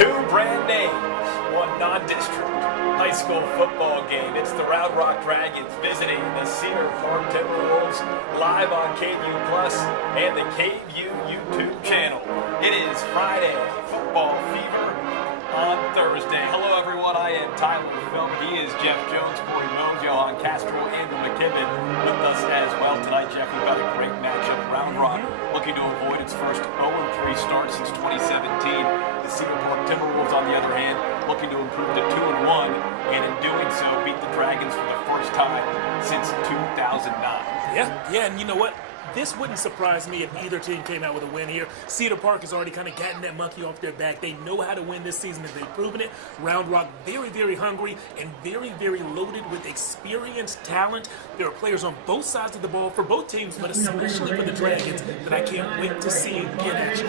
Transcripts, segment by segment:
Two brand names, one non-district high school football game. It's the Round Rock Dragons visiting the Cedar Park Timberwolves live on KVUE Plus and the KVUE YouTube channel. It is Friday, football fever on Thursday. Hello everyone, I am Tyler Philp. He is Jeff Jones, Corey Mose, Johan Castro, Andrew McKibben with us as well. Tonight, Jeff, we've got a great matchup. Round Rock looking to avoid its first 0-3 start since 2017. The Cedar Park Timberwolves, on the other hand, looking to improve to 2-1, and in doing so, beat the Dragons for the first time since 2009. Yeah, and you know what? This wouldn't surprise me if either team came out with a win here. Cedar Park has already kind of gotten that monkey off their back. They know how to win this season, and they've proven it. Round Rock, very, very hungry and very, very loaded with experienced talent. There are players on both sides of the ball for both teams, but especially for the Dragons, that I can't wait to see get action.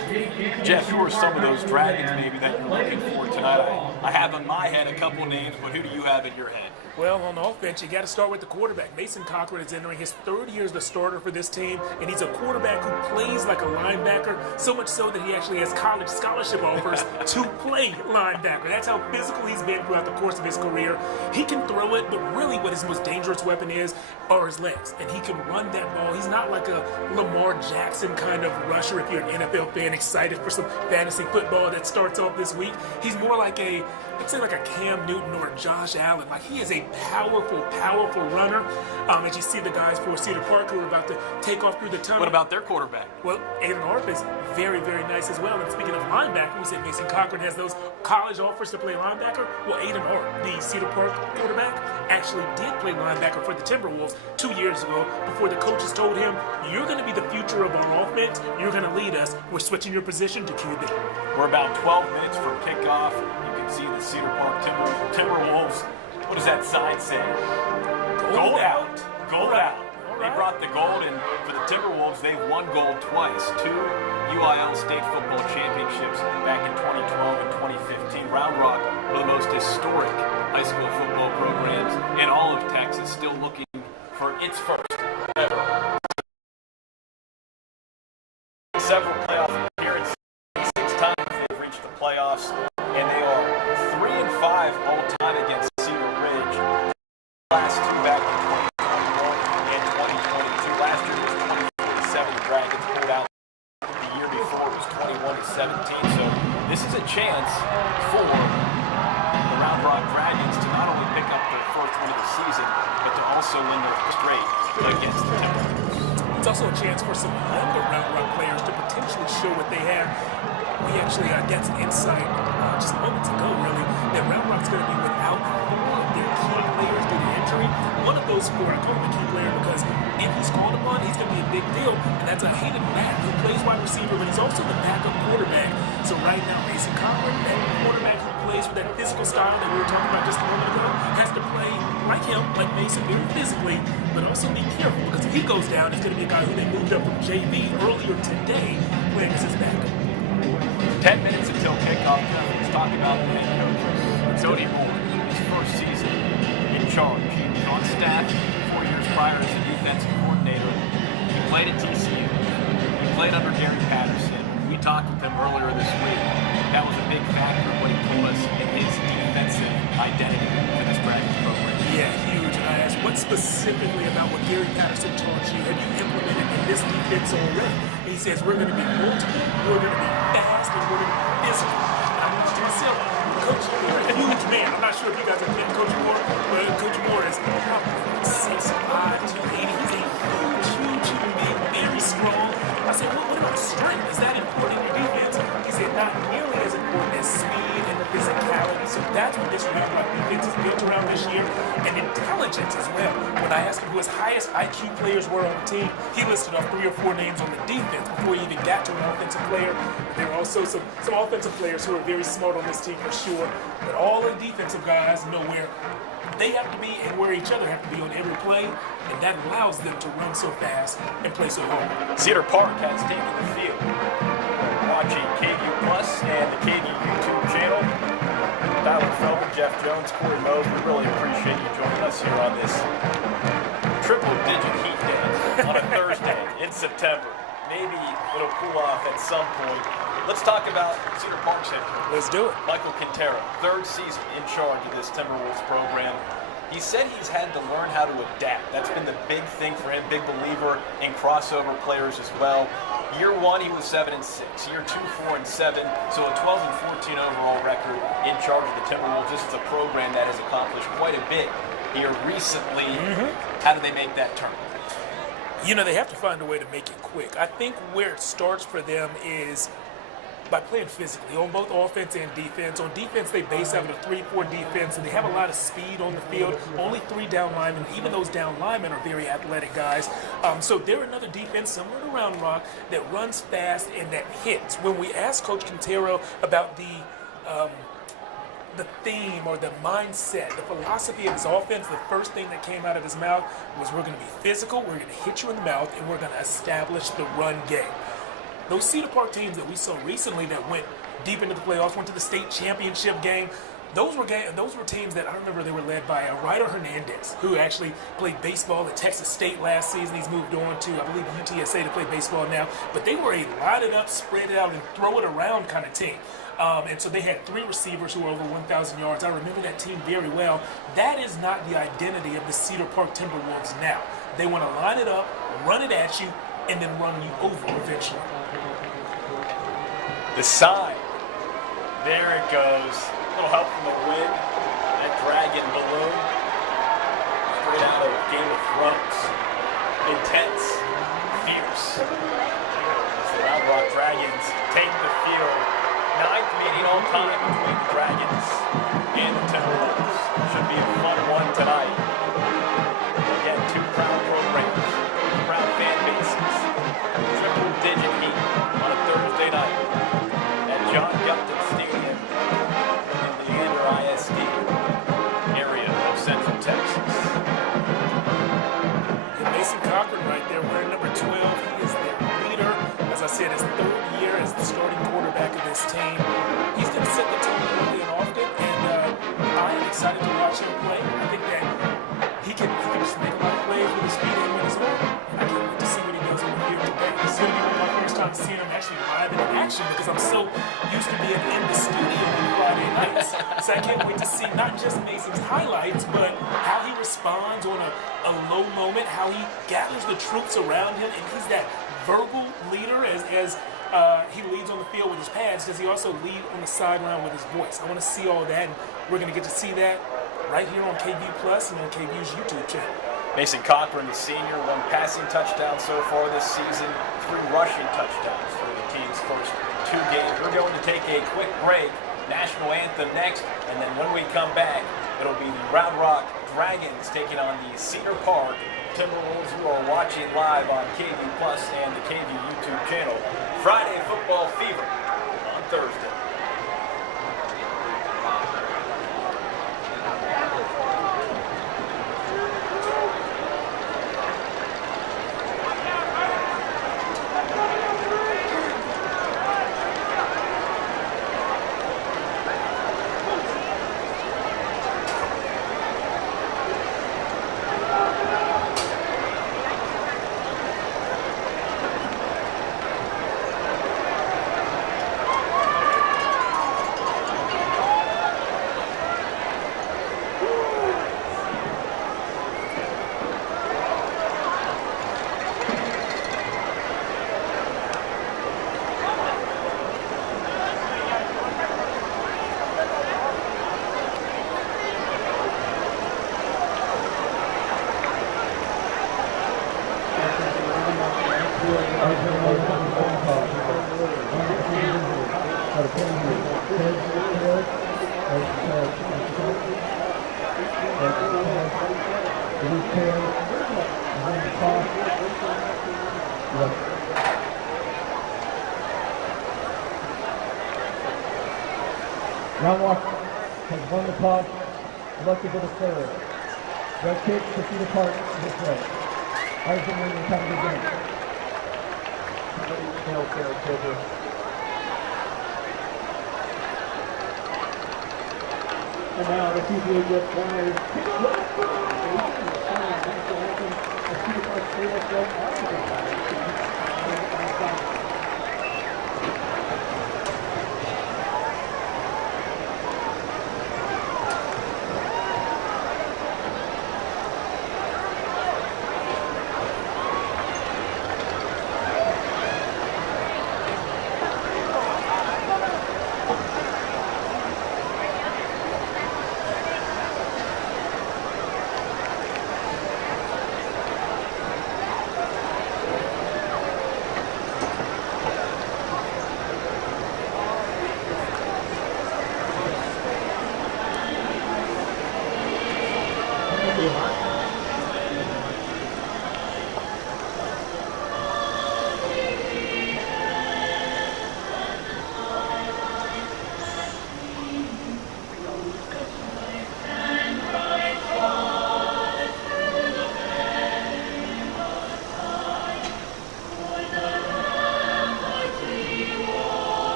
Jeff, who are some of those Dragons maybe that you're looking for tonight? I have in my head a couple names, but who do you have in your head? Well, on the offense, you got to start with the quarterback. Mason Cochran is entering his third year as the starter for this team, and he's a quarterback who plays like a linebacker, so much so that he actually has college scholarship offers to play linebacker. That's how physical he's been throughout the course of his career. He can throw it, but really what his most dangerous weapon is are his legs, and he can run that ball. He's not like a Lamar Jackson kind of rusher if you're an NFL fan excited for some fantasy football that starts off this week. He's more like let's say like a Cam Newton or a Josh Allen. Like, he is a powerful, powerful runner. As you see the guys for Cedar Park who are about to take off through the tunnel. What about their quarterback? Well, Aiden Arp is very, very nice as well. And speaking of linebacker, we said Mason Cochran has those college offers to play linebacker. Well, Aiden Arp, the Cedar Park quarterback, actually did play linebacker for the Timberwolves 2 years ago before the coaches told him, you're going to be the future of our offense. You're going to lead us. We're switching your position to QB. We're about 12 minutes from kickoff. You can see the Cedar Park Timberwolves. What does that sign say? Gold out. Gold out. They brought the gold, and for the Timberwolves, they've won gold twice. 2 UIL state football championships back in 2012 and 2015. Round Rock, one of the most historic high school football programs in all of Texas, still looking for its first ever. Several playoff appearances, 6 times they've reached the playoffs, and they are 3-5 all time against Cedar Ridge. Last 2 back in 2021 and 2022. Last year was 24-7. The Dragons pulled out. The year before was 21-17. So this is a chance for the Round Rock Dragons to not only pick up their first win of the season, but to also win their straight against the Timberwolves. It's also a chance for some younger Round Rock players to potentially show what they have. We actually got some insight just moments ago, really, that Round Rock's going to be without 4 of their key players due to injury. One of those 4, I call him a key player because if he's called upon, he's going to be a big deal, and that's a Hayden Mack, who plays wide receiver, but he's also the backup quarterback. So right now, Mason Cochran, that quarterback who plays with that physical style that we were talking about just a moment ago, has to play like him, like Mason, very physically, but also be careful, because if he goes down, it's going to be a guy who they moved up from JV earlier today, playing as his backup. 10 minutes until kickoff. Let's talk about the head coach, Tony Moore, his first season in charge. He was on staff 4 years prior as a defensive coordinator. He played at TCU. He played under Gary Patterson. We talked with him earlier this week. That was a big factor of what he told us in his defensive identity for this Dragons program. Yeah, huge. And I asked, what specifically about what Gary Patterson taught you have you implemented in this defense already? And he says, we're going to be multiple, we're going to be fast, and we're going to be physical. And I'm thinking to myself, Coach, you're a huge man. I'm not sure if you guys have met Coach Moore, but Coach Moore is probably 6'5", 280. He's a huge human being, very strong. I said, what about strength? Is that important in your defense? He said, not nearly as important as speed and physicality. So that's what this Round Rock defense is built around this year, and intelligence as well. When I asked him who his highest IQ players were on the team, he listed off 3 or 4 names on the defense before he even got to an offensive player. There are also some offensive players who are very smart on this team for sure, but all the defensive guys know where they have to be and where each other have to be on every play, and that allows them to run so fast and play so hard. Cedar Park has taken the field. Watching KVUE Plus and the KVUE YouTube channel. Tyler Philp, Jeff Jones, Corey Mose, we really appreciate you joining us here on this triple-digit heat day on a Thursday in September. maybe it'll cool off at some point. Let's talk about Cedar Park's head coach. Let's do it. Michael Quintero, third season in charge of this Timberwolves program. He said he's had to learn how to adapt. That's been the big thing for him, big believer in crossover players as well. Year one, he was 7-6. Year two, 4-7. So a 12-14 overall record in charge of the Timberwolves. This is a program that has accomplished quite a bit here recently. How do they make that turn? You know, they have to find a way to make it quick. I think where it starts for them is by playing physically on both offense and defense. On defense, they base out of a 3-4 defense, and they have a lot of speed on the field. Only 3 down linemen. Even those down linemen are very athletic guys. So they're another defense similar to Round Rock that runs fast and that hits. When we asked Coach Quintero about the theme or the mindset, the philosophy of his offense, the first thing that came out of his mouth was, we're going to be physical, we're going to hit you in the mouth, and we're going to establish the run game. Those Cedar Park teams that we saw recently that went deep into the playoffs, went to the state championship game, those were teams that I remember they were led by Ryder Hernandez, who actually played baseball at Texas State last season. He's moved on to, I believe, UTSA to play baseball now. But they were a line it up, spread it out, and throw it around kind of team. And so they had 3 receivers who were over 1,000 yards. I remember that team very well. That is not the identity of the Cedar Park Timberwolves now. They want to line it up, run it at you, and then run you over eventually. The sign. There it goes. A little help from the wind. That dragon balloon. Straight out of Game of Thrones. Intense. Fierce. As the Round Rock Dragons take the field. 9th meeting all time between the Dragons and the Timberwolves. Should be a fun one tonight. Again, 2 proud programs. Proud fan bases. Triple-digit heat on a Thursday night at John Gupton Stadium in the Leander ISD area of Central Texas. And Mason Cochran right there wearing number 12. He is their leader. As I said, his 3rd year as the starting quarterback of this team. He's going to set the tone early and often, and I am excited to watch him play. I think that he can just make a lot of plays with his feet and with his arm. I can't wait to see what he does over here today. This is going to be one of my first times seeing him actually live in action, because I'm so used to being in the studio on Friday nights. So I can't wait to see not just Mason's highlights, but how he responds on a low moment, how he gathers the troops around him, and he's that verbal leader as he leads on the field with his pads. Does he also lead on the sideline with his voice? I want to see all that, and we're going to get to see that right here on KVUE Plus and on KVUE's YouTube channel. Mason Cochran, the senior, 1 passing touchdown so far this season, 3 rushing touchdowns for the team's first 2 games. We're going to take a quick break. National anthem next, and then when we come back, it'll be the Round Rock Dragons taking on the Cedar Park Timberwolves, who are watching live on KVUE Plus and the KVUE YouTube channel. Friday Football Fever on Thursday. Round Rock has won the toss, elected to the third. Red kick to Cedar Park this way. Harrison Williams coming again. And now the KVUE players pick up the Cedar Park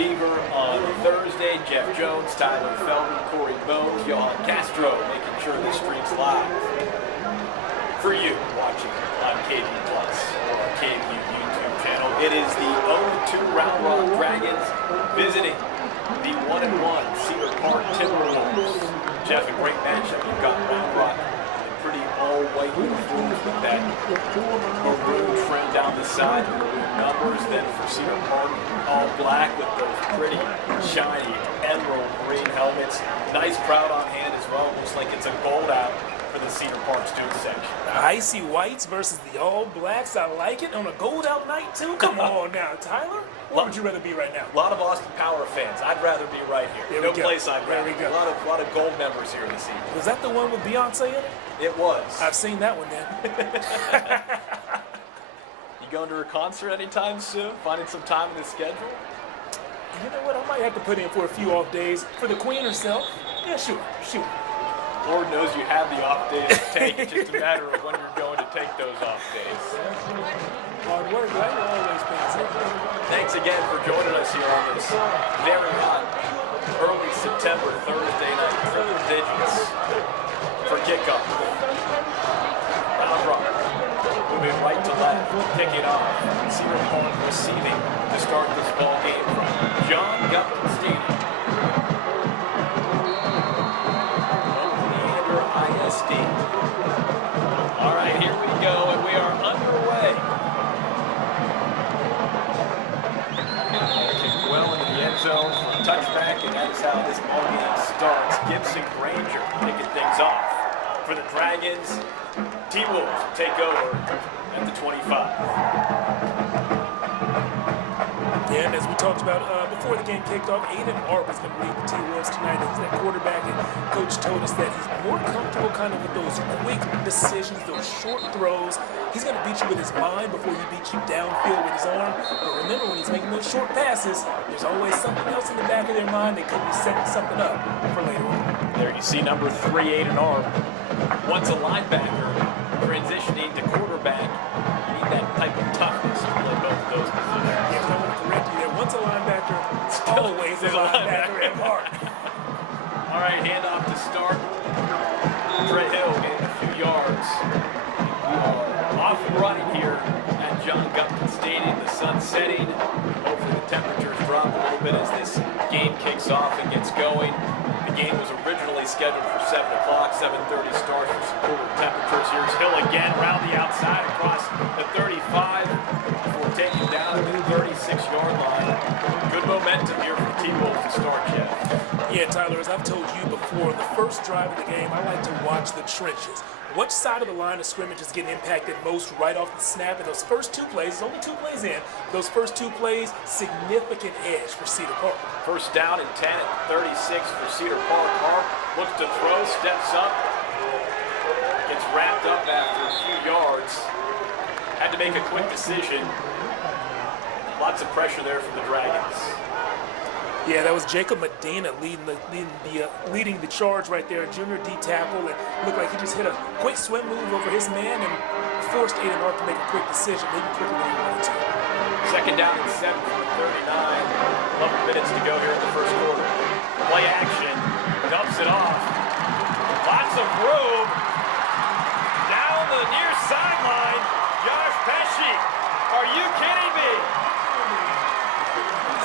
Fever on Thursday. Jeff Jones, Tyler Feldman, Corey Bones, Johan Castro making sure this stream's live for you watching on KVUE Plus or our KVUE YouTube channel. It is the 0-2 Round Rock Dragons visiting the 1-1 Cedar Park Timberwolves. Jeff, a great matchup. You've got Round Rock in pretty all-white uniforms with that maroon trim down the side, maroon numbers. Then for Cedar Park, all black with those pretty shiny emerald green helmets. Nice crowd on hand as well. Looks like it's a gold out for the Cedar Park student section. The icy whites versus the all blacks. I like it on a gold out night too. Come on now, Tyler. Where would you rather be right now? A lot of Austin Power fans. I'd rather be right here. No place I'd rather. There we go. A lot of gold members here this evening. Was that the one with Beyonce in it? It was. I've seen that one then. You going to her concert anytime soon? Finding some time in the schedule? You know what? I might have to put in for a few off days for the queen herself. Yeah, sure. Lord knows you have the off days to take. It's just a matter of when you're going to take those off days. Hard work, right? You're always busy. Thanks again for joining us here on this very hot early September Thursday night. Triple digits for kickoff. Round Rock moving right to left, kicking off. Cedar Park receiving to start this ball game from John Gupton Stadium. ISD. All right, here we go, and we are underway. Kicked well into the end zone for a touchback, and that is how this ball game starts. Gibson Granger kicking things off for the Dragons. T-Wolves take over at the 25. And as we talked about before the game kicked off, Aiden Arp is going to lead the T-Wolves tonight. He's that quarterback, and Coach told us that he's more comfortable kind of with those quick decisions, those short throws. He's going to beat you with his mind before he beats you downfield with his arm. But remember, when he's making those short passes, there's always something else in the back of their mind that could be setting something up for later on. There you see number 3, Aiden Arp. Once a linebacker, transitioning to quarterback, you need that type of toughness to play both of those positions. Yeah, I want to correct you there. Once a linebacker, always a linebacker at heart. All right, handoff to start. Brett Hill getting a few yards. We are off and running here at John Gupton Stadium. The sun's setting. Hopefully the temperatures drop a little bit as this game kicks off and gets going. The game was originally scheduled for 7 o'clock, 7:30 starts for some cooler temperatures. Here's Hill again, around the outside, across the 35, before taking down at the 36-yard line. Good momentum here for the T-Wolves to start, Jeff. Yeah, Tyler, as I've told you before, the first drive of the game, I like to watch the trenches. Which side of the line of scrimmage is getting impacted most right off the snap? And those first 2 plays, only 2 plays in, those first 2 plays, significant edge for Cedar Park. First down and 10 at 36 for Cedar Park. Harp looks to throw, steps up, gets wrapped up after a few yards. Had to make a quick decision. Lots of pressure there for the Dragons. Yeah, that was Jacob Medina leading the charge right there, junior D tackle, and looked like he just hit a quick swim move over his man and forced Aiden Arp to make a quick decision, maybe quicker than he wanted to. Second down and 7 from the 39. 11 minutes to go here in the first quarter. Play action, dumps it off. Lots of room. Down the near sideline, Josh Pesci. Are you kidding me?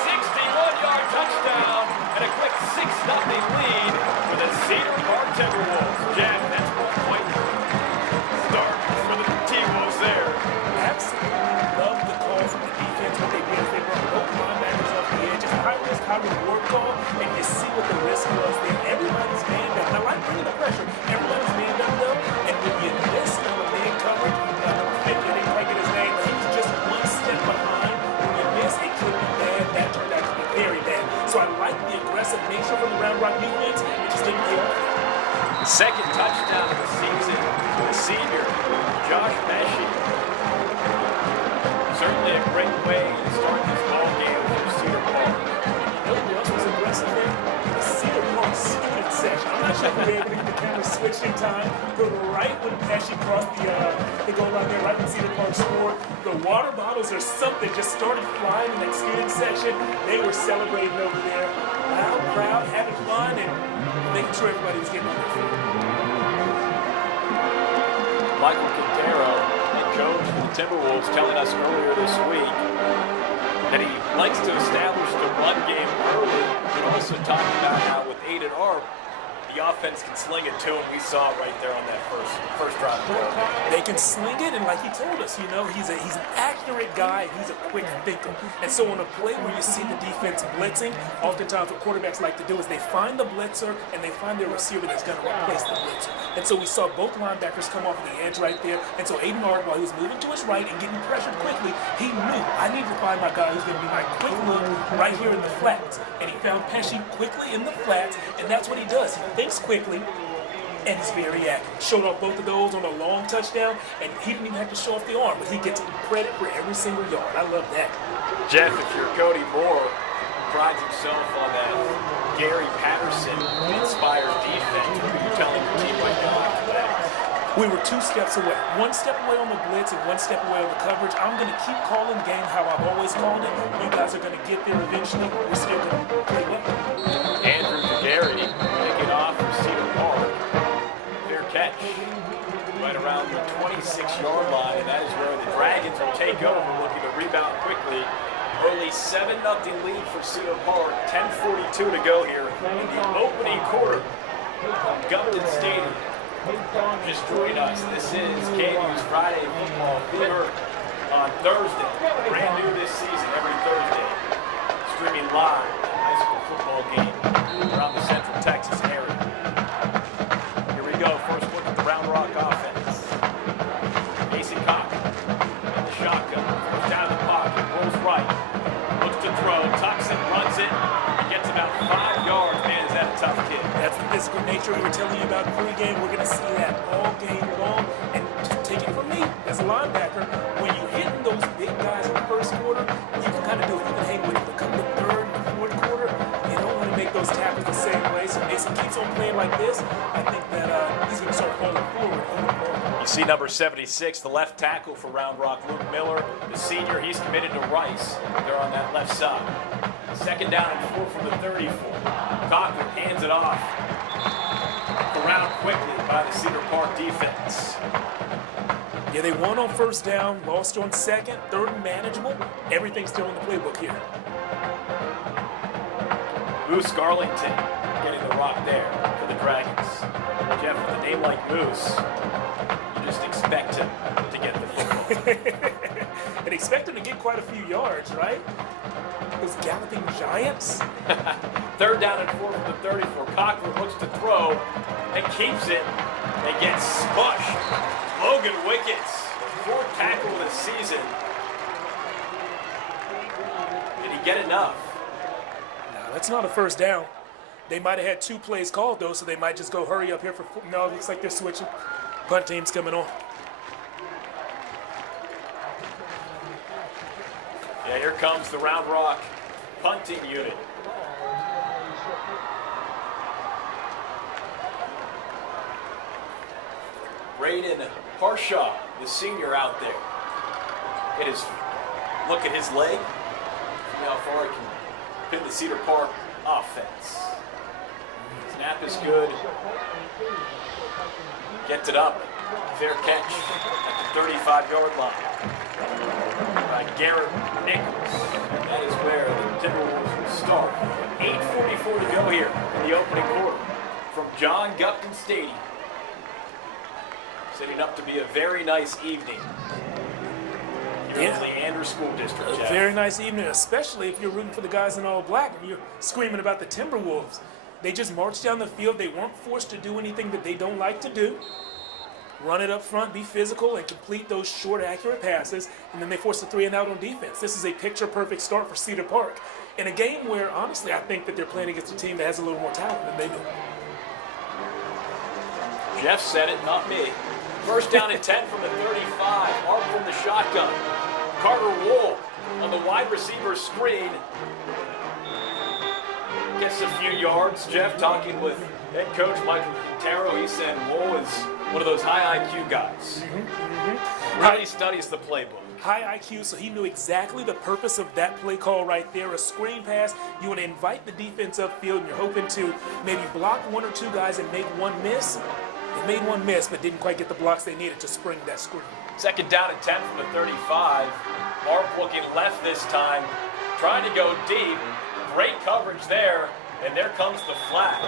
61-yard touchdown and a quick 6-0 lead for the Cedar Park Timberwolves. Jeff, that's 1 point start for the T-Wolves there. Absolutely love the call from the defense. What they did is they brought both linebackers off the edge. It's a high-risk, high-reward call, and you see what the risk was there. Everybody's manned up. And I like bringing the pressure. Everybody's manned up, though, and when you miss on a man coverage, number 50, I didn't quite get his name, but he was just 1 step behind. When you miss, it could be bad. That turned out to be very bad. So I like the aggressive nature from the Round Rock defense. It just didn't pay off. Second touchdown of the season for the senior, Josh Pesci. Certainly a great way to start this ball game for Cedar Park. You know who else was aggressive there? The Cedar Park student section. I'm not sure sure we were able to get the camera switched in time. But right when Pesci crossed the goal line there, right when Cedar Park scored, the water bottles or something just started flying in that student section. They were celebrating over there. Loud, proud, having fun, and making sure everybody was getting on their feet. Michael Quintero, head coach for the Timberwolves, telling us earlier this week that he likes to establish the run game early, but also talked about how with Aiden Arp, the offense can sling it to him. We saw it right there on that first drive. They can sling it, and like he told us, he's an accurate guy. He's a quick thinker. And so on a play where you see the defense blitzing, oftentimes what quarterbacks like to do is they find the blitzer and they find their receiver that's going to replace the blitzer. And so we saw both linebackers come off the edge right there. And so Aiden Arp, while he was moving to his right and getting pressured quickly, he knew, I need to find my guy who's going to be my quick look right here in the flats. And he found Pesci quickly in the flats, and that's what he does. He thinks quickly, and he's very accurate. Showed off both of those on a long touchdown, and he didn't even have to show off the arm, but he gets credit for every single yard. I love that. Jeff, if you're Cody Moore, prides himself on that Gary Patterson-inspired defense. What are you telling your team right now after that? We were 2 steps away. 1 step away on the blitz and 1 step away on the coverage. I'm going to keep calling the game how I've always called it. You guys are going to get there eventually. We're still going to play well. Andrew Gary kicking off for Cedar Park. Fair catch right around the 26-yard line, and that is where the Dragons will take over, looking to rebound quickly. Early 7-0 lead for Cedar Park. 10:42 to go here in the opening quarter. Gupton Stadium. Just join us. This is KVUE's Friday Football Fever on Thursday. Brand new this season, every Thursday. Streaming live, high school football game around the Central Texas area. Here we go. First look at the Round Rock offense. Mason Cock in the shotgun. Goes down the pocket, rolls right. Looks to throw, tucks it, runs it. He gets about 5 yards. Man, is that a tough kid. That's the physical nature we were telling you about pregame. We're going to see that all game long. And just take it from me as a linebacker, when you're hitting those big guys in the first quarter, you can kind of do it. You can hang with them. But come the third and the fourth quarter, you don't want to make those tackles the same way. So Mason keeps on playing like this, I think that he's going to start falling forward even more. You see number 76, the left tackle for Round Rock, Luke Miller, the senior. He's committed to Rice. They're on that left side. 2nd down and 4 from the 34. Cochran hands it off. Around quickly by the Cedar Park defense. Yeah, they won on 1st down, lost on 2nd, 3rd and manageable. Everything's still in the playbook here. Moose Garlington getting the rock there for the Dragons. Jeff, with a name like Moose, you just expect him to get the football. And expect him to get quite a few yards, right? Those galloping giants. 3rd down and 4 from the 34. Cochran looks to throw and keeps it and gets smushed. Logan Wickets, 4th tackle this season. Did he get enough? No, that's not a 1st down. They might have had 2 plays called, though, so they might just go hurry up here for... No, it looks like they're switching. Punt team's coming on. Yeah, here comes the Round Rock punting unit. Braden Harshaw, the senior out there. Look at his leg. See how far he can pin the Cedar Park offense. Snap is good. Gets it up. Fair catch at the 35-yard line by Garrett Nichols. That is where the Timberwolves will start. 8:44 to go here in the opening quarter from John Gupton Stadium. Setting up to be a very nice evening here in the Leander School District. A very nice evening, especially if you're rooting for the guys in all black and you're screaming about the Timberwolves. They just marched down the field. They weren't forced to do anything that they don't like to do. Run it up front, be physical, and complete those short, accurate passes, and then they forced a 3-and-out on defense. This is a picture-perfect start for Cedar Park in a game where, honestly, I think that they're playing against a team that has a little more talent than they do. Jeff said it, not me. 1st down and 10 from the 35. Arp from the shotgun. Carter Wool on the wide receiver screen. gets a few yards. Jeff, talking with head coach Michael Quintero, he said Wool is one of those high IQ guys. Really studies the playbook. High IQ, so he knew exactly the purpose of that play call right there. A screen pass, you want to invite the defense upfield, and you're hoping to maybe block one or two guys and make one miss. They made one miss, but didn't quite get the blocks they needed to spring that screen. 2nd down and 10 from the 35. Arp looking left this time, trying to go deep. Great coverage there, and there comes the flag.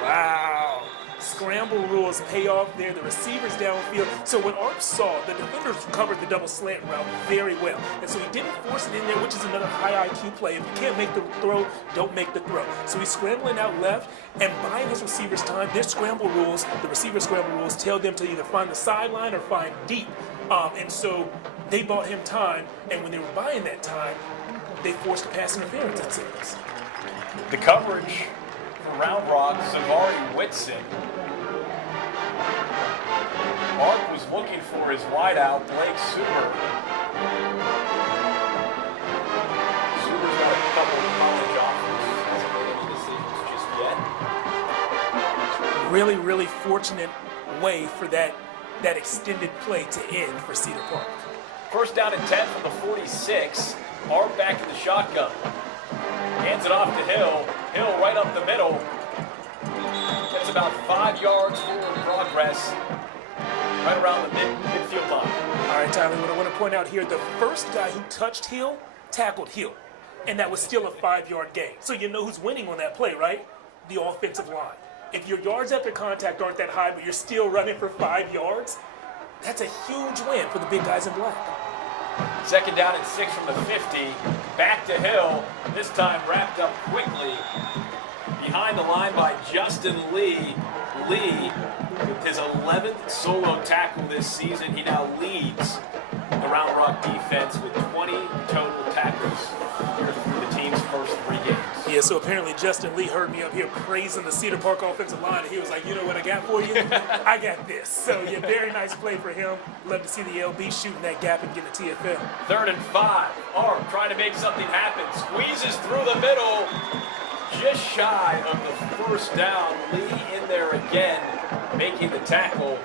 Wow. Scramble rules pay off there. The receivers downfield. So what Arp saw, the defenders covered the double slant route very well. And so he didn't force it in there, which is another high IQ play. If you can't make the throw, don't make the throw. So he's scrambling out left and buying his receivers time. Their scramble rules, the receiver scramble rules, tell them to either find the sideline or find deep. And so they bought him time, and when they were buying that time, they forced a pass interference, it seems. The coverage for Round Rock, Zavari Whitson. Mark was looking for his wideout, Blake Suber. Suber's got a couple of college offers. Hasn't made any decisions just yet. Really, really fortunate way for that extended play to end for Cedar Park. 1st down and 10 from the 46. Arp back in the shotgun. Hands it off to Hill. Hill right up the middle. Gets about 5 yards forward progress. Right around the midfield line. All right, Tyler, what I want to point out here, the first guy who touched Hill tackled Hill. And that was still a 5-yard gain. So you know who's winning on that play, right? The offensive line. If your yards after contact aren't that high, but you're still running for 5 yards, that's a huge win for the big guys in black. 2nd down and 6 from the 50. Back to Hill. This time wrapped up quickly. Behind the line by Justin Lee. Lee, with his 11th solo tackle this season, he now leads the Round Rock defense with 20 total tackles for the team's first 3 games. Yeah, so apparently Justin Lee heard me up here praising the Cedar Park offensive line, and he was like, you know what I got for you? I got this. So, yeah, very nice play for him. Love to see the LB shooting that gap and getting a TFL. 3rd and 5. Arp trying to make something happen. Squeezes through the middle. Just shy of the 1st down. Lee in there again, making the tackle.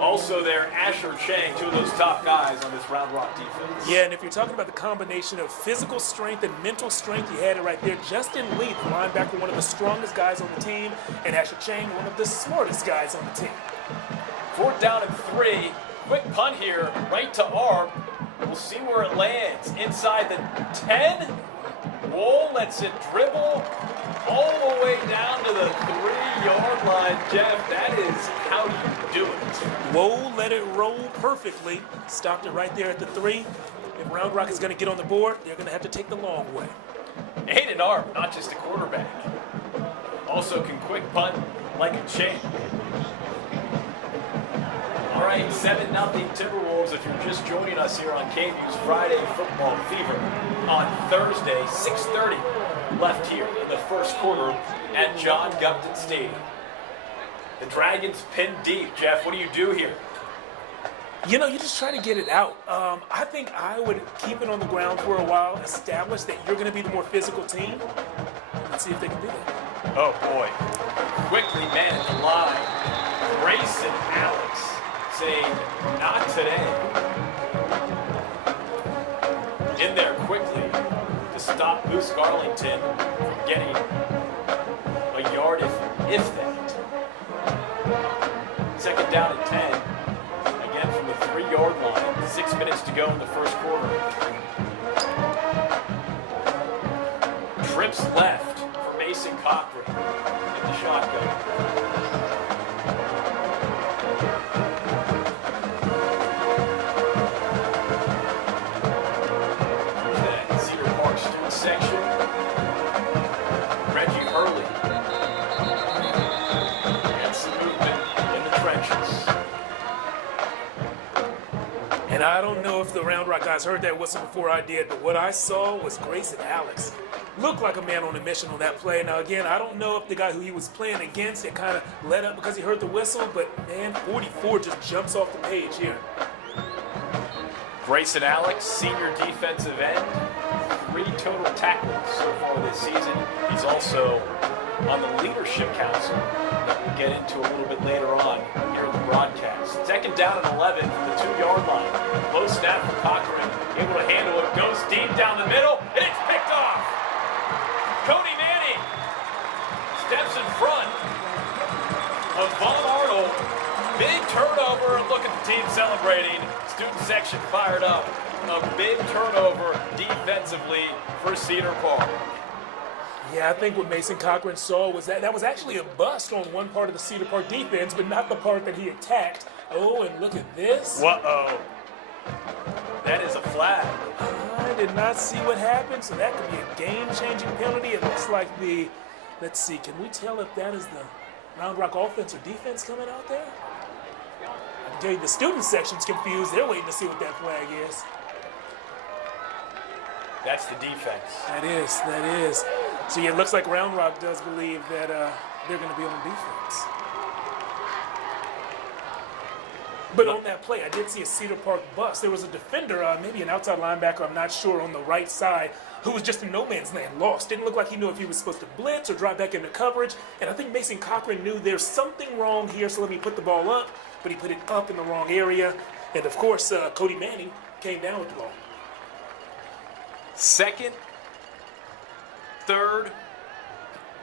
Also there, Asher Chang, 2 of those top guys on this Round Rock defense. Yeah, and if you're talking about the combination of physical strength and mental strength, you had it right there. Justin Lee, the linebacker, one of the strongest guys on the team, and Asher Chang, one of the smartest guys on the team. 4th down and 3. Quick punt here, right to Arp. We'll see where it lands. Inside the 10. Wool lets it dribble all the way down to the 3-yard line. Jeff, that is how you do it. Wool let it roll perfectly. Stopped it right there at the 3. If Round Rock is going to get on the board, they're going to have to take the long way. Aiden Arp, not just a quarterback. Also can quick punt like a champ. All right, 7-0 Timberwolves. If you're just joining us here on KVUE's Friday Football Fever on Thursday, 6:30 left here in the 1st quarter at John Gupton Stadium. The Dragons pinned deep. Jeff, what do you do here? You know, you just try to get it out. I think I would keep it on the ground for a while, establish that you're going to be the more physical team, and see if they can do that. Oh, boy. Quickly man at the line. Grayson Alex saying, not today. In there quickly to stop Moose Garlington from getting a yard, if that. 2nd down and 10. Again from the 3-yard line. 6 minutes to go in the 1st quarter. Trips left for Mason Cochran in the shotgun. Section. Reggie Hurley. And some movement in the trenches. And I don't know if the Round Rock guys heard that whistle before I did, but what I saw was Grayson Alex. Looked like a man on a mission on that play. Now, again, I don't know if the guy who he was playing against had kind of let up because he heard the whistle, but, man, 44 just jumps off the page here. Grayson Alex, senior defensive end. 3 total tackles so far this season. He's also on the leadership council that we'll get into a little bit later on here in the broadcast. 2nd down and 11 from the 2-yard line. Low snap for Cochran, able to handle it, goes deep down the middle, and it's picked off. Cody Manning steps in front of Von Arnold. Big turnover, and look at the team celebrating. Student section fired up. A big turnover defensively for Cedar Park. Yeah, I think what Mason Cochran saw was that was actually a bust on one part of the Cedar Park defense, but not the part that he attacked. Oh, and look at this. Uh-oh. That is a flag. I did not see what happened, so that could be a game-changing penalty. It looks like the, let's see, can we tell if that is the Round Rock offense or defense coming out there? I can tell you the student section's confused. They're waiting to see what that flag is. That's the defense. That is. So yeah, it looks like Round Rock does believe that they're going to be on defense. But on that play, I did see a Cedar Park bust. There was a defender, maybe an outside linebacker, I'm not sure, on the right side, who was just in no man's land, lost. Didn't look like he knew if he was supposed to blitz or drop back into coverage. And I think Mason Cochran knew there's something wrong here, so let me put the ball up. But he put it up in the wrong area. And of course, Cody Manning came down with the ball.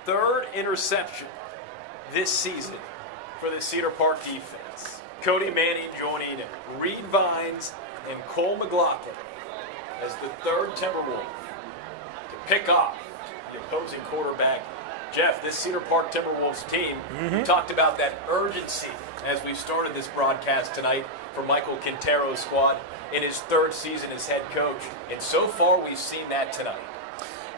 Third interception this season for the Cedar Park defense. Cody Manning joining Reed Vines and Cole McLaughlin as the 3rd Timberwolf to pick off the opposing quarterback. Jeff, this Cedar Park Timberwolves team, we talked about that urgency as we started this broadcast tonight for Michael Quintero's squad in his 3rd season as head coach. And so far, we've seen that tonight.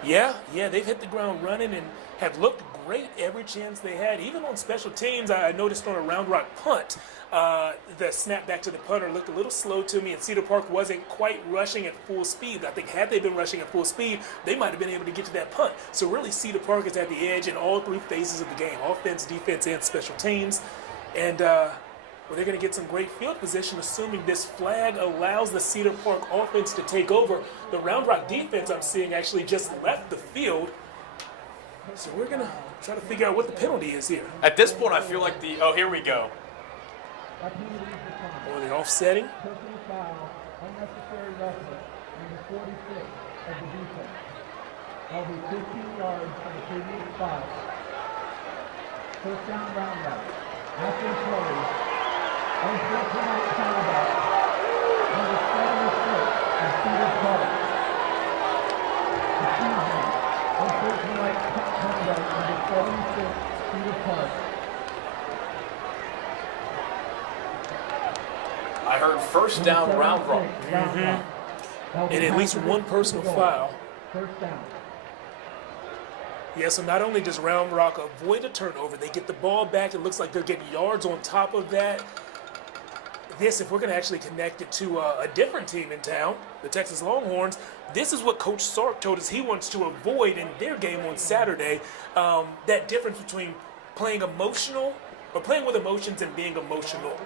Yeah, they've hit the ground running and have looked great every chance they had. Even on special teams, I noticed on a Round Rock punt, the snap back to the punter looked a little slow to me, and Cedar Park wasn't quite rushing at full speed. I think had they been rushing at full speed, they might have been able to get to that punt. So really, Cedar Park is at the edge in all 3 phases of the game: offense, defense, and special teams. And they're going to get some great field position, assuming this flag allows the Cedar Park offense to take over. The Round Rock defense I'm seeing actually just left the field. So we're going to try to figure out what the penalty is here. At this point, I feel like here we go. Or the offsetting. Personal foul, unnecessary roughness, number 46 of the defense. That'll be 15 yards from the previous spot. 1st down, Round Rock. After the play, unsportsmanlike conduct, number 76 of Cedar Park. Excuse me, unsportsmanlike conduct, number 76, Cedar Park. I heard 1st down, Round Rock. And at least one personal foul. 1st down. Yeah, so not only does Round Rock avoid a turnover, they get the ball back. It looks like they're getting yards on top of that. This, if we're going to actually connect it to a different team in town, the Texas Longhorns, this is what Coach Sark told us he wants to avoid in their game on Saturday. That difference between playing emotional or playing with emotions and being emotional.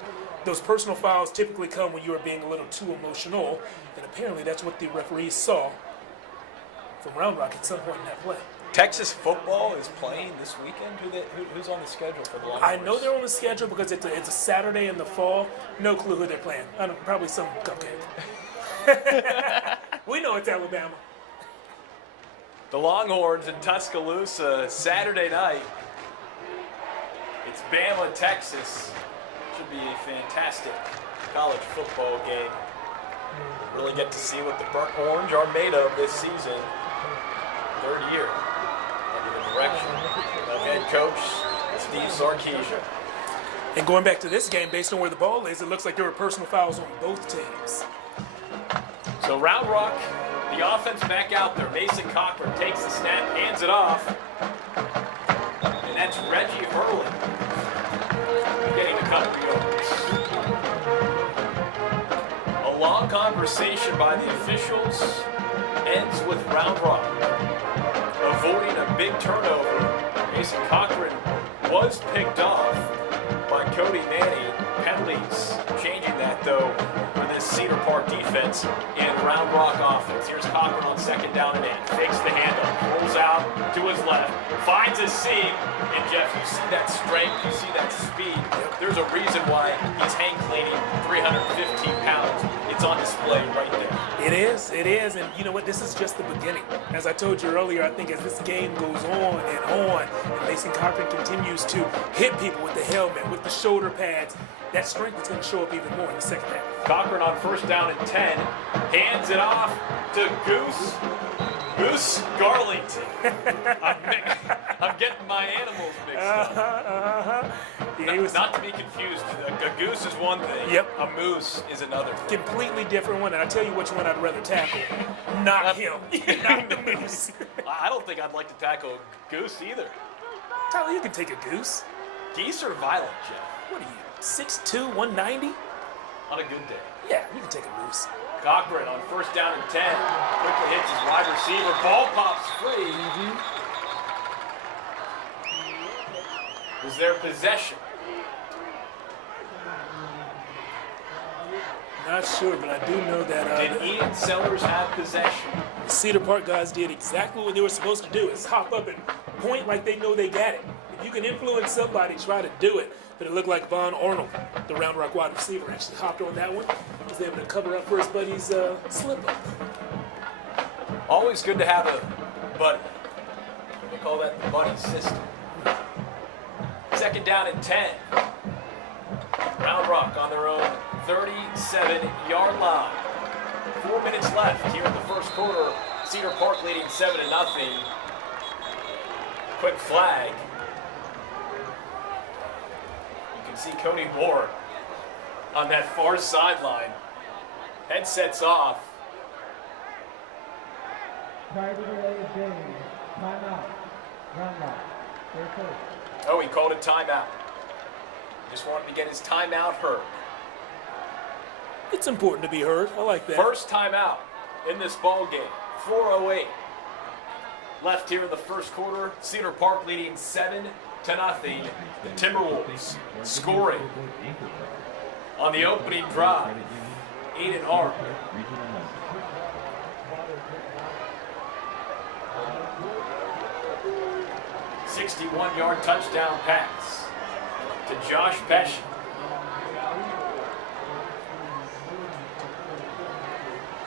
Those personal fouls typically come when you are being a little too emotional, and apparently that's what the referees saw from Round Rock at some point in that play. Texas football is playing this weekend. Who's on the schedule for the Longhorns? I know they're on the schedule because it's a Saturday in the fall. No clue who they're playing. I don't know, probably some cupcake. We know it's Alabama. The Longhorns in Tuscaloosa Saturday night. It's Bama, Texas. Should be a fantastic college football game. Really get to see what the burnt orange are made of this season. 3rd year under the direction of head coach Steve Sarkisian. And going back to this game, based on where the ball is, it looks like there were personal fouls on both teams. So Round Rock, the offense back out there. Mason Cochran takes the snap, hands it off. And that's Reggie Hurley getting a couple yards. A long conversation by the officials ends with Round Rock avoiding a big turnover. Mason Cochran was picked off by Cody Manning. Penalties changing that, though, for this Cedar Park defense and Round Rock offense. Here's Cochran on second down and 8. Fakes the handoff, rolls out to his left, finds a seam, and Jeff, you see that strength, you see that speed. There's a reason why he's hang cleaning 315 pounds. It's on display right there. It is, and you know what, this is just the beginning. As I told you earlier, I think as this game goes on, and Mason Cochran continues to hit people with the helmet, with the shoulder pads, that strength is going to show up even more in the second half. Cochran on first down and 10, hands it off to Goose Garlington. I'm getting my animals mixed up. Yeah, not to be confused. A goose is one thing. Yep. A moose is another thing. Completely different one, and I tell you which one I'd rather tackle. Not him. Not the moose. I don't think I'd like to tackle a goose either. Tyler, you can take a goose. Geese are violent, Jeff. What are you, 6'2", 190? On a good day. Yeah, you can take a moose. Cochran on first down and 10. Quickly hits his wide receiver. Ball pops free. Was their possession. Not sure, but I do know that Did Ian Sellers have possession? the Cedar Park guys did exactly what they were supposed to do, is hop up and point like they know they got it. If you can influence somebody, try to do it. But it looked like Von Arnold, the Round Rock wide receiver, actually hopped on that one. Was able to cover up for his buddy's slip-up. Always good to have a buddy. We call that the buddy system. Second down and 10. Round Rock on their own 37-yard line. 4 minutes left here in the first quarter. Cedar Park leading 7-0. Quick flag. You can see Cody Moore on that far sideline. Headsets off. Prior to the delay of game, timeout. Round Rock. Their coach. Oh, he called a timeout. Just wanted to get his timeout heard. It's important to be heard. I like that. First timeout in this ball game. 4:08 left here in the first quarter. Cedar Park leading 7-0. The Timberwolves scoring on the opening drive. Aiden Hart. 61-yard touchdown pass to Josh Pesci.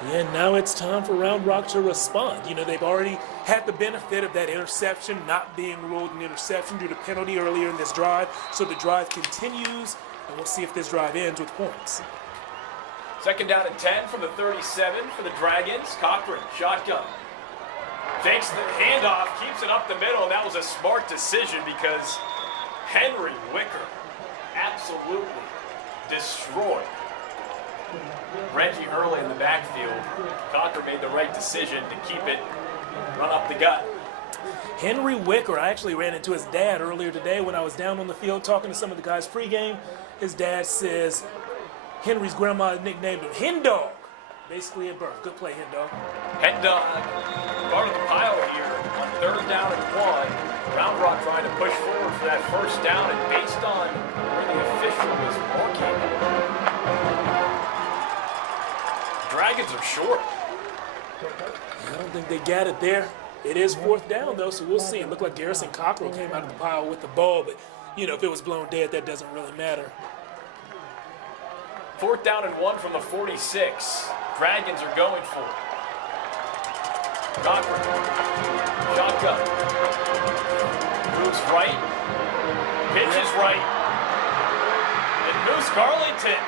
Yeah, now it's time for Round Rock to respond. You know, they've already had the benefit of that interception not being ruled an interception due to penalty earlier in this drive. So the drive continues, and we'll see if this drive ends with points. Second down and 10 from the 37 for the Dragons. Cochran, shotgun. Fakes the handoff, keeps it up the middle, and that was a smart decision because Henry Wicker absolutely destroyed Reggie Hurley in the backfield. Cochran made the right decision to keep it, run up the gut. Henry Wicker, I actually ran into his dad earlier today when I was down on the field talking to some of the guys pregame. His dad says Henry's grandma nicknamed him Hen Dog, basically at birth. Good play, Hen Dog. Hen Dog, part of the pile here on third down and 1. Round Rock trying to push forward for that first down, and based on where the official was marking, Dragons are short. I don't think they got it there. It is fourth down, though, so we'll see. It looked like Garrison Cockrell came out of the pile with the ball, but, you know, if it was blown dead, that doesn't really matter. Fourth down and 1 from the 46. Dragons are going for it. Cochran, shotgun. Moves right. Pitches right. And Moose Garlington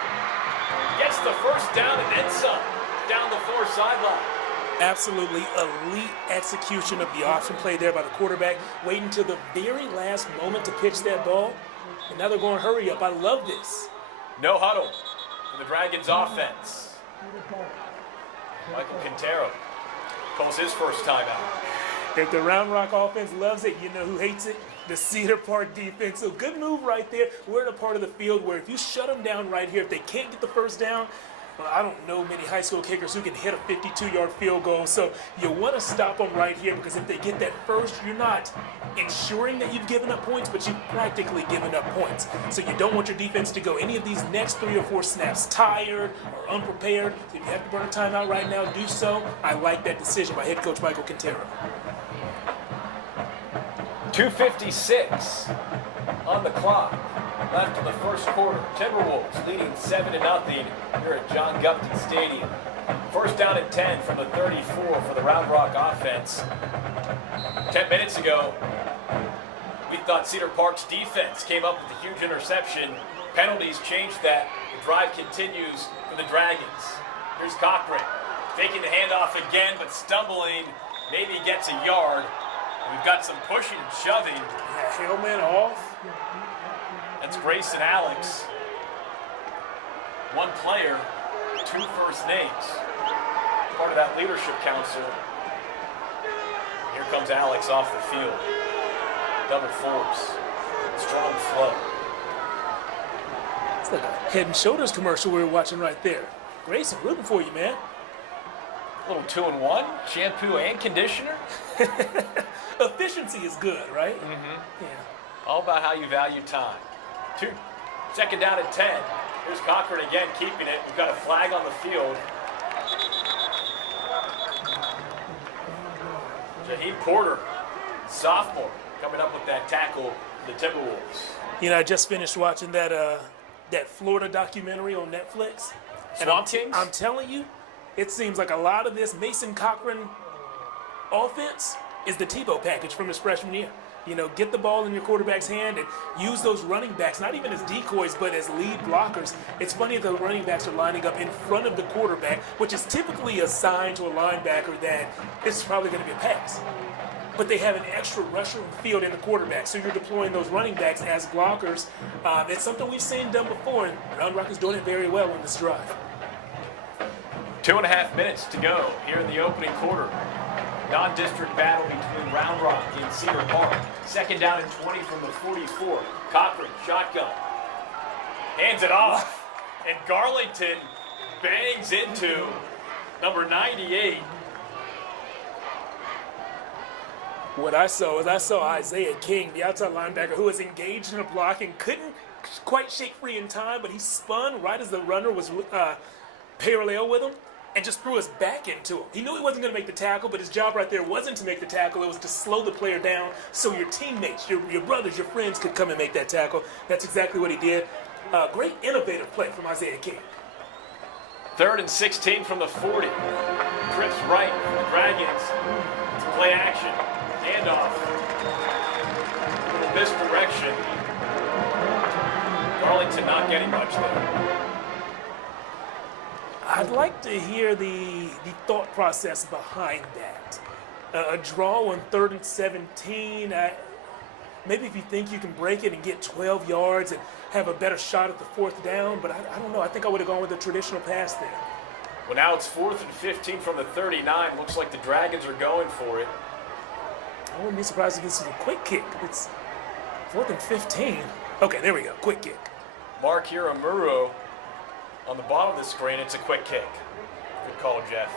gets the first down and then some down the far sideline. Absolutely elite execution of the option play there by the quarterback, waiting till the very last moment to pitch that ball. And now they're going to hurry up. I love this. No huddle for the Dragons offense. Michael Quintero calls his first timeout. If the Round Rock offense loves it, you know who hates it? The Cedar Park defense. So good move right there. We're in a part of the field where if you shut them down right here, if they can't get the first down, Well, I don't know many high school kickers who can hit a 52-yard field goal, so you want to stop them right here because if they get that first, you're not ensuring that you've given up points, but you've practically given up points. So you don't want your defense to go any of these next 3 or 4 snaps tired or unprepared. So if you have to burn a timeout right now, do so. I like that decision by head coach Michael Quintero. 2:56 on the clock left in the first quarter. Timberwolves leading 7-0 here at John Gupton Stadium. First down and 10 from the 34 for the Round Rock offense. 10 minutes ago, we thought Cedar Park's defense came up with a huge interception. Penalties changed that. The drive continues for the Dragons. Here's Cochran taking the handoff again, but stumbling. Maybe he gets a yard. And we've got some pushing and shoving. Yeah, helmet off. That's Grayson Alex. One player, 2 first names. Part of that leadership council. Here comes Alex off the field. Double force. Strong flow. It's like a Head and Shoulders commercial we were watching right there. Grayson, rooting for you, man. A little 2-in-1, shampoo and conditioner. Efficiency is good, right? Mm-hmm. Yeah. All about how you value time. 2nd down and 10. Here's Cochran again, keeping it. We've got a flag on the field. Jaheim Porter, sophomore, coming up with that tackle for the Timberwolves. You know, I just finished watching that Florida documentary on Netflix. And Swamp Kings? I'm telling you, it seems like a lot of this Mason Cochran offense is the Tebow package from his freshman year. You know, get the ball in your quarterback's hand and use those running backs, not even as decoys, but as lead blockers. It's funny that the running backs are lining up in front of the quarterback, which is typically a sign to a linebacker that this is probably going to be a pass. But they have an extra rusher in the field in the quarterback, so you're deploying those running backs as blockers. It's something we've seen done before, and Round Rock is doing it very well on this drive. 2.5 minutes to go here in the opening quarter. Non-district battle between Round Rock and Cedar Park. 2nd down and 20 from the 44. Cochran, shotgun. Hands it off. And Garlington bangs into number 98. What I saw is Isaiah King, the outside linebacker, who was engaged in a block and couldn't quite shake free in time, but he spun right as the runner was parallel with him and just threw his back into him. He knew he wasn't going to make the tackle, but his job right there wasn't to make the tackle. It was to slow the player down so your teammates, your brothers, your friends could come and make that tackle. That's exactly what he did. Great innovative play from Isaiah King. 3rd and 16 from the 40. Trips right for the Dragons. It's play action. Handoff. A little misdirection. Garlington not getting much there. I'd like to hear the thought process behind that. A draw on 3rd and 17. Maybe if you think you can break it and get 12 yards and have a better shot at the 4th down, but I don't know. I think I would have gone with a traditional pass there. Well, now it's 4th and 15 from the 39. Looks like the Dragons are going for it. I wouldn't be surprised if this is a quick kick. It's 4th and 15. Okay, there we go. Quick kick. Mark Hiramuro on the bottom of the screen. It's a quick kick. Good call, Jeff.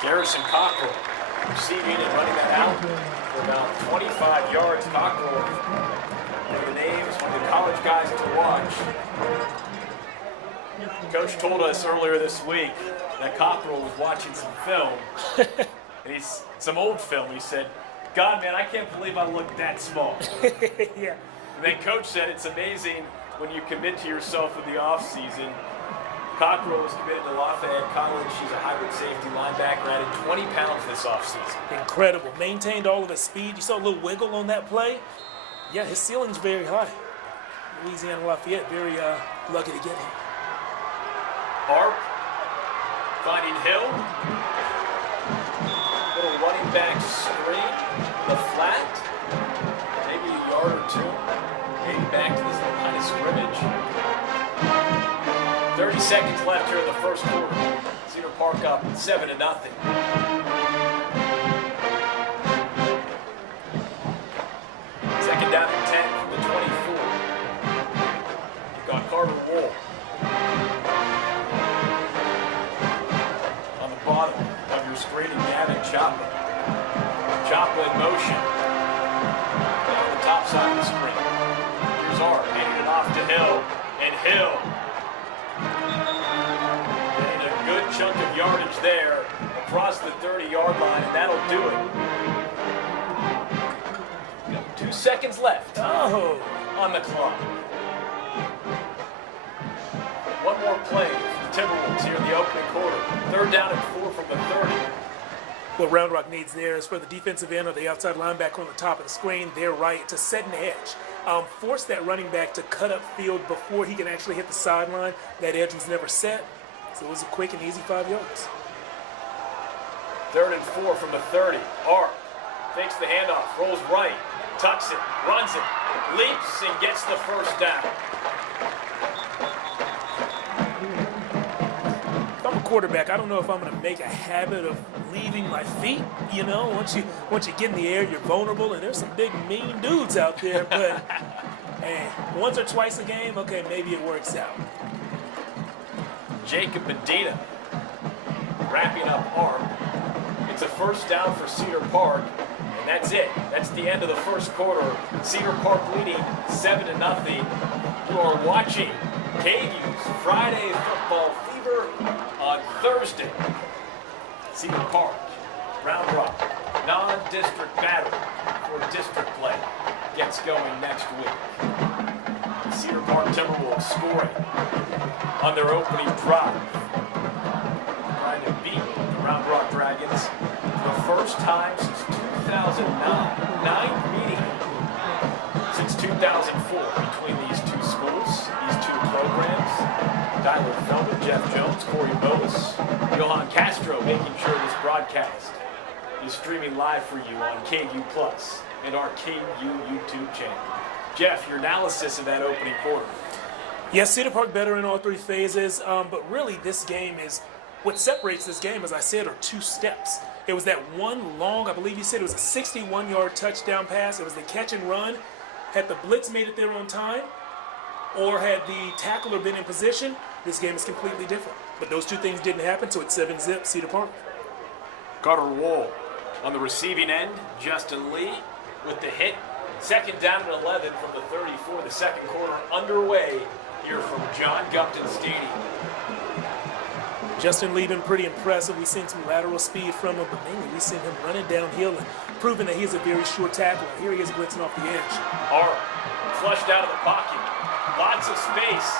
Garrison Cockrell receiving and running that out for about 25 yards. Cockrell, one of the names, one of the college guys to watch. Coach told us earlier this week that Cockrell was watching some film, and some old film. He said, "God, man, I can't believe I look that small." Yeah. And then Coach said it's amazing when you commit to yourself in the offseason. Cockrell was committed to Lafayette College. She's a hybrid safety linebacker, added 20 pounds this offseason. Incredible. Maintained all of his speed. You saw a little wiggle on that play. Yeah, his ceiling's very high. Louisiana Lafayette, very lucky to get him. Arp finding Hill. Little running back screen. The flat. Maybe a yard or two. Maybe back to this little kind of scrimmage. 30 seconds left here in the first quarter. Cedar Park up 7-0. 2nd down and 10 from the 24. side of the screen. Here's Art, handing it off to Hill, and Hill. And a good chunk of yardage there across the 30-yard line, and that'll do it. 2 seconds left on the clock. One more play for the Timberwolves here in the opening quarter. 3rd down and 4 from the 30. What Round Rock needs there is for the defensive end or the outside linebacker on the top of the screen, they're right, to set an edge. Force that running back to cut up field before he can actually hit the sideline. That edge was never set, so it was a quick and easy 5 yards. 3rd and 4 from the 30. Art takes the handoff, rolls right, tucks it, runs it, leaps, and gets the first down. If I'm a quarterback, I don't know if I'm going to make a habit of leaving my feet. You know, once you get in the air, you're vulnerable, and there's some big, mean dudes out there. But hey, once or twice a game, okay, maybe it works out. Jacob Medina wrapping up Art. It's a 1st down for Cedar Park, and that's it. That's the end of the 1st quarter. Cedar Park leading 7-0. You are watching KVUE's Friday Football Fever on Thursday. Cedar Park, Round Rock, non-district battle for district play gets going next week. Cedar Park Timberwolves scoring on their opening drive, trying to beat the Round Rock Dragons for the first time since 2009. 9th meeting since 2004 between these two schools, these two programs. Tyler Feldman, Jeff Jones, Corey Boas, Johan Castro making sure this broadcast is streaming live for you on KVUE Plus and our KVUE YouTube channel. Jeff, your analysis of that opening quarter. Yes, Cedar Park better in all 3 phases, but really this game is, what separates this game, as I said, are 2 steps. It was that one long, I believe you said it was a 61-yard touchdown pass. It was the catch and run. Had the blitz made it there on time, or had the tackler been in position, this game is completely different. But those 2 things didn't happen, so it's 7-zip, Cedar Park. Carter Wohl on the receiving end. Justin Lee with the hit. 2nd down and 11 from the 34. The 2nd quarter underway here from John Gupton Stadium. Justin Lee been pretty impressive. We've seen some lateral speed from him, but mainly we've seen him running downhill and proving that he's a very short tackler. Here he is blitzing off the edge. Art flushed out of the pocket. Lots of space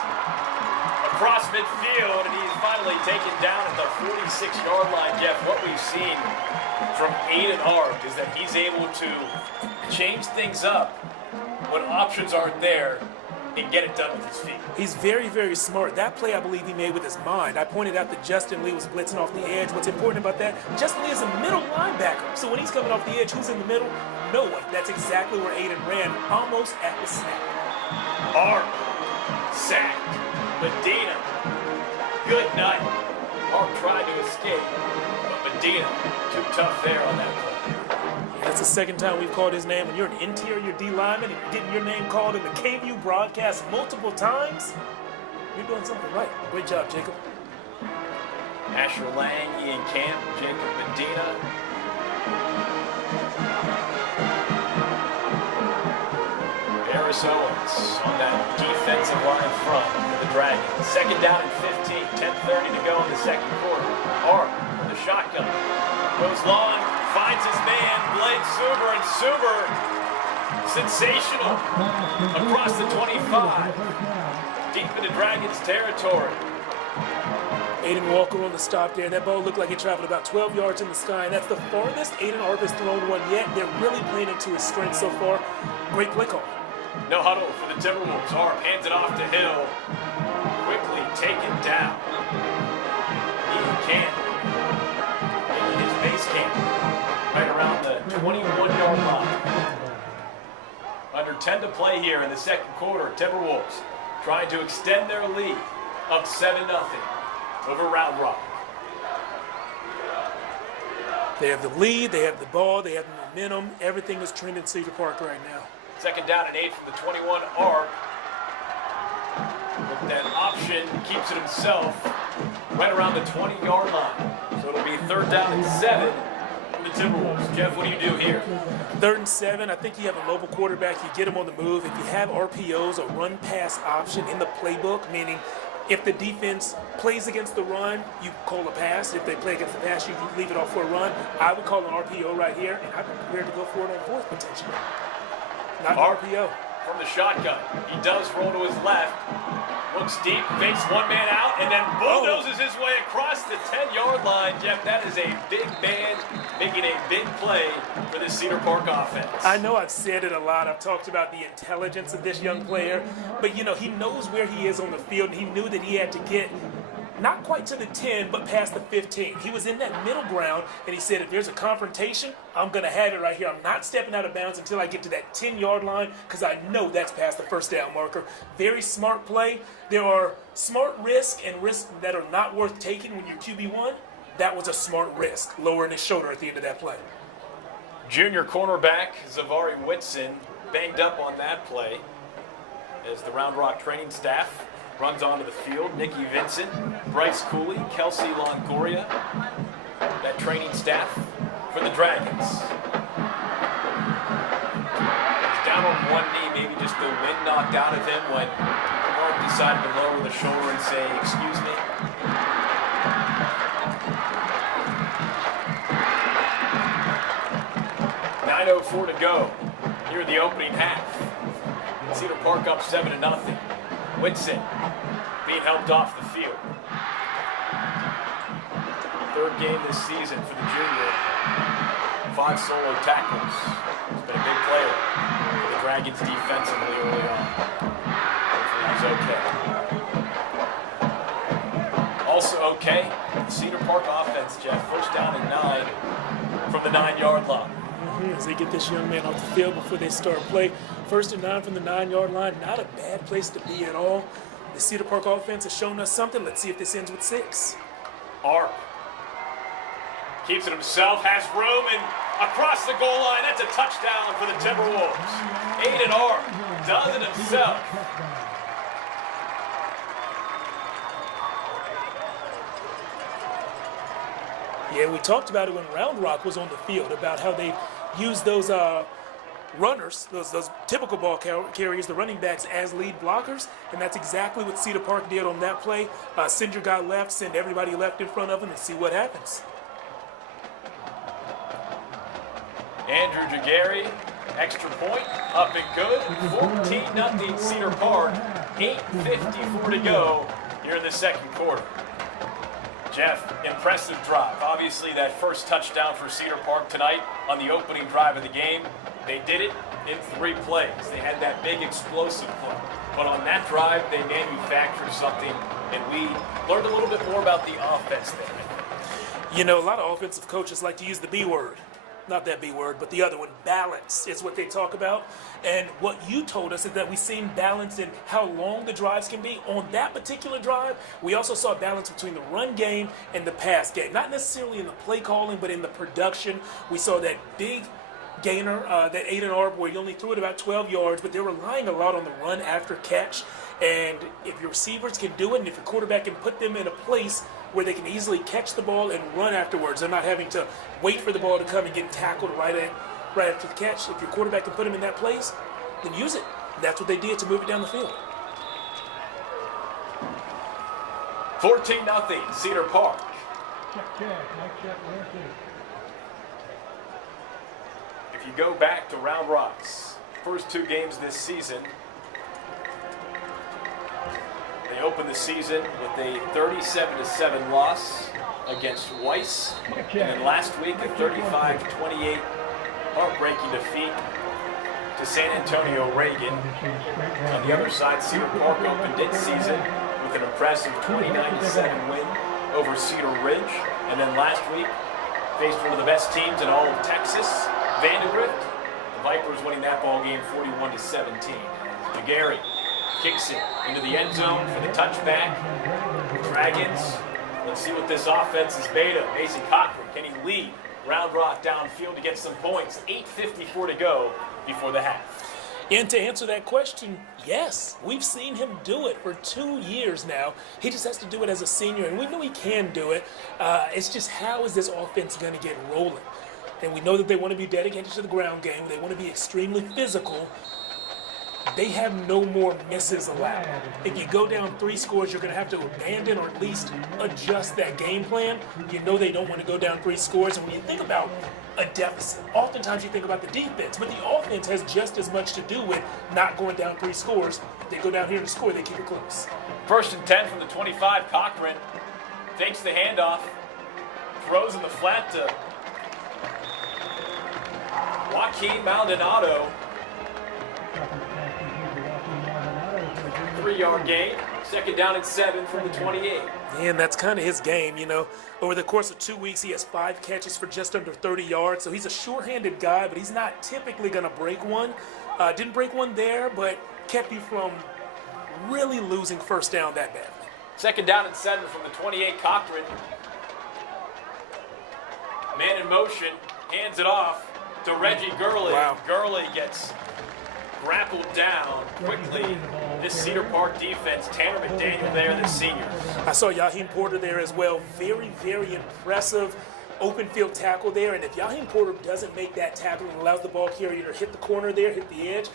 across midfield, and he's finally taken down at the 46-yard line. Jeff, what we've seen from Aiden Art is that he's able to change things up when options aren't there and get it done with his feet. He's very, very smart. That play, I believe, he made with his mind. I pointed out that Justin Lee was blitzing off the edge. What's important about that, Justin Lee is a middle linebacker. So when he's coming off the edge, who's in the middle? No one. That's exactly where Aiden ran, almost at the snap. Art sacked. Medina, good night. Art tried to escape, but Medina too tough there on that play. That's the 2nd time we've called his name. When you're an interior D lineman and you're getting your name called in the KVUE broadcast multiple times, you're doing something right. Great job, Jacob. Asher Lang, Ian Camp, Jacob Medina. Harris Owens on that defensive line front for the Dragons. 2nd down and 15, 10:30 to go in the 2nd quarter. Art, the shotgun, goes long, finds his man, Blake Suber, and Suber, sensational, across the 25, deep into Dragons territory. Aiden Walker on the stop there. That ball looked like it traveled about 12 yards in the sky, and that's the farthest Aiden Art has thrown one yet. They're really playing into his strength so far. Great play call. No huddle for the Timberwolves. Arp hands it off to Hill. Quickly taken down. Ian Camp making his base camp right around the 21-yard line. Under 10 to play here in the 2nd quarter. Timberwolves trying to extend their lead up 7-0 over Round Rock. They have the lead, they have the ball, they have the momentum. Everything is trending Cedar Park right now. 2nd down and 8 from the 21. Arp with that option keeps it himself right around the 20-yard line. So it'll be 3rd down and 7 for the Timberwolves. Jeff, what do you do here? 3rd and 7. I think you have a mobile quarterback. You get him on the move. If you have RPOs, a run-pass option in the playbook, meaning if the defense plays against the run, you call a pass. If they play against the pass, you leave it off for a run. I would call an RPO right here, and I'm prepared to go for it on 4th potentially. Not an RPO. From the shotgun. He does roll to his left. Looks deep, fakes one man out, and then bulldozes his way across the 10-yard line. Jeff, that is a big man making a big play for the Cedar Park offense. I know I've said it a lot. I've talked about the intelligence of this young player. But, you know, he knows where he is on the field, and he knew that he had to get not quite to the 10, but past the 15. He was in that middle ground, and he said, if there's a confrontation, I'm going to have it right here. I'm not stepping out of bounds until I get to that 10-yard line because I know that's past the first down marker. Very smart play. There are smart risks and risks that are not worth taking when you're QB1. That was a smart risk, lowering his shoulder at the end of that play. Junior cornerback Zavari Whitson banged up on that play as the Round Rock training staff runs onto the field. Nikki Vincent, Bryce Cooley, Kelsey Longoria, that training staff for the Dragons. He's down on one knee, maybe just the wind knocked out of him when Mark decided to lower the shoulder and say, excuse me. .9:04 to go near the opening half. Cedar Park up 7-0. Whitson being helped off the field. 3rd game this season for the junior. 5 solo tackles. He's been a big player for the Dragons defensively early on. Hopefully he's okay. Also okay, the Cedar Park offense, Jeff. 1st down and 9 from the 9-yard line. As they get this young man off the field before they start play. 1st and 9 from the 9-yard line. Not a bad place to be at all. The Cedar Park offense has shown us something. Let's see if this ends with 6. Arp keeps it himself, has room, and across the goal line. That's a touchdown for the Timberwolves. Aiden Arp does it himself. Yeah, we talked about it when Round Rock was on the field, about how they use those runners, those typical ball carriers, the running backs, as lead blockers, and that's exactly what Cedar Park did on that play. Send your guy left, send everybody left in front of him, and see what happens. Andrew Jagari, extra point, up and good. 14-0 Cedar Park, 8:54 to go here in the 2nd quarter. Jeff, impressive drive. Obviously, that first touchdown for Cedar Park tonight on the opening drive of the game. They did it in 3 plays. They had that big explosive play. But on that drive, they manufactured something, and we learned a little bit more about the offense there. You know, a lot of offensive coaches like to use the B word. Not that B word, but the other one, balance, is what they talk about. And what you told us is that we've seen balance in how long the drives can be. On that particular drive, we also saw balance between the run game and the pass game. Not necessarily in the play calling, but in the production. We saw that big gainer, that Aiden Arp, where he only threw it about 12 yards, but they're relying a lot on the run after catch. And if your receivers can do it, and if your quarterback can put them in a place where they can easily catch the ball and run afterwards, they're not having to wait for the ball to come and get tackled right after the catch. If your quarterback can put them in that place, then use it. That's what they did to move it down the field. 14-0 Cedar Park. If you go back to Round Rock's first 2 games this season, they opened the season with a 37-7 loss against Weiss, and then last week a 35-28 heartbreaking defeat to San Antonio Reagan. On the other side, Cedar Park opened its season with an impressive 29-7 win over Cedar Ridge, and then last week faced one of the best teams in all of Texas, Vandergrift. The Vipers winning that ball game 41-17. McGarry kicks it into the end zone for the touchback. Dragons, let's see what this offense is made of. Mason Cochran, can he lead Round Rock downfield to get some points? 8:54 to go before the half. And to answer that question, yes, we've seen him do it for 2 years now. He just has to do it as a senior, and we know he can do it. It's just, how is this offense going to get rolling? and we know that they want to be dedicated to the ground game. They want to be extremely physical. They have no more misses allowed. If you go down 3 scores, you're going to have to abandon or at least adjust that game plan. You know they don't want to go down 3 scores. And when you think about a deficit, oftentimes you think about the defense, but the offense has just as much to do with not going down 3 scores. If they go down here to score, they keep it close. 1st and 10 from the 25. Cochran takes the handoff, throws in the flat to Joaquin Maldonado. 3-yard gain. 2nd down and 7 from the 28. And that's kind of his game, you know. Over the course of 2 weeks, he has 5 catches for just under 30 yards. So he's a sure-handed guy, but he's not typically going to break one. Didn't break one there, but kept you from really losing 1st down that badly. 2nd down and 7 from the 28. Cochran. Man in motion. Hands it off to Reggie Gurley. Wow. Gurley gets grappled down quickly. This Cedar Park defense, Tanner McDaniel there, the senior. I saw Yaheem Porter there as well. Very, very impressive open field tackle there. And if Yaheem Porter doesn't make that tackle and allows the ball carrier to hit the corner there, hit the edge,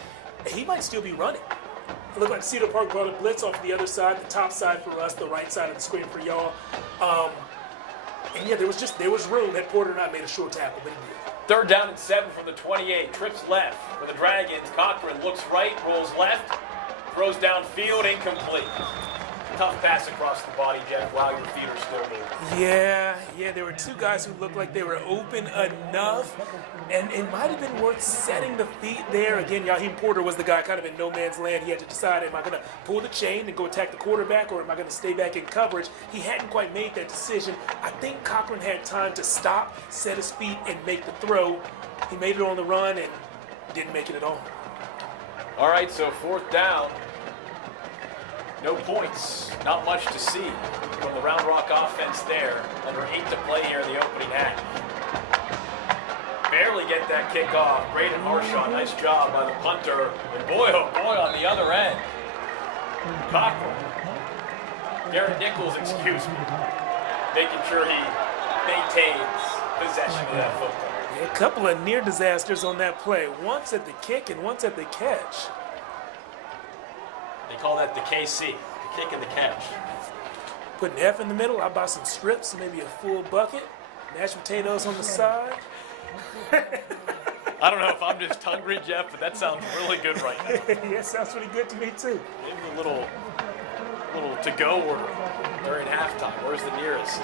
he might still be running. It looked like Cedar Park brought a blitz off the other side, the top side for us, the right side of the screen for y'all. And yeah, there was room had Porter not made a short tackle, but he did. 3rd down and 7 from the 28. Trips left for the Dragons. Cochran looks right, rolls left, throws downfield, incomplete. Tough pass across the body, Jeff, while your feet are still moving. Yeah, there were 2 guys who looked like they were open enough, and it might have been worth setting the feet there. Again, Yaheem Porter was the guy kind of in no man's land. He had to decide, am I going to pull the chain and go attack the quarterback, or am I going to stay back in coverage? He hadn't quite made that decision. I think Cochran had time to stop, set his feet, and make the throw. He made it on the run and didn't make it at all. All right, so 4th down. No points, not much to see from the Round Rock offense there. Under 8 to play here in the opening half. Barely get that kick off. Braden Harshaw, nice job by the punter. And boy, oh boy, on the other end. Cochran. Garrett Nichols, excuse me. Making sure he maintains possession of that football. A couple of near disasters on that play. Once at the kick and once at the catch. They call that the KC, the kick and the catch. Put an F in the middle. I'll buy some strips, maybe a full bucket, mashed potatoes on the side. I don't know if I'm just hungry, Jeff, but that sounds really good right now. Yeah, sounds pretty good to me too. Maybe a little to-go order during halftime. Where's the nearest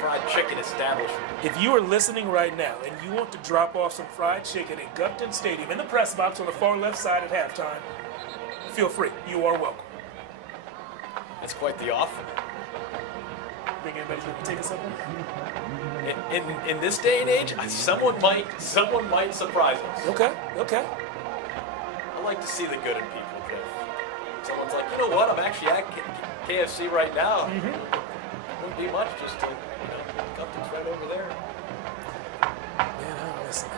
fried chicken establishment? If you are listening right now and you want to drop off some fried chicken at Gupton Stadium in the press box on the far left side at halftime, feel free. You are welcome. That's quite the offer. Think anybody's going to take us up on it? In this day and age, someone might surprise us. Okay. I like to see the good in people, Jeff. Someone's like, you know what? I'm actually at KFC right now. Wouldn't be much just to, Gupton's right over there. Man, I'm listening.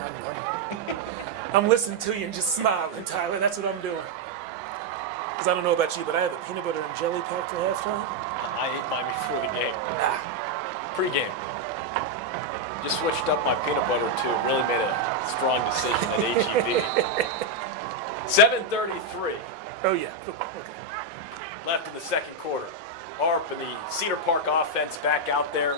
I'm listening to you and just smiling, Tyler. That's what I'm doing. Because I don't know about you, but I have a peanut butter and jelly pack for halftime. I ate mine before the game. Pre-game. Just switched up my peanut butter too. Really made a strong decision at HEB. 7:33. Oh yeah. Okay. Left in the 2nd quarter. Arp and the Cedar Park offense back out there.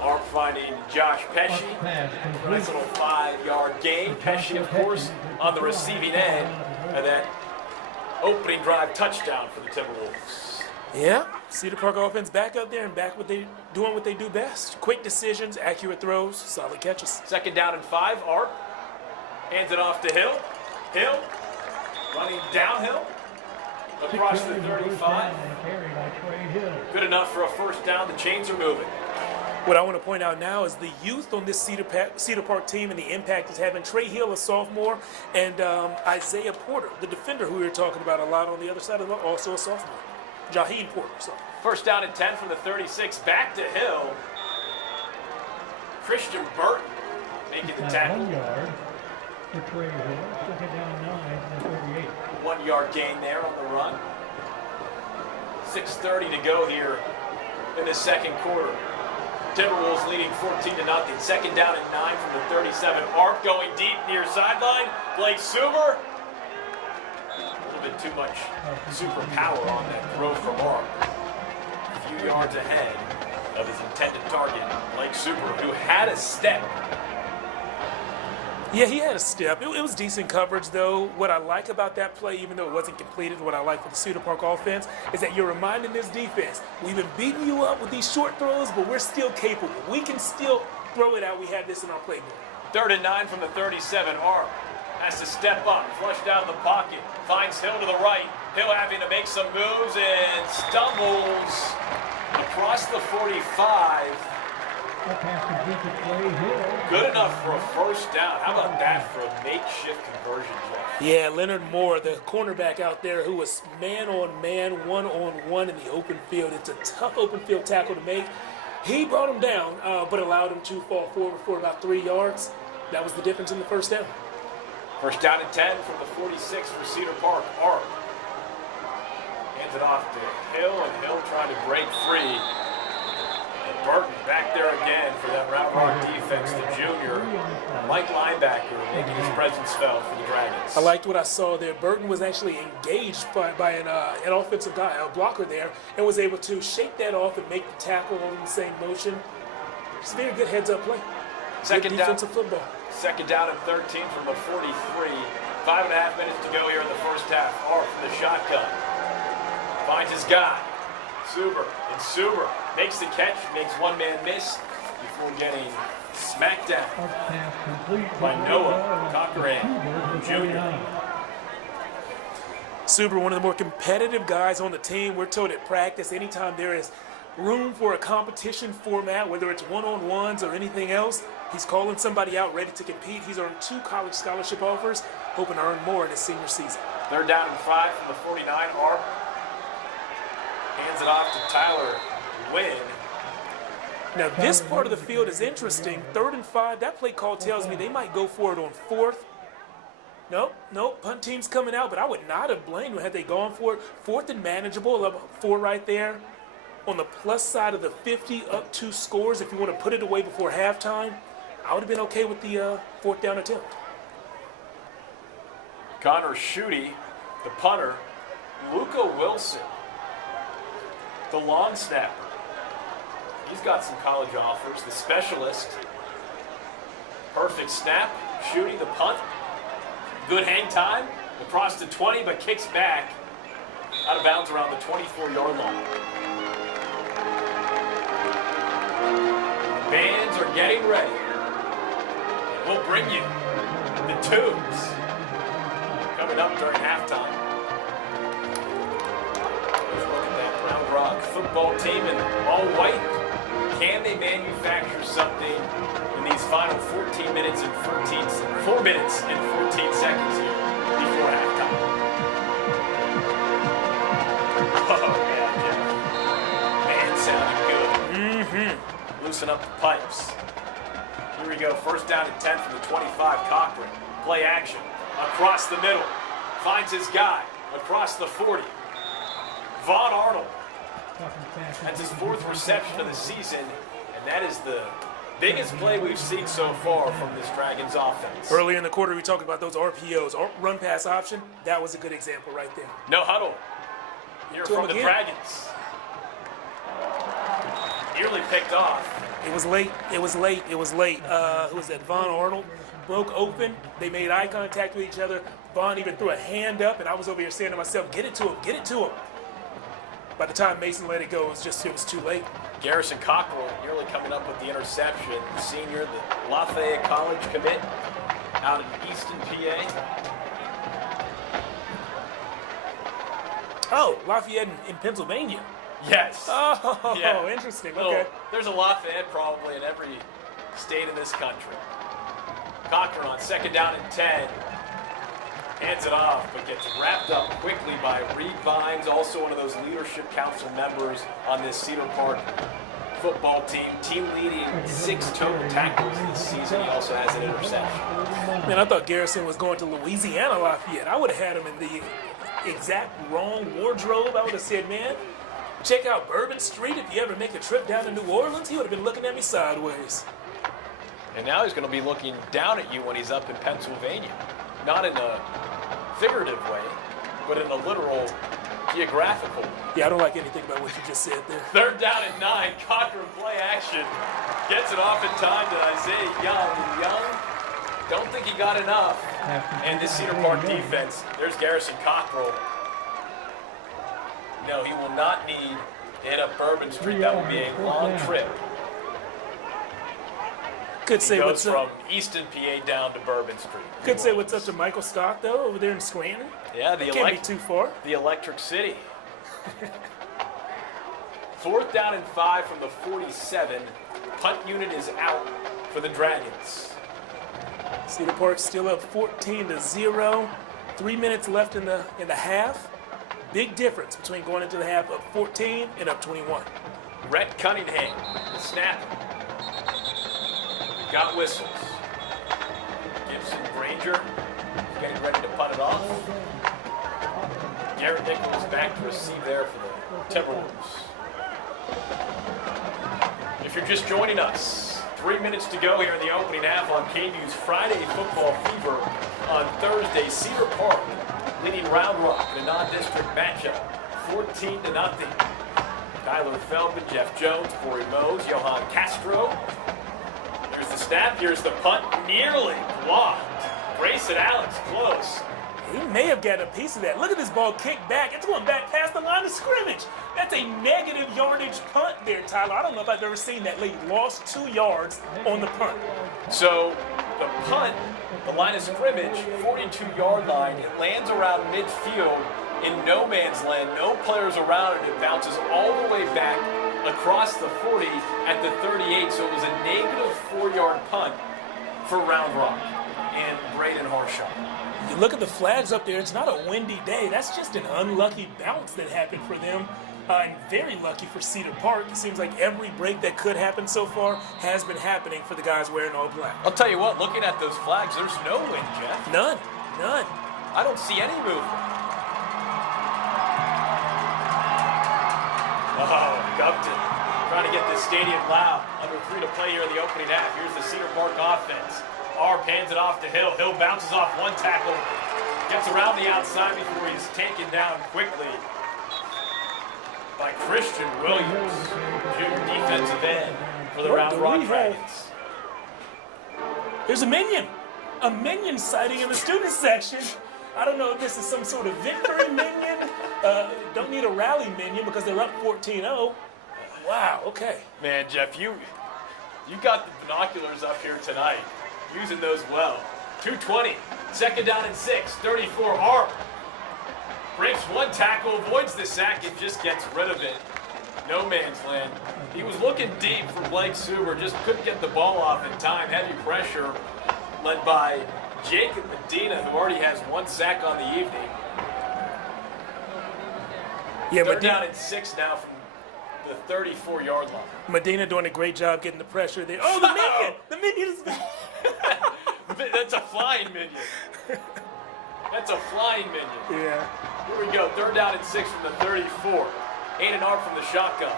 Arp finding Josh Pesci. Nice little 5-yard gain. Pesci, of course, on the receiving end. And that opening drive touchdown for the Timberwolves. Yeah, Cedar Park offense back out there and back doing what they do best. Quick decisions, accurate throws, solid catches. 2nd down and 5. Arp hands it off to Hill. Hill running downhill across the 35. Good enough for a 1st down. The chains are moving. What I want to point out now is the youth on this Cedar Park team and the impact it's having. Trey Hill, a sophomore, and Isaiah Porter, the defender who we were talking about a lot on the other side of the ball, also a sophomore. Jaheem Porter. So. 1st down and 10 from the 36. Back to Hill. Christian Burton making the tackle. 1 yard for Trey Hill. 2nd down 9 from the 38. 1-yard gain there on the run. 6:30 to go here in the 2nd quarter. Timberwolves leading 14-0. Second down and 9 from the 37. Arp going deep near sideline. Blake Suber. A little bit too much super power on that throw from Arp. A few yards ahead of his intended target, Blake Suber, who had a step. Yeah, he had a step. It was decent coverage, though. What I like about that play, even though it wasn't completed, what I like for the Cedar Park offense is that you're reminding this defense, we've been beating you up with these short throws, but we're still capable. We can still throw it out. We have this in our playbook. 3rd and 9 from the 37. Arp has to step up, flush down the pocket, finds Hill to the right. Hill having to make some moves and stumbles across the 45. Good enough for a first down. How about that for a makeshift conversion, Jeff? Yeah, Leonard Moore, the cornerback out there who was man-on-man, one-on-one in the open field. It's a tough open field tackle to make. He brought him down, but allowed him to fall forward for about 3 yards. That was the difference in the first down. First down and 10 from the 46 for Cedar Park. Arp hands it off to Hill, and Hill trying to break free. Burton back there again for that route rock defense, the junior. Mike linebacker making his presence felt for the Dragons. I liked what I saw there. Burton was actually engaged by an offensive guy, a blocker there, and was able to shake that off and make the tackle all in the same motion. It's a very good heads-up play. Second good down, defensive football. Second down and 13 from the 43. 5.5 minutes to go here in the first half. Arp from the shotgun. Finds his guy. Suber makes the catch, makes one man miss before getting smacked down by Noah Cochran Jr. Suber, one of the more competitive guys on the team. We're told at practice, anytime there is room for a competition format, whether it's one-on-ones or anything else, he's calling somebody out ready to compete. He's earned 2 college scholarship offers, hoping to earn more in his senior season. 3rd down and 5 from the 49. Arp hands it off to Tyler Wynn. Now, this part of the field is interesting. 3rd and 5, that play call tells me they might go for it on 4th. Nope, punt team's coming out, but I would not have blamed them had they gone for it. 4th and manageable, 4 right there. On the plus side of the 50, up 2 scores. If you want to put it away before halftime, I would have been okay with the 4th down attempt. Connor Schutte, the punter. Luca Wilson, the long snapper. He's got some college offers. The specialist. Perfect snap. Schutte, the punt. Good hang time. Across the 20, but kicks back. Out of bounds around the 24-yard line. Bands are getting ready. And we'll bring you the tunes coming up during halftime. Let's look at that Round Rock football team in all white. Can they manufacture something in these final 4 minutes and 14 seconds here before halftime? Oh, yeah, Jeff. Man, sounded good. Loosen up the pipes. Here we go. First down and 10 from the 25. Cochran. Play action. Across the middle. Finds his guy. Across the 40. Vaughn Arnold. That's his 4th reception of the season, and that is the biggest play we've seen so far from this Dragons offense. Earlier in the quarter, we talked about those RPOs, run pass option. That was a good example right there. No huddle. Here from the Dragons. Nearly picked off. It was late. Who was that? Vaughn Arnold broke open. They made eye contact with each other. Vaughn even threw a hand up, and I was over here saying to myself, get it to him. By the time Mason let it go, it was too late. Garrison Cockrell nearly coming up with the interception. The senior, the Lafayette College commit out in Easton, PA. Oh, Lafayette in Pennsylvania. Yes. Oh, yeah. Interesting. Well, okay. There's a Lafayette probably in every state in this country. Cochran on 2nd down and 10. Hands it off, but gets wrapped up quickly by Reed Vines, also one of those leadership council members on this Cedar Park football team. Team leading 6 total tackles this season. He also has an interception. Man, I thought Garrison was going to Louisiana Lafayette. I would have had him in the exact wrong wardrobe. I would have said, man, check out Bourbon Street if you ever make a trip down to New Orleans. He would have been looking at me sideways. And now he's going to be looking down at you when he's up in Pennsylvania. Not in a figurative way, but in a literal, geographical way. Yeah, I don't like anything about what you just said there. Third down and 9, Cochran play action. Gets it off in time to Isaiah Young. Young, don't think he got enough. And this Cedar Park defense, there's Garrison Cockrell. No, he will not need to hit up Bourbon Street. That will be a long trip. Could say Goes what's up. from Easton, PA down to Bourbon Street. Could say what's up to Michael Stock, though, over there in Scranton. Yeah, the Can't be too far. The Electric City. Fourth down and 5 from the 47. Punt unit is out for the Dragons. Cedar Park still up 14-0. 3 minutes left in the half. Big difference between going into the half up 14 and up 21. Rhett Cunningham, the snap. Got whistles. Gibson Granger getting ready to punt it off. Garrett Nichols back to receive there for the Timberwolves. If you're just joining us, 3 minutes to go here in the opening half on KVUE's Friday Football Fever. On Thursday, Cedar Park leading Round Rock in a non-district matchup, 14-0. Tyler Feldman, Jeff Jones, Corey Mose, Johan Castro. Here's the snap, here's the punt, nearly blocked. Grayson Alex close. He may have gotten a piece of that. Look at this ball kicked back. It's going back past the line of scrimmage. That's a negative yardage punt there, Tyler. I don't know if I've ever seen that. He lost 2 yards on the punt. So the punt, the line of scrimmage, 42-yard line, it lands around midfield in no man's land, no players around it. It bounces all the way back across the 40 at the 38. So it was a negative 4-yard punt for Round Rock and Braden Harshaw. You look at the flags up there, it's not a windy day. That's just an unlucky bounce that happened for them. And very lucky for Cedar Park. It seems like every break that could happen so far has been happening for the guys wearing all black. I'll tell you what, looking at those flags, there's no wind, Jeff. None. I don't see any movement. Oh, Gupton trying to get this stadium loud. Under 3 to play here in the opening half. Here's the Cedar Park offense. Arp hands it off to Hill. Hill bounces off one tackle. Gets around the outside before he's taken down quickly by Christian Williams, junior defensive end for the Round Rock Dragons. There's a minion sighting in the student section. I don't know if this is some sort of victory minion. Don't need a rally minion because they're up 14-0. Wow, okay. Man, Jeff, you got the binoculars up here tonight. Using those well. 2:20, second down and 6, 34 Arp. Breaks one tackle, avoids the sack, and just gets rid of it. No man's land. He was looking deep for Blake Suber, just couldn't get the ball off in time. Heavy pressure led by Jacob Medina, who already has 1 sack on the evening. Yeah, Third down and 6 now from the 34-yard line. Medina doing a great job getting the pressure there. Oh, the minion! The minion is That's a flying minion. That's a flying minion. Yeah. Here we go. Third down and 6 from the 34. Aiden Arp from the shotgun.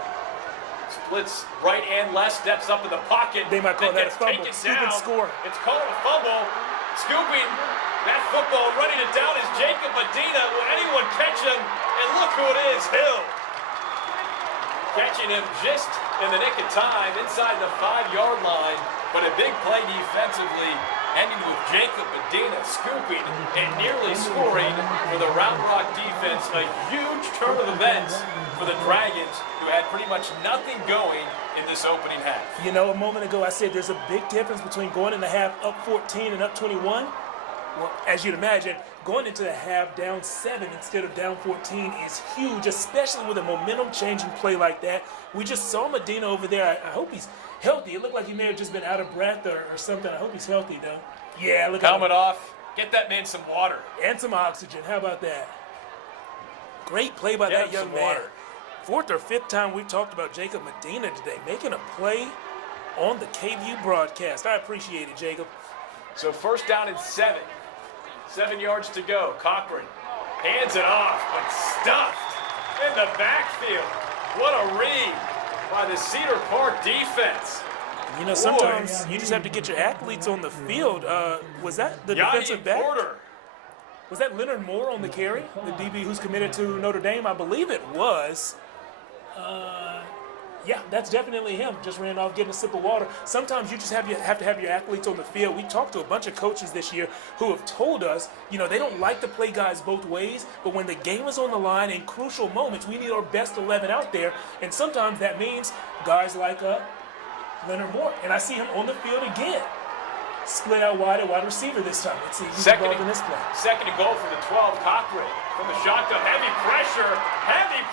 Splits right and left, steps up in the pocket. They might call that a fumble. Scooping score. It's called a fumble. Scooping that football, running it down is Jacob Medina. Will anyone catch him? And look who it is, Hill. Catching him just in the nick of time inside the 5-yard line. But a big play defensively, ending with Jacob Medina scooping and nearly scoring for the Round Rock defense. A huge turn of events for the Dragons, who had pretty much nothing going in this opening half. You know, a moment ago I said there's a big difference between going in the half up 14 and up 21. Well, as you'd imagine, going into the half down 7 instead of down 14 is huge, especially with a momentum-changing play like that. We just saw Medina over there. I hope he's healthy. It looked like he may have just been out of breath or something. I hope he's healthy, though. Yeah, look at him. Helmet off. Get that man some water. And some oxygen. How about that? Great play by that young man. Water. 4th or 5th time we've talked about Jacob Medina today, making a play on the KVUE broadcast. I appreciate it, Jacob. So first down and 7. 7 yards to go. Cochran hands it off, but stuffed in the backfield. What a read by the Cedar Park defense. You know, sometimes you just have to get your athletes on the field. Was that the defensive back? Porter. Was that Leonard Moore on the carry, the DB who's committed to Notre Dame? I believe it was. Yeah, that's definitely him. Just ran off getting a sip of water. Sometimes you just have to have your athletes on the field. We talked to a bunch of coaches this year who have told us, you know, they don't like to play guys both ways, but when the game is on the line in crucial moments, we need our best 11 out there. And sometimes that means guys like Leonard Moore. And I see him on the field again. Split out wide at wide receiver this time. Let's see who's involved in this play. Second and goal for the 12, Cochran from the shotgun. Heavy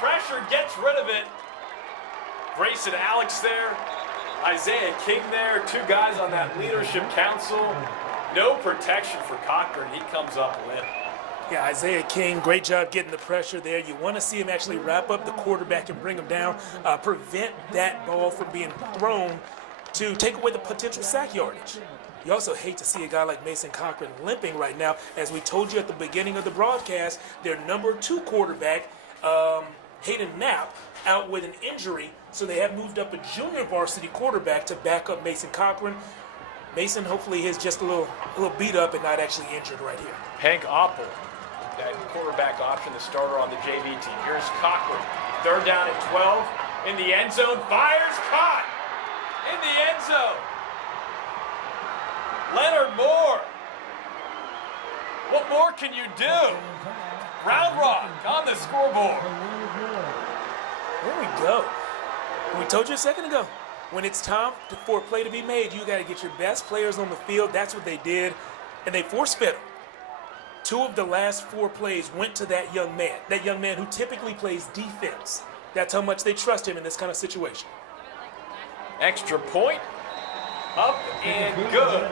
pressure, gets rid of it. Grayson Alex there, Isaiah King there, two guys on that leadership council. No protection for Cochran. He comes up limp. Yeah, Isaiah King, great job getting the pressure there. You want to see him actually wrap up the quarterback and bring him down, prevent that ball from being thrown to take away the potential sack yardage. You also hate to see a guy like Mason Cochran limping right now. As we told you at the beginning of the broadcast, their number 2 quarterback, Hayden Knapp, out with an injury, so they have moved up a junior varsity quarterback to back up Mason Cochran. Mason hopefully is just a little beat up and not actually injured right here. Hank Oppel, that quarterback option, the starter on the JV team. Here's Cochran, third down and 12, in the end zone, fires, caught, in the end zone. Leonard Moore, what more can you do? Round Rock on the scoreboard. There we go. We told you a second ago, when it's time for a play to be made, you got to get your best players on the field. That's what they did, and they force-fed him. 2 of the last 4 plays went to that young man who typically plays defense. That's how much they trust him in this kind of situation. Extra point, up and good.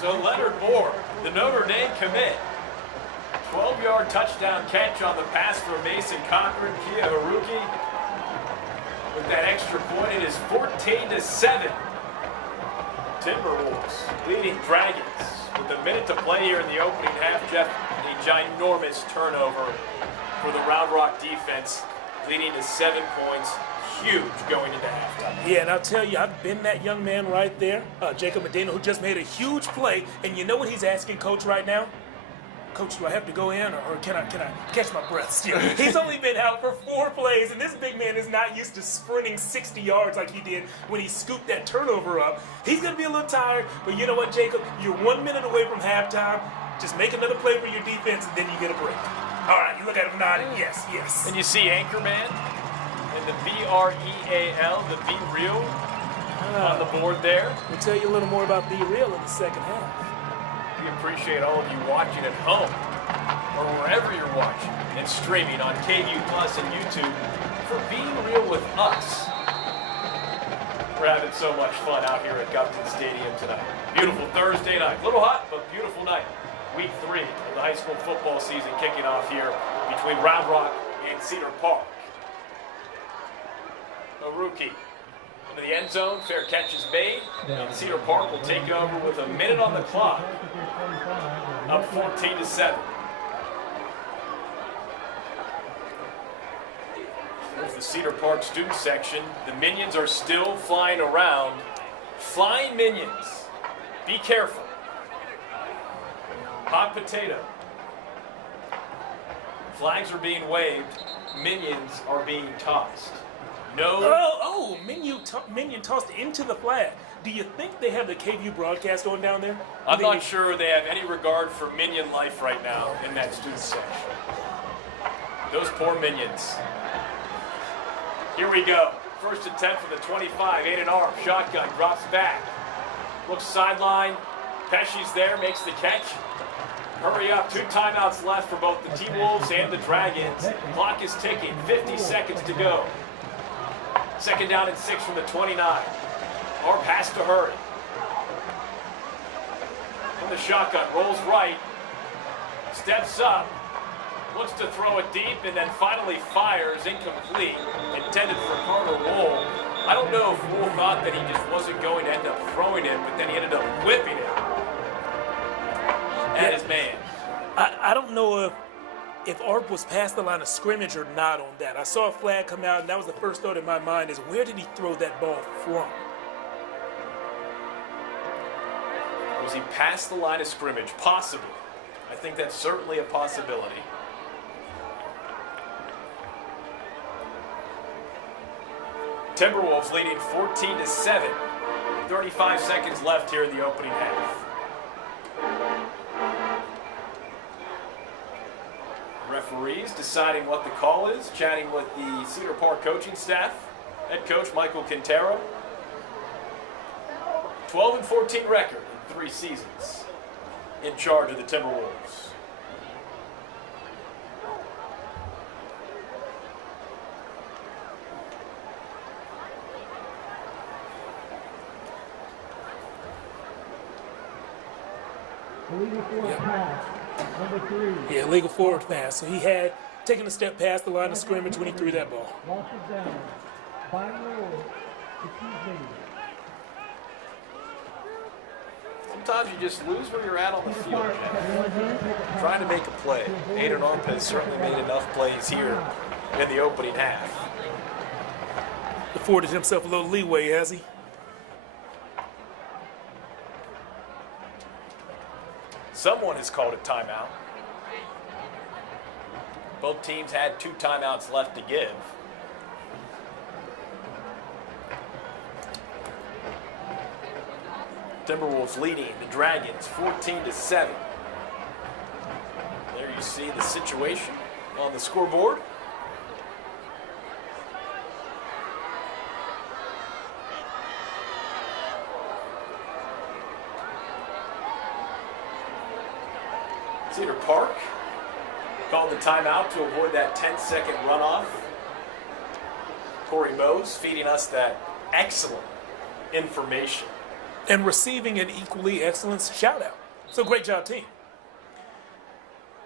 So Leonard Moore, the Notre Dame commit, 12-yard touchdown catch on the pass from Mason Cochran. Kia Haruki with that extra point. It is 14-7. Timberwolves leading Dragons with a minute to play here in the opening half. Jeff, a ginormous turnover for the Round Rock defense, leading to 7 points. Huge going into halftime. Yeah, and I'll tell you, I've been that young man right there, Jacob Medina, who just made a huge play. And you know what he's asking Coach right now? Coach, do I have to go in, or can I catch my breath still? He's only been out for 4 plays, and this big man is not used to sprinting 60 yards like he did when he scooped that turnover up. He's going to be a little tired, but you know what, Jacob? You're 1 minute away from halftime. Just make another play for your defense, and then you get a break. All right, you look at him nodding. Yes. And you see Anchorman and the B-R-E-A-L, the Be Real, on the board there. We'll tell you a little more about Be Real in the second half. We appreciate all of you watching at home or wherever you're watching and streaming on KVUE Plus and YouTube for being real with us. We're having so much fun out here at Gupton Stadium tonight. Beautiful Thursday night. A little hot, but beautiful night. Week 3 of the high school football season kicking off here between Round Rock and Cedar Park. A rookie into the end zone, fair catch is made, and Cedar Park will take over with a minute on the clock, up 14-7. There's the Cedar Park student section. The minions are still flying around. Flying minions, be careful. Hot potato. Flags are being waved. Minions are being tossed. No. Minion tossed into the flag. Do you think they have the KVUE broadcast going down there? I'm not sure they have any regard for minion life right now in that student section. Those poor minions. Here we go. First and 10 for the 25. Aiden Arm, shotgun, drops back. Looks sideline. Pesci's there, makes the catch. Hurry up, 2 timeouts left for both the T-Wolves and the Dragons. Clock is ticking, 50 seconds to go. Second down and 6 from the 29. Our pass to Hurry. From the shotgun, rolls right. Steps up. Looks to throw it deep and then finally fires, incomplete. Intended for Carter Wool. I don't know if Wool thought that he just wasn't going to end up throwing it, but then he ended up whipping it at his man. I don't know if if Arp was past the line of scrimmage or not on that. I saw a flag come out, and that was the first thought in my mind is where did he throw that ball from? Was he past the line of scrimmage? Possibly. I think that's certainly a possibility. Timberwolves leading 14-7. 35 seconds left here in the opening half. Referees deciding what the call is, chatting with the Cedar Park coaching staff. Head coach Michael Quintero. 12-14 record in 3 seasons. In charge of the Timberwolves. Illegal forward pass, number 3. Yeah, legal forward pass. So he had taken a step past the line of scrimmage when he threw that ball. Lost it down. Final, excuse me. Sometimes you just lose where you're at on the field. Trying to make a play. Aiden Arp has certainly made enough plays here in the opening half. Afforded himself a little leeway, has he? Someone has called a timeout. Both teams had 2 timeouts left to give. Timberwolves leading the Dragons 14-7. There you see the situation on the scoreboard. Cedar Park called the timeout to avoid that 10-second runoff. Corey Mose feeding us that excellent information. And receiving an equally excellent shout out. So great job, team.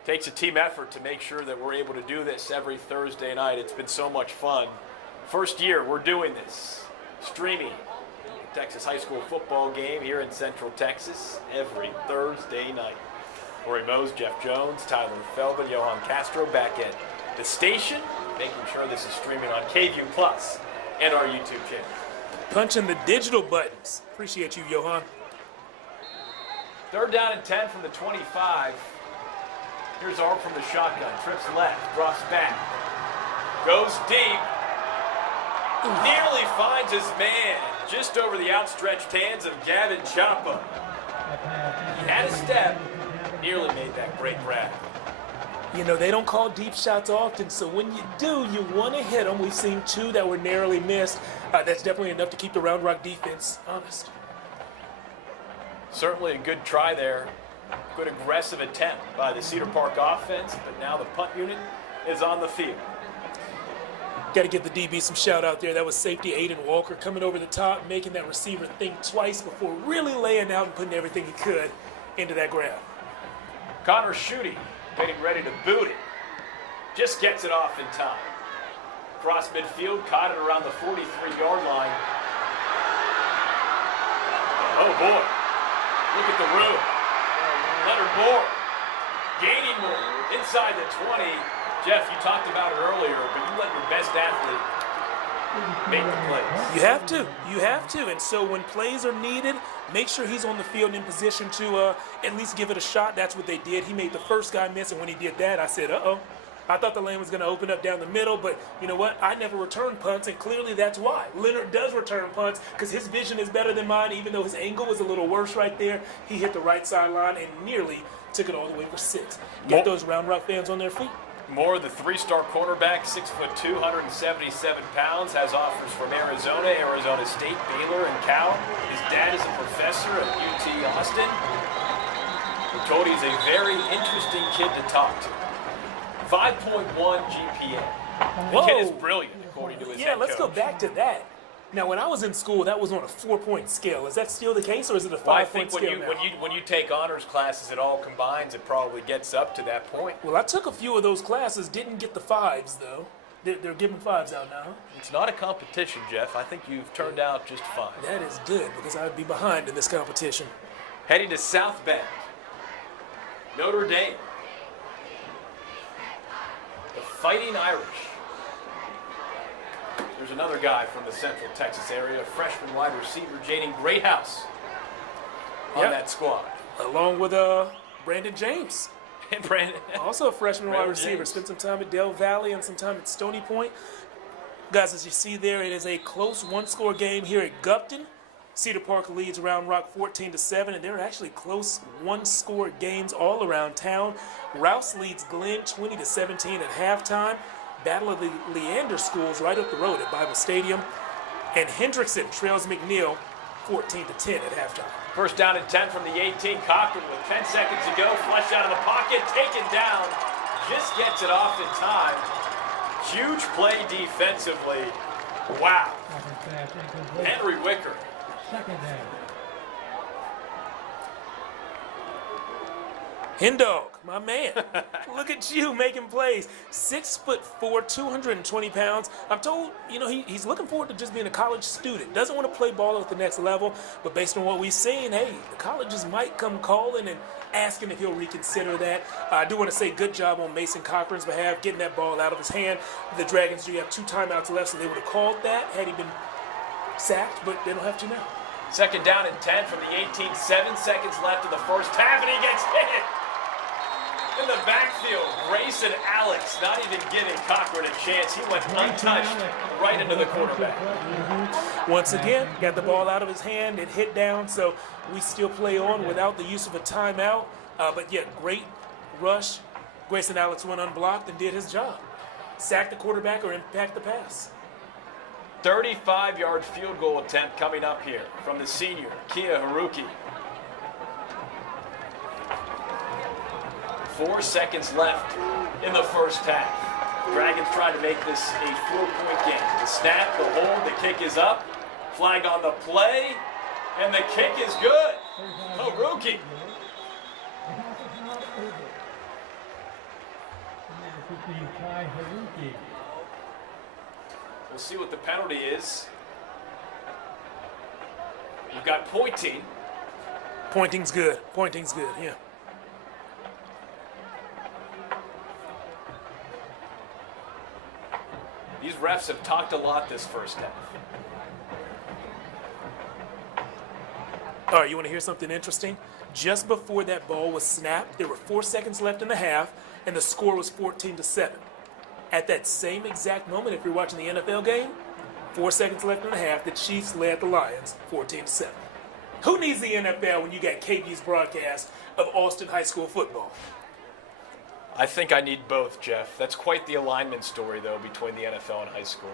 Takes a team effort to make sure that we're able to do this every Thursday night. It's been so much fun. First year we're doing this. Streaming Texas high school football game here in Central Texas every Thursday night. Corey Mose, Jeff Jones, Tyler Feldman, Johan Castro back at the station, making sure this is streaming on KVUE Plus and our YouTube channel. Punching the digital buttons. Appreciate you, Johan. 3rd down and 10 from the 25. Here's Arp from the shotgun. Trips left, drops back. Goes deep. Nearly finds his man just over the outstretched hands of Gavin Chapa. He had a step. Nearly made that great grab. You know, they don't call deep shots often, so when you do, you want to hit them. We've seen 2 that were narrowly missed. That's definitely enough to keep the Round Rock defense honest. Certainly a good try there. Good aggressive attempt by the Cedar Park offense, but now the punt unit is on the field. Got to give the DB some shout out there. That was safety Aiden Walker coming over the top, making that receiver think twice before really laying out and putting everything he could into that grab. Connor Schutte getting ready to boot it. Just gets it off in time. Cross midfield, caught it around the 43-yard line. Oh boy, look at the room. Leonard Moore gaining more inside the 20. Jeff, you talked about it earlier, but you let your best athlete make the plays. You have to. And so when plays are needed, make sure he's on the field in position to at least give it a shot. That's what they did. He made the first guy miss, and when he did that, I said, uh-oh. I thought the lane was going to open up down the middle, but you know what? I never return punts, and clearly that's why. Leonard does return punts because his vision is better than mine, even though his angle was a little worse right there. He hit the right sideline and nearly took it all the way for 6. Get those Round Rock fans on their feet. Moore, the 3-star cornerback, 6'2", 177 pounds, has offers from Arizona, Arizona State, Baylor, and Cal. His dad is a professor at UT Austin. We're told he's a very interesting kid to talk to. 5.1 GPA. The kid is brilliant, according to his head let's go coach. back to that. Now, when I was in school, that was on a 4-point scale. Is that still the case, or is it a 5-point scale now? When you take honors classes, it all combines. It probably gets up to that point. Well, I took a few of those classes, didn't get the 5s, though. They're giving 5s out now. It's not a competition, Jeff. I think you've turned out just fine. That is good, because I'd be behind in this competition. Heading to South Bend. Notre Dame. Fighting Irish. There's another guy from the Central Texas area, freshman wide receiver Jaden Greathouse on that squad. Along with Brandon James. And Brandon. Also a freshman wide receiver. James. Spent some time at Del Valley and some time at Stony Point. Guys, as you see there, it is a close one-score game here at Gupton. Cedar Park leads Round Rock 14-7, and there are actually close one-score games all around town. Rouse leads Glenn 20-17 at halftime. Battle of the Leander schools right up the road at Bible Stadium. And Hendrickson trails McNeil 14-10 at halftime. First down and 10 from the 18. Cochran with 10 seconds to go. Flushed out of the pocket, taken down. Just gets it off in time. Huge play defensively. Wow. Henry Wicker. Second down. Hendog, my man. Look at you making plays. 6'4", 220 pounds. I'm told, he's looking forward to just being a college student. Doesn't want to play ball at the next level, but based on what we've seen, hey, the colleges might come calling and asking if he'll reconsider that. I do want to say good job on Mason Cochran's behalf, getting that ball out of his hand. The Dragons do have 2 timeouts left, so they would have called that had he been sacked, but they don't have to now. Second down and 10 from the 18. 7 seconds left in the first half, and he gets hit. In the backfield, Grayson Alex not even giving Cochran a chance. He went untouched right into the quarterback. Once again, got the ball out of his hand and hit down, so we still play on without the use of a timeout. But yeah, great rush. Grayson Alex went unblocked and did his job. Sack the quarterback or impact the pass. 35-yard field goal attempt coming up here from the senior, Kia Haruki. 4 seconds left in the first half. Dragons trying to make this a 4-point game. The snap, the hold, the kick is up. Flag on the play, and the kick is good. Haruki. We'll see what the penalty is. We've got pointing. Pointing's good. Pointing's good, yeah. These refs have talked a lot this first half. All right, you want to hear something interesting? Just before that ball was snapped, there were 4 seconds left in the half, and the score was 14-7. At that same exact moment, if you're watching the NFL game, 4 seconds left in the half, the Chiefs led the Lions 14-7. Who needs the NFL when you got KVUE's broadcast of Austin High School football? I think I need both, Jeff. That's quite the alignment story, though, between the NFL and high school.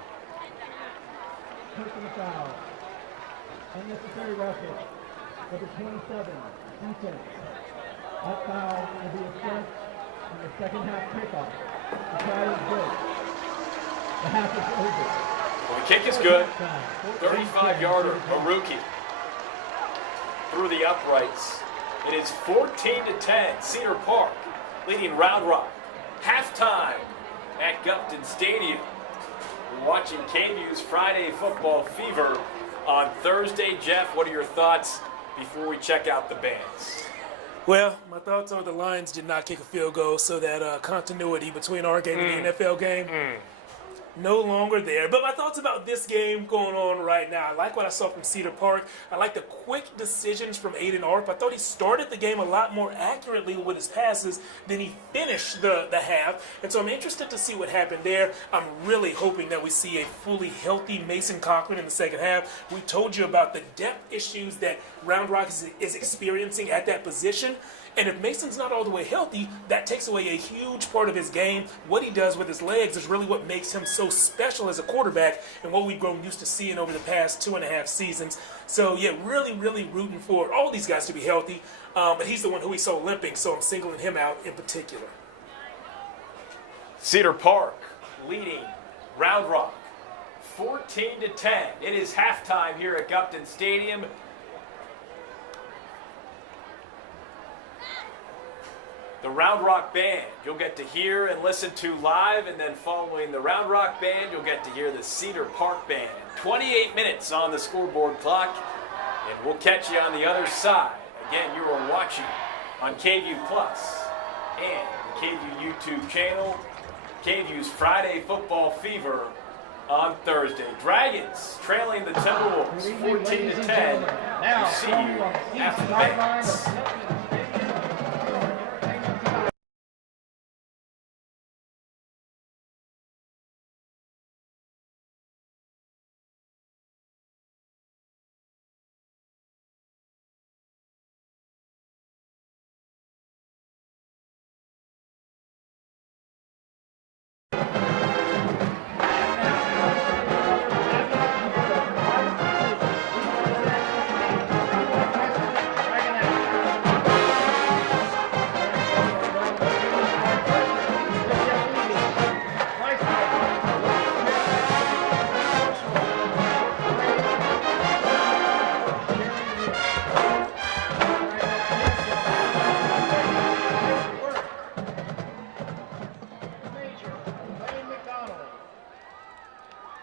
Personal foul. Unnecessary roughing. Number 27, defense. That foul will be assessed in the second half kickoff. The try is good. The half is over. Well, the kick is good. 35-yarder, Haruki. Through the uprights. It is 14-10, Cedar Park leading Round Rock. Halftime at Gupton Stadium. We're watching KVUE's Friday Football Fever on Thursday. Jeff, what are your thoughts before we check out the bands? Well, my thoughts are the Lions did not kick a field goal, so that continuity between our game and the NFL game no longer there. But my thoughts about this game going on right now. I like what I saw from Cedar Park. I like the quick decisions from Aiden Arp. I thought he started the game a lot more accurately with his passes than he finished the half. And so I'm interested to see what happened there. I'm really hoping that we see a fully healthy Mason Cochran in the second half. We told you about the depth issues that Round Rock is experiencing at that position. And if Mason's not all the way healthy, that takes away a huge part of his game. What he does with his legs is really what makes him so special as a quarterback and what we've grown used to seeing over the past 2.5 seasons. So, yeah, really, really rooting for all these guys to be healthy. But he's the one who we saw limping, so I'm singling him out in particular. Cedar Park leading Round Rock 14-10. It is halftime here at Gupton Stadium. The Round Rock Band you'll get to hear and listen to live, and then following the Round Rock Band, you'll get to hear the Cedar Park Band. 28 minutes on the scoreboard clock, and we'll catch you on the other side. Again, you are watching on KVUE Plus and the KVUE YouTube channel, KVUE's Friday Football Fever on Thursday. Dragons trailing the Timberwolves 14-10. Now, You see you after the Banks.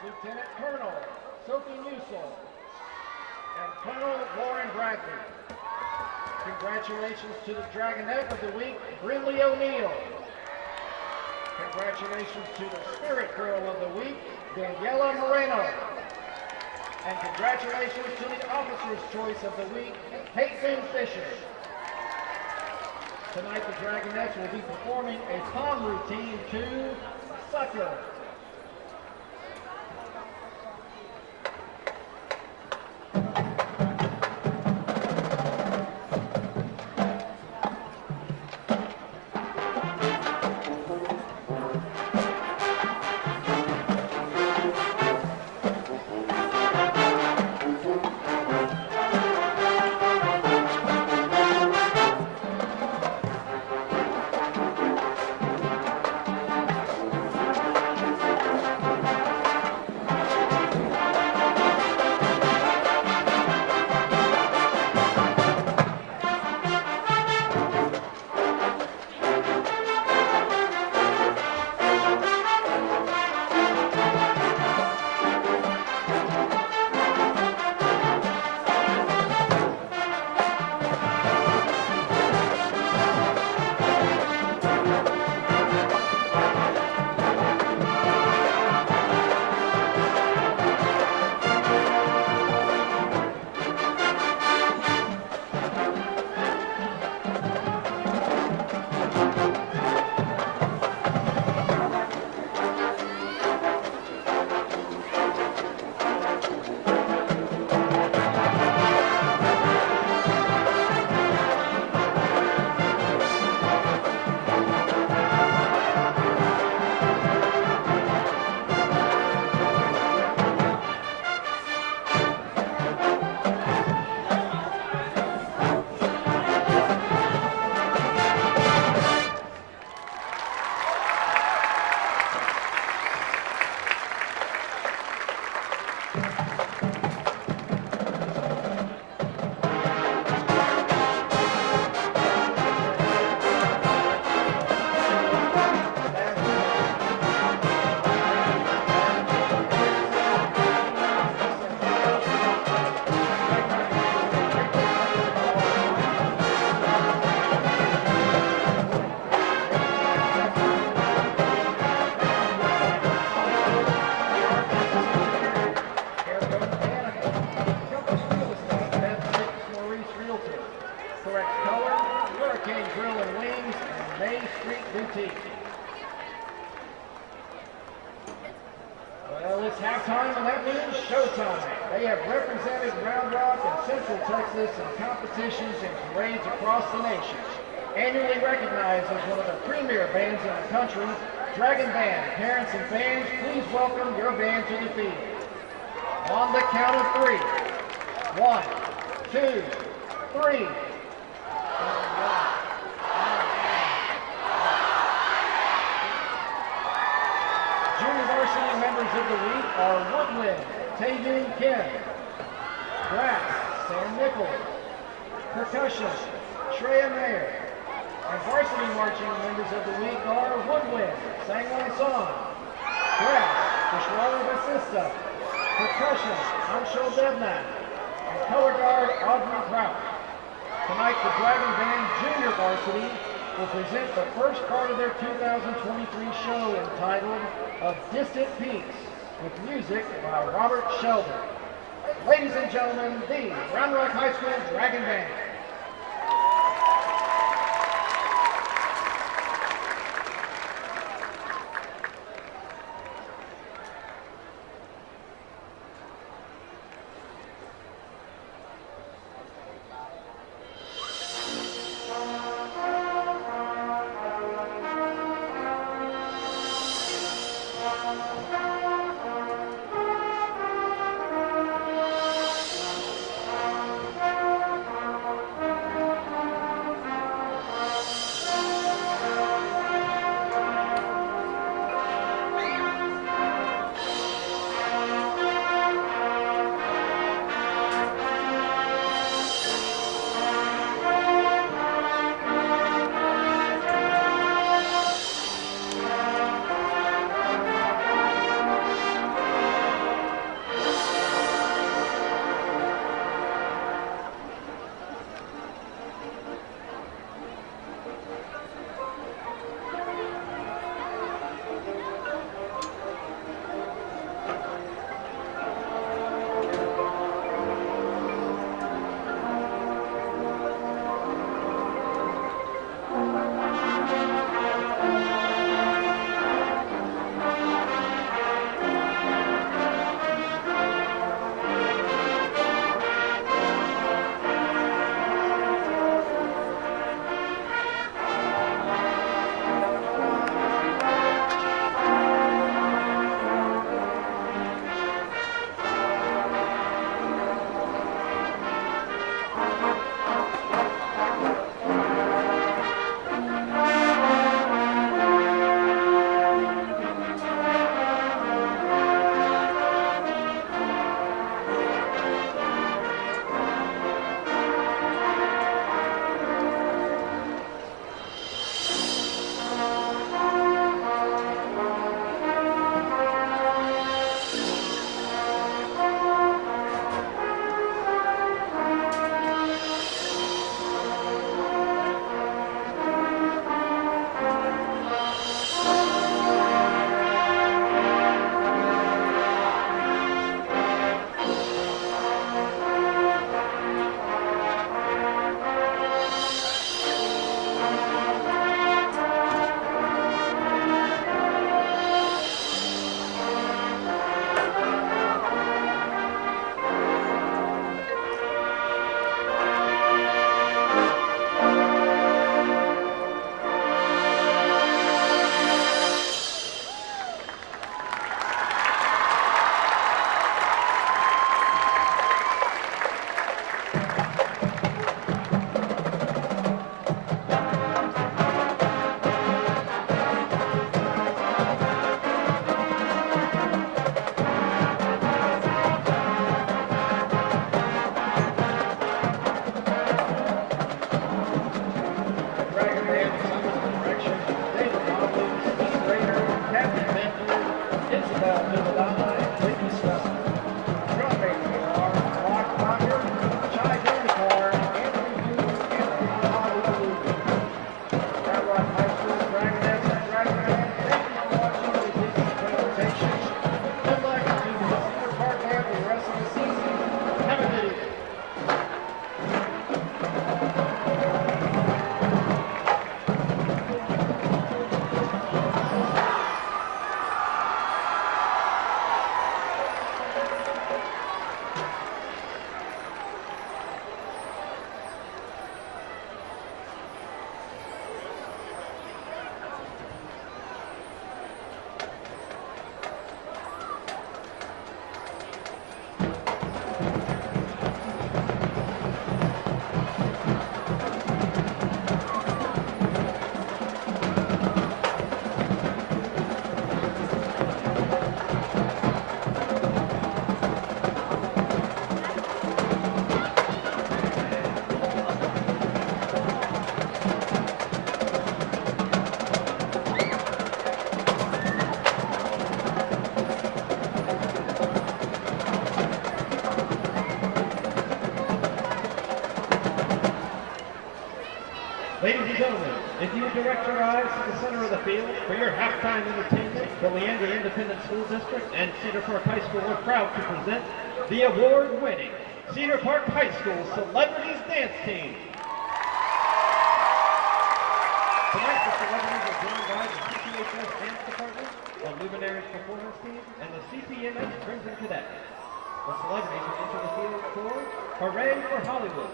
Lieutenant Colonel Sophie Musil, and Colonel Lauren Bradley. Congratulations to the Dragonette of the Week, Brinley O'Neill. Congratulations to the Spirit Girl of the Week, Daniela Moreno. And congratulations to the Officer's Choice of the Week, Peyton Fisher. Tonight the Dragonettes will be performing a pom routine to Sucker. Well, it's halftime, and that means showtime. They have represented Round Rock and Central Texas in competitions and parades across the nation. Annually recognized as one of the premier bands in the country, Dragon Band. Parents and fans, please welcome your band to the field. On the count of three. 1, 2, 3. Junior varsity members of the week are Woodland, Taejoon Kim. Brass, Sam Nichols. Percussion, Shreya Mayer. And varsity marching members of the week are Woodwind, Sangwon Song. Brass, Vishwara Vasista. Percussion, Anshul Devnath. And color guard, Audrey Kraut. Tonight, the Dragon Band Junior Varsity will present the first part of their 2023 show entitled Of Distant Peaks with music by Robert Sheldon. Ladies and gentlemen, the Round Rock High School Dragon Band. direct your eyes to the center of the field for your halftime entertainment. The Leander Independent School District and Cedar Park High School are proud to present the award-winning Cedar Park High School Celebrities Dance Team. Tonight, the celebrities are joined by the CPHS Dance Department, the Luminaries Performance Team, and the CPMS Crimson Cadets. The celebrities will enter the field for Hooray for Hollywood.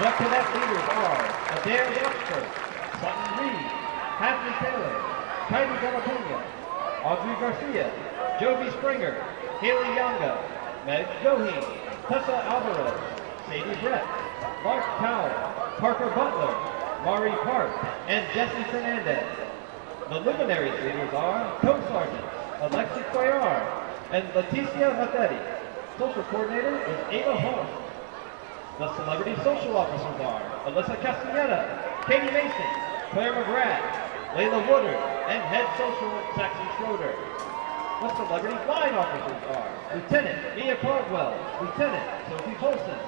The cadet leaders are Adair Webster, Sutton Reed, Hadley Taylor, Heidi Della Pena, Audrey Garcia, Jovi Springer, Haley Yonga, Meg Goheen, Tessa Alvarez, Sadie Brett, Mark Powell, Parker Butler, Mari Park, and Jesse Fernandez. The Luminaries leaders are Co-Sergeants Alexi Cuellar and Leticia Mathetti. Social coordinator is Ava Hall. The celebrity social officers are Alyssa Castaneda, Katie Mason, Claire McGrath, Layla Woodard, and head social Saxon Schroeder. The celebrity flying officers are Lieutenant Mia Caldwell, Lieutenant Sophie Polson,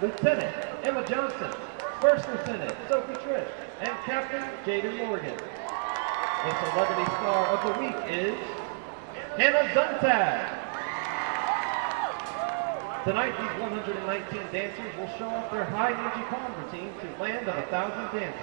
Lieutenant Emma Johnson, First Lieutenant Sophie Trish, and Captain Jaden Morgan. The celebrity star of the week is Hannah Duntag. Tonight, these 119 dancers will show off their high-energy palm routine to land of 1,000 dances.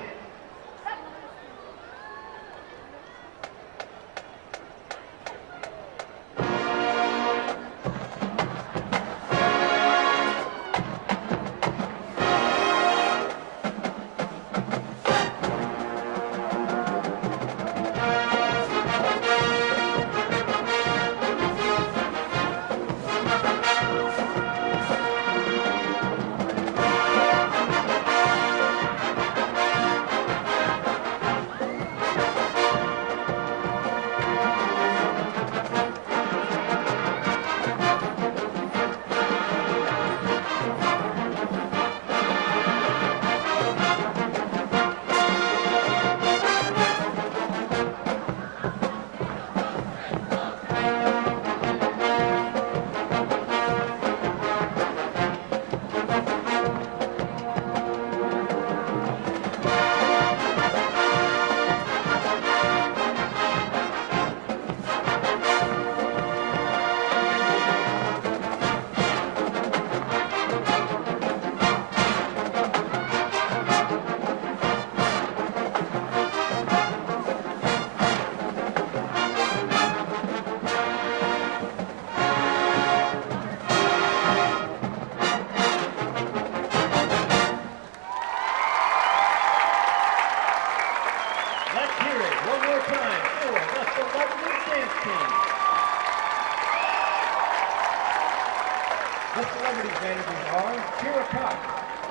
The celebrities managers are Kira Cox,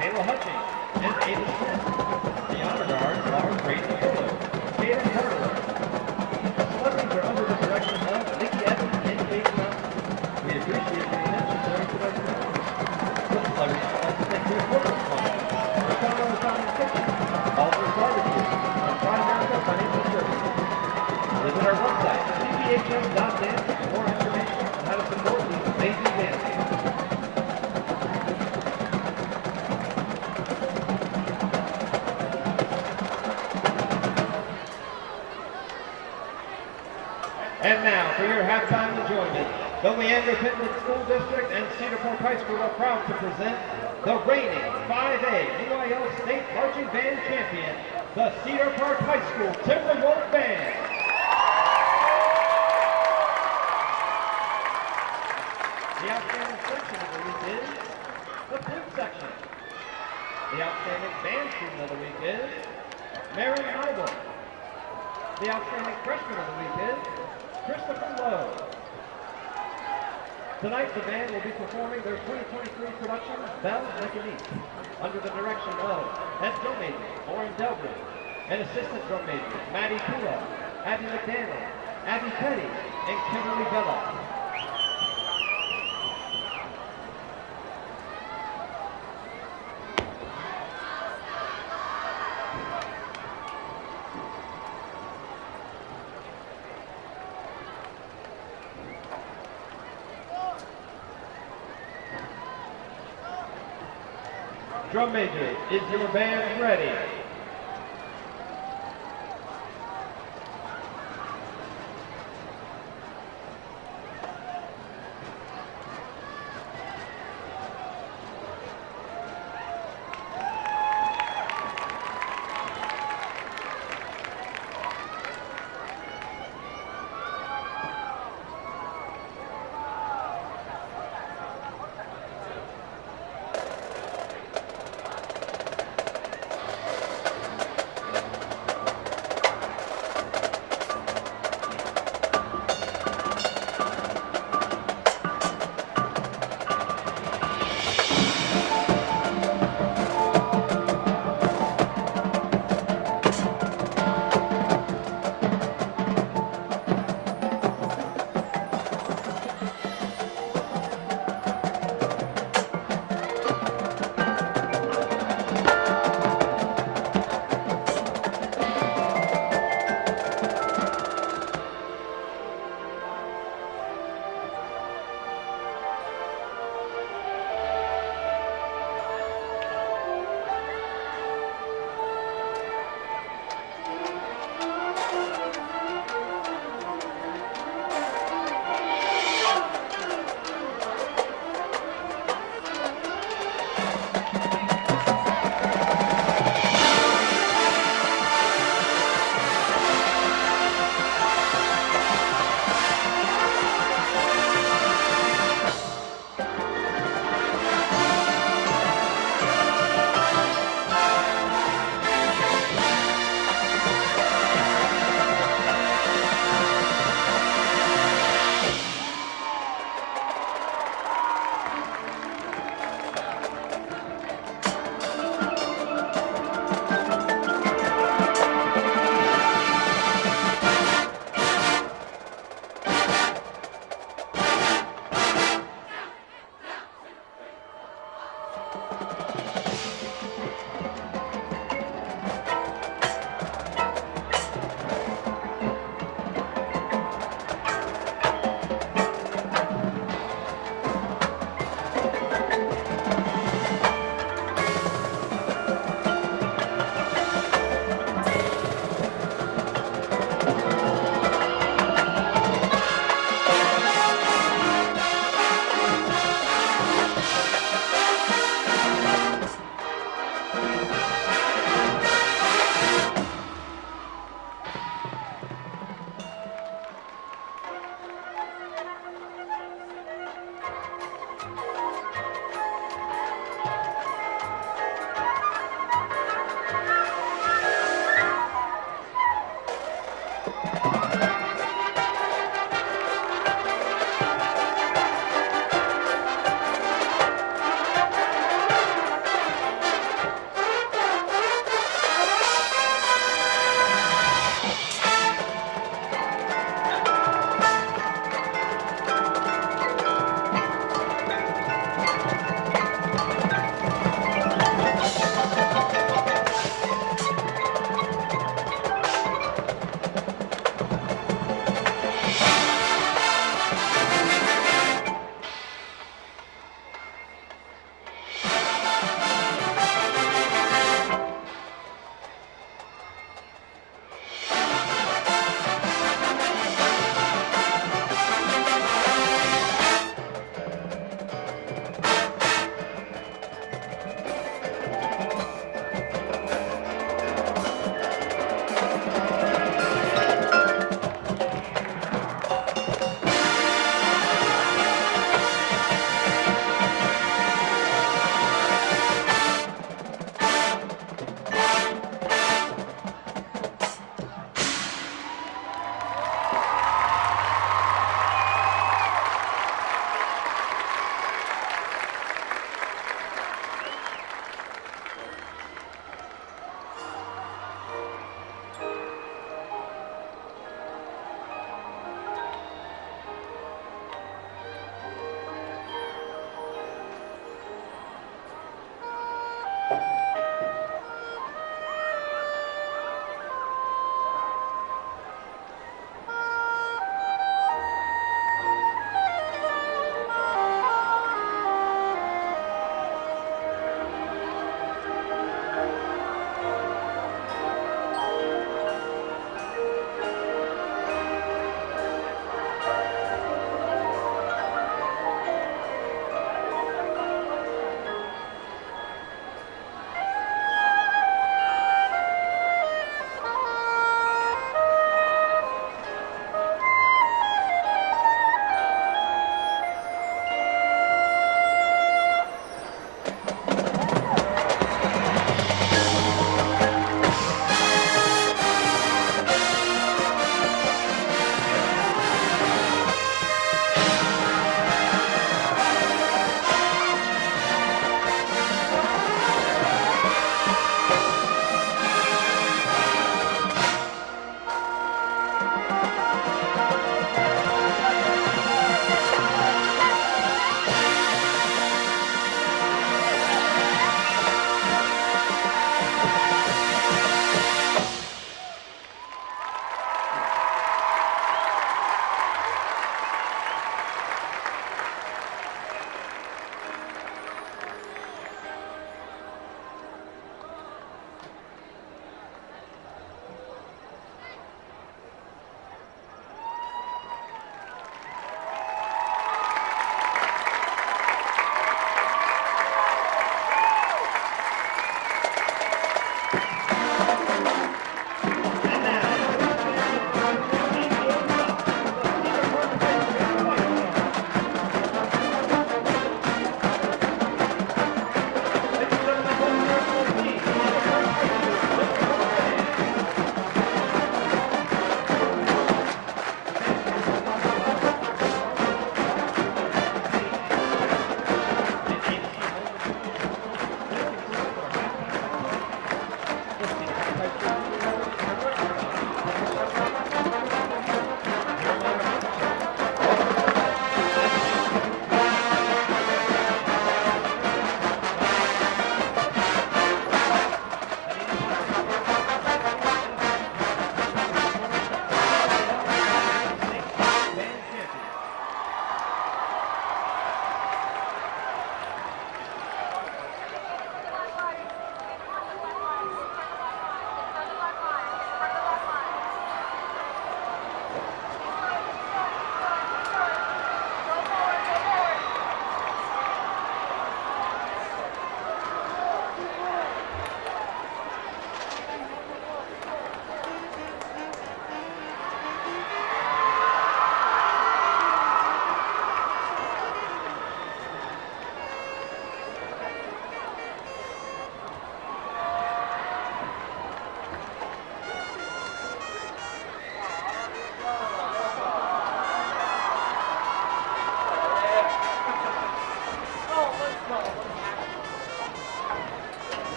Kayla Hutchings, and Ada Smith. The honor guards are Brady Taylor, Kaden Carter. The celebrities are under the direction of Nikki Evans and Kate Johnson. We appreciate your attention during tonight's event. The celebrities would like to thank their corporate sponsors, Ricardo Italian Kitchen, Alfred Barbecue, and Pride America Financial Services. Visit our website, cphs.dance, for more information on how to support these amazing dance teams. And now, for your halftime enjoyment, the Leander Independent School District and Cedar Park High School are proud to present the reigning 5A UIL State Marching Band Champion, the Cedar Park High School Timberwolf Band. The outstanding section section. The outstanding band student of the week is Maren Neibel. The outstanding freshman of the week is Christopher Lowe. Tonight, the band will be performing their 2023 production, Belle Mécanique, under the direction of head drum major, Lauren Delbridge, and assistant drum majors, Maddie Pula, Abby McDaniel, Abby Petty, and Kimberly Bella. Drum major, is your band ready?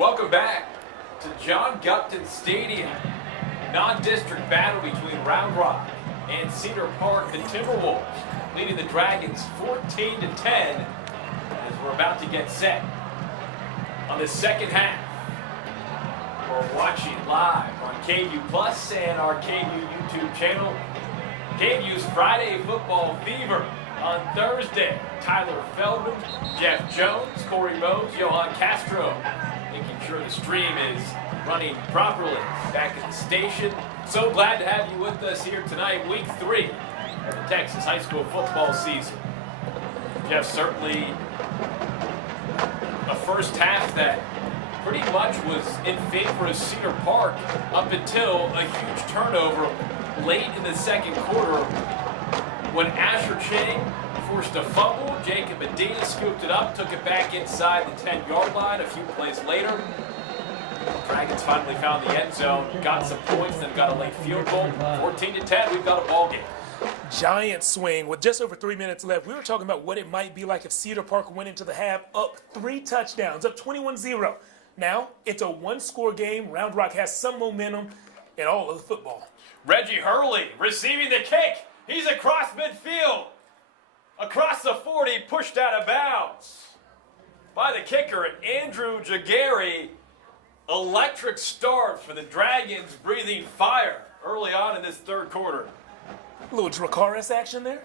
Welcome back to John Gupton Stadium. Non-district battle between Round Rock and Cedar Park. The Timberwolves leading the Dragons 14-10 as we're about to get set on the second half. We're watching live on KVUE Plus and our KVUE YouTube channel. KVUE's Friday Football Fever on Thursday. Tyler Feldman, Jeff Jones, Corey Mose, Johan Castro, making sure the stream is running properly back at the station. So glad to have you with us here tonight, week 3 of the Texas high school football season. Jeff, certainly a first half that pretty much was in favor of Cedar Park up until a huge turnover late in the second quarter when Asher Chang forced a fumble. Jacob Medina scooped it up, took it back inside the 10-yard line. A few plays later, Dragons finally found the end zone, got some points, then got a late field goal. 14-10, we've got a ball game. Giant swing with just over 3 minutes left. We were talking about what it might be like if Cedar Park went into the half up 3 touchdowns, up 21-0. Now it's a one-score game. Round Rock has some momentum in all of the football. Reggie Hurley receiving the kick. He's across midfield. Across the 40, pushed out of bounds by the kicker, Andrew Jagari. Electric start for the Dragons, breathing fire early on in this third quarter. A little Dracarys action there.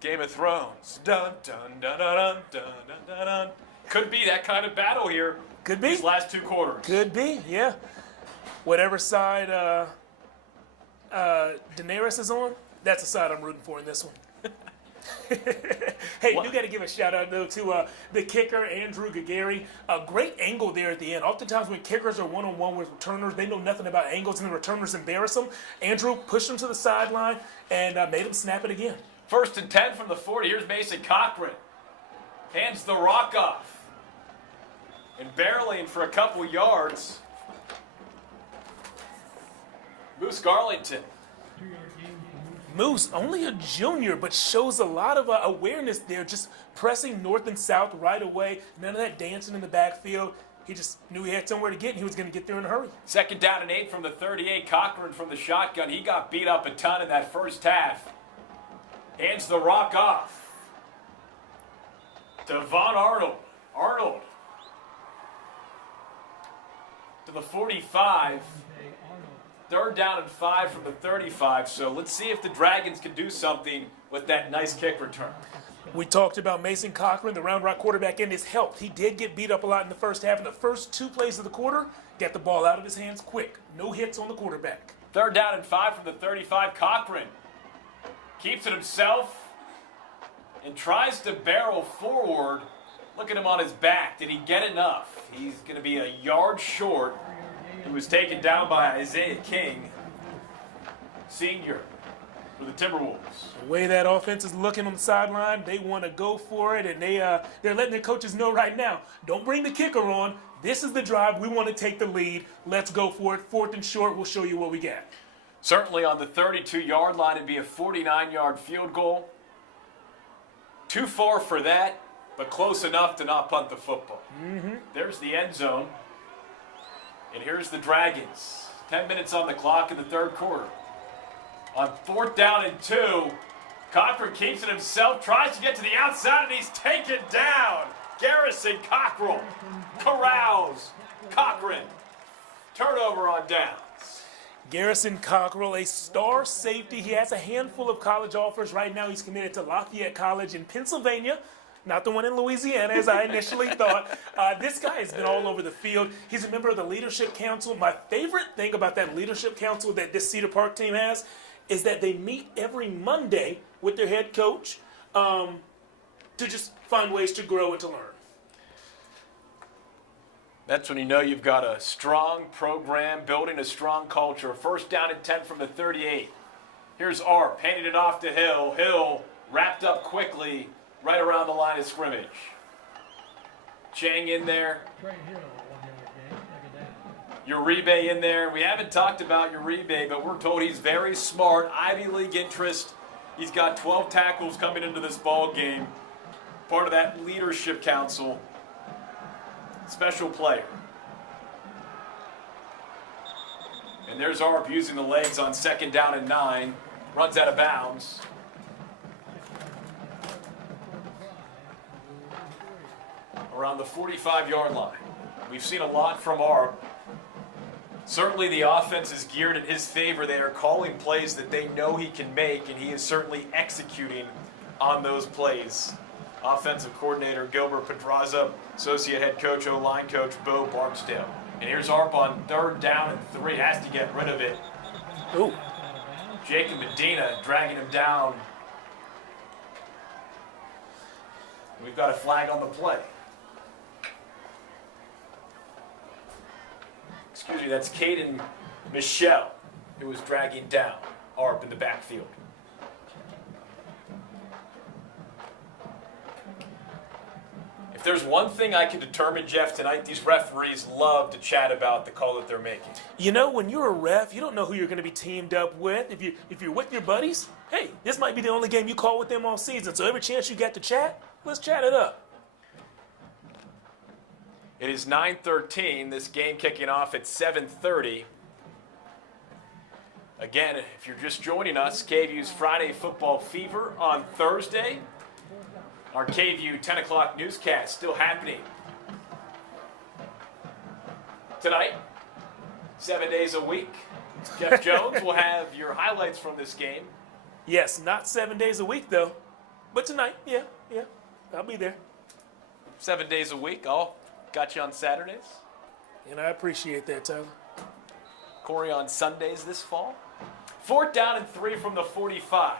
Game of Thrones. Dun, dun, dun, dun, dun, dun, dun, dun. Could be that kind of battle here. Could be. These last 2 quarters. Could be, yeah. Whatever side Daenerys is on, that's the side I'm rooting for in this one. Hey, you got to give a shout out though to the kicker Andrew Gagari. A great angle there at the end. Oftentimes when kickers are one-on-one with returners, they know nothing about angles, and the returners embarrass them. Andrew pushed him to the sideline and made him snap it again. 1st and 10 from the 40. Here's Mason Cochran. Hands the rock off. And barreling for a couple yards. Moose Garlington. Moose, only a junior, but shows a lot of awareness there, just pressing north and south right away. None of that dancing in the backfield. He just knew he had somewhere to get, and he was going to get there in a hurry. 2nd down and 8 from the 38. Cochran from the shotgun. He got beat up a ton in that first half. Hands the rock off to Von Arnold. Arnold to the 45. 3rd down and 5 from the 35. So let's see if the Dragons can do something with that nice kick return. We talked about Mason Cochran, the Round Rock quarterback, and his health. He did get beat up a lot in the first half. In the first 2 plays of the quarter, got the ball out of his hands quick. No hits on the quarterback. 3rd down and 5 from the 35. Cochran keeps it himself and tries to barrel forward. Look at him on his back. Did he get enough? He's going to be a yard short. He was taken down by Isaiah King, senior, for the Timberwolves. The way that offense is looking on the sideline, they want to go for it, and they're letting their coaches know right now, don't bring the kicker on. This is the drive. We want to take the lead. Let's go for it. 4th and short, we'll show you what we got. Certainly on the 32-yard line, it'd be a 49-yard field goal. Too far for that, but close enough to not punt the football. There's the end zone. And here's the Dragons. 10 minutes on the clock in the 3rd quarter. On 4th down and 2, Cochran keeps it himself, tries to get to the outside, and he's taken down. Garrison Cockrell corrals Cochran. Turnover on downs. Garrison Cockrell, a star safety. He has a handful of college offers. Right now he's committed to Lafayette College in Pennsylvania. Not the one in Louisiana, as I initially thought. This guy has been all over the field. He's a member of the Leadership Council. My favorite thing about that Leadership Council that this Cedar Park team has is that they meet every Monday with their head coach to just find ways to grow and to learn. That's when you know you've got a strong program, building a strong culture. 1st down and 10 from the 38. Here's Arp, handing it off to Hill. Hill wrapped up quickly right around the line of scrimmage. Chang in there. Uribe in there. We haven't talked about Uribe, but we're told he's very smart. Ivy League interest. He's got 12 tackles coming into this ball game. Part of that Leadership Council. Special player. And there's Arp using the legs on 2nd down and 9. Runs out of bounds. Around the 45-yard line. We've seen a lot from Arp. Certainly the offense is geared in his favor. They are calling plays that they know he can make, and he is certainly executing on those plays. Offensive coordinator Gilbert Pedraza, associate head coach, O-line coach Bo Barksdale. And here's Arp on 3rd down and 3. Has to get rid of it. Ooh. Jacob Medina dragging him down. We've got a flag on the play. Excuse me, that's Caden Michelle who was dragging down Arp in the backfield. If there's one thing I can determine, Jeff, tonight, these referees love to chat about the call that they're making. You know, when you're a ref, you don't know who you're going to be teamed up with. If you're with your buddies, hey, this might be the only game you call with them all season. So every chance you get to chat, let's chat it up. It is 9:13. This game kicking off at 7:30. Again, if you're just joining us, KVUE's Friday Football Fever on Thursday. Our KVUE 10 o'clock newscast still happening tonight, 7 days a week. Jeff Jones will have your highlights from this game. Yes, not 7 days a week, though. But tonight, yeah, I'll be there. 7 days a week. I'll got you on Saturdays. And I appreciate that, Tyler. Corey on Sundays this fall. 4th down and 3 from the 45.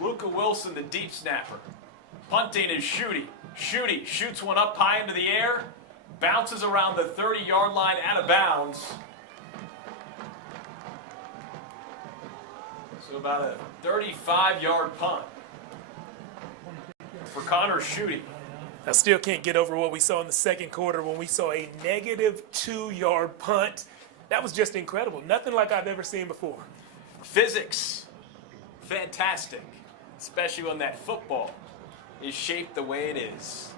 Luca Wilson, the deep snapper. Punting is Schutte. Schutte shoots one up high into the air. Bounces around the 30-yard line out of bounds. So about a 35-yard punt for Connor Schutte. I still can't get over what we saw in the second quarter when we saw a negative 2-yard punt. That was just incredible. Nothing like I've ever seen before. Physics, fantastic, especially when that football is shaped the way it is.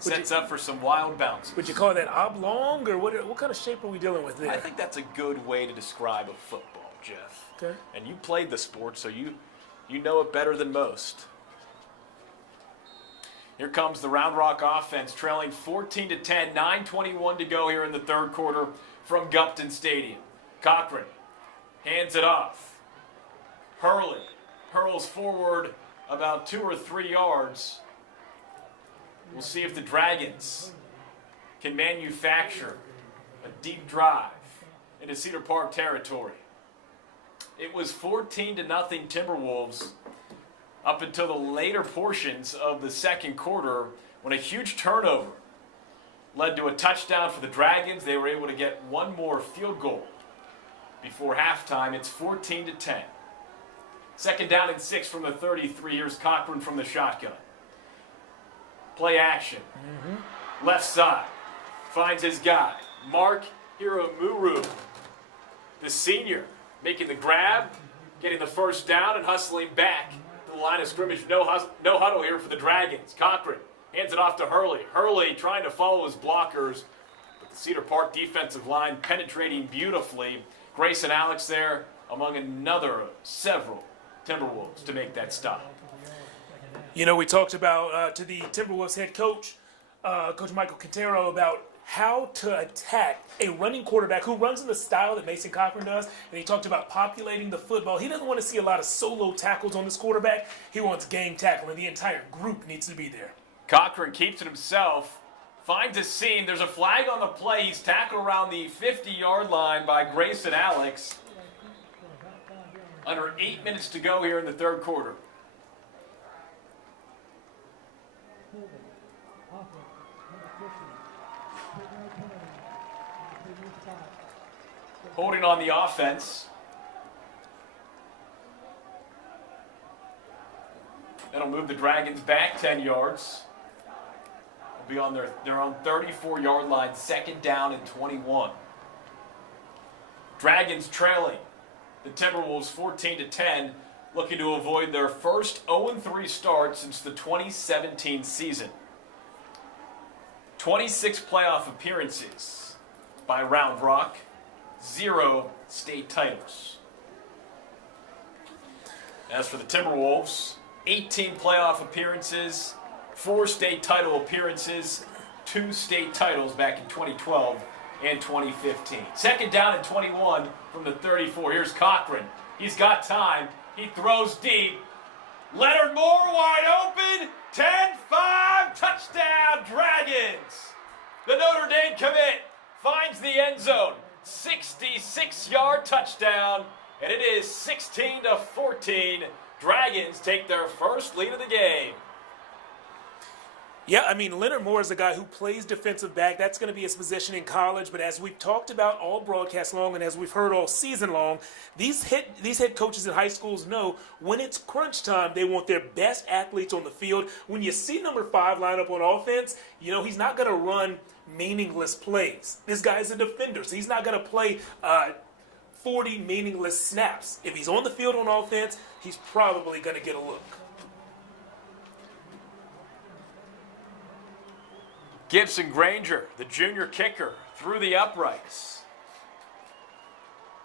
Sets up for some wild bounces. Would you call that oblong, or what kind of shape are we dealing with there? I think that's a good way to describe a football, Jeff. Okay. And you played the sport, so you know it better than most. Here comes the Round Rock offense, trailing 14-10, 9:21 to go here in the third quarter from Gupton Stadium. Cochran hands it off. Hurley hurls forward about 2 or 3 yards. We'll see if the Dragons can manufacture a deep drive into Cedar Park territory. It was 14-0 Timberwolves up until the later portions of the second quarter when a huge turnover led to a touchdown for the Dragons. They were able to get one more field goal before halftime. It's 14-10. 2nd down and 6 from the 33. Here's Cochran from the shotgun. Play action. Left side. Finds his guy. Mark Hiramuru, the senior, making the grab, getting the first down and hustling back to the line of scrimmage. No huddle here for the Dragons. Cochran hands it off to Hurley. Hurley trying to follow his blockers, but the Cedar Park defensive line penetrating beautifully. Grayson Alex there among several Timberwolves to make that stop. You know, we talked about to the Timberwolves head coach, Coach Michael Quintero, about how to attack a running quarterback who runs in the style that Mason Cochran does, and he talked about populating the football. He doesn't want to see a lot of solo tackles on this quarterback. He wants game tackle, and the entire group needs to be there. Cochran keeps it himself, finds a seam. There's a flag on the play. He's tackled around the 50-yard line by Grayson Alex. Under 8 minutes to go here in the third quarter. Holding on the offense. That'll move the Dragons back 10 yards. They'll be on their own 34-yard line, 2nd down and 21. Dragons trailing the Timberwolves 14-10, looking to avoid their first 0-3 start since the 2017 season. 26 playoff appearances by Round Rock. 0 state titles. As for the Timberwolves, 18 playoff appearances, 4 state title appearances, 2 state titles back in 2012 and 2015. Second down and 21 from the 34. Here's Cochran. He's got time. He throws deep. Leonard Moore wide open. 10-5. Touchdown, Dragons. The Notre Dame commit finds the end zone. 66-yard touchdown. And it is 16-14. Dragons take their first lead of the game. Yeah, I mean, Leonard Moore is a guy who plays defensive back. That's going to be his position in college. But as we've talked about all broadcast long and as we've heard all season long, these head coaches in high schools know when it's crunch time, they want their best athletes on the field. When you see number 5 line up on offense, you know he's not going to run meaningless plays. This guy's a defender, so he's not going to play 40 meaningless snaps. If he's on the field on offense, he's probably going to get a look. Gibson Granger, the junior kicker, through the uprights.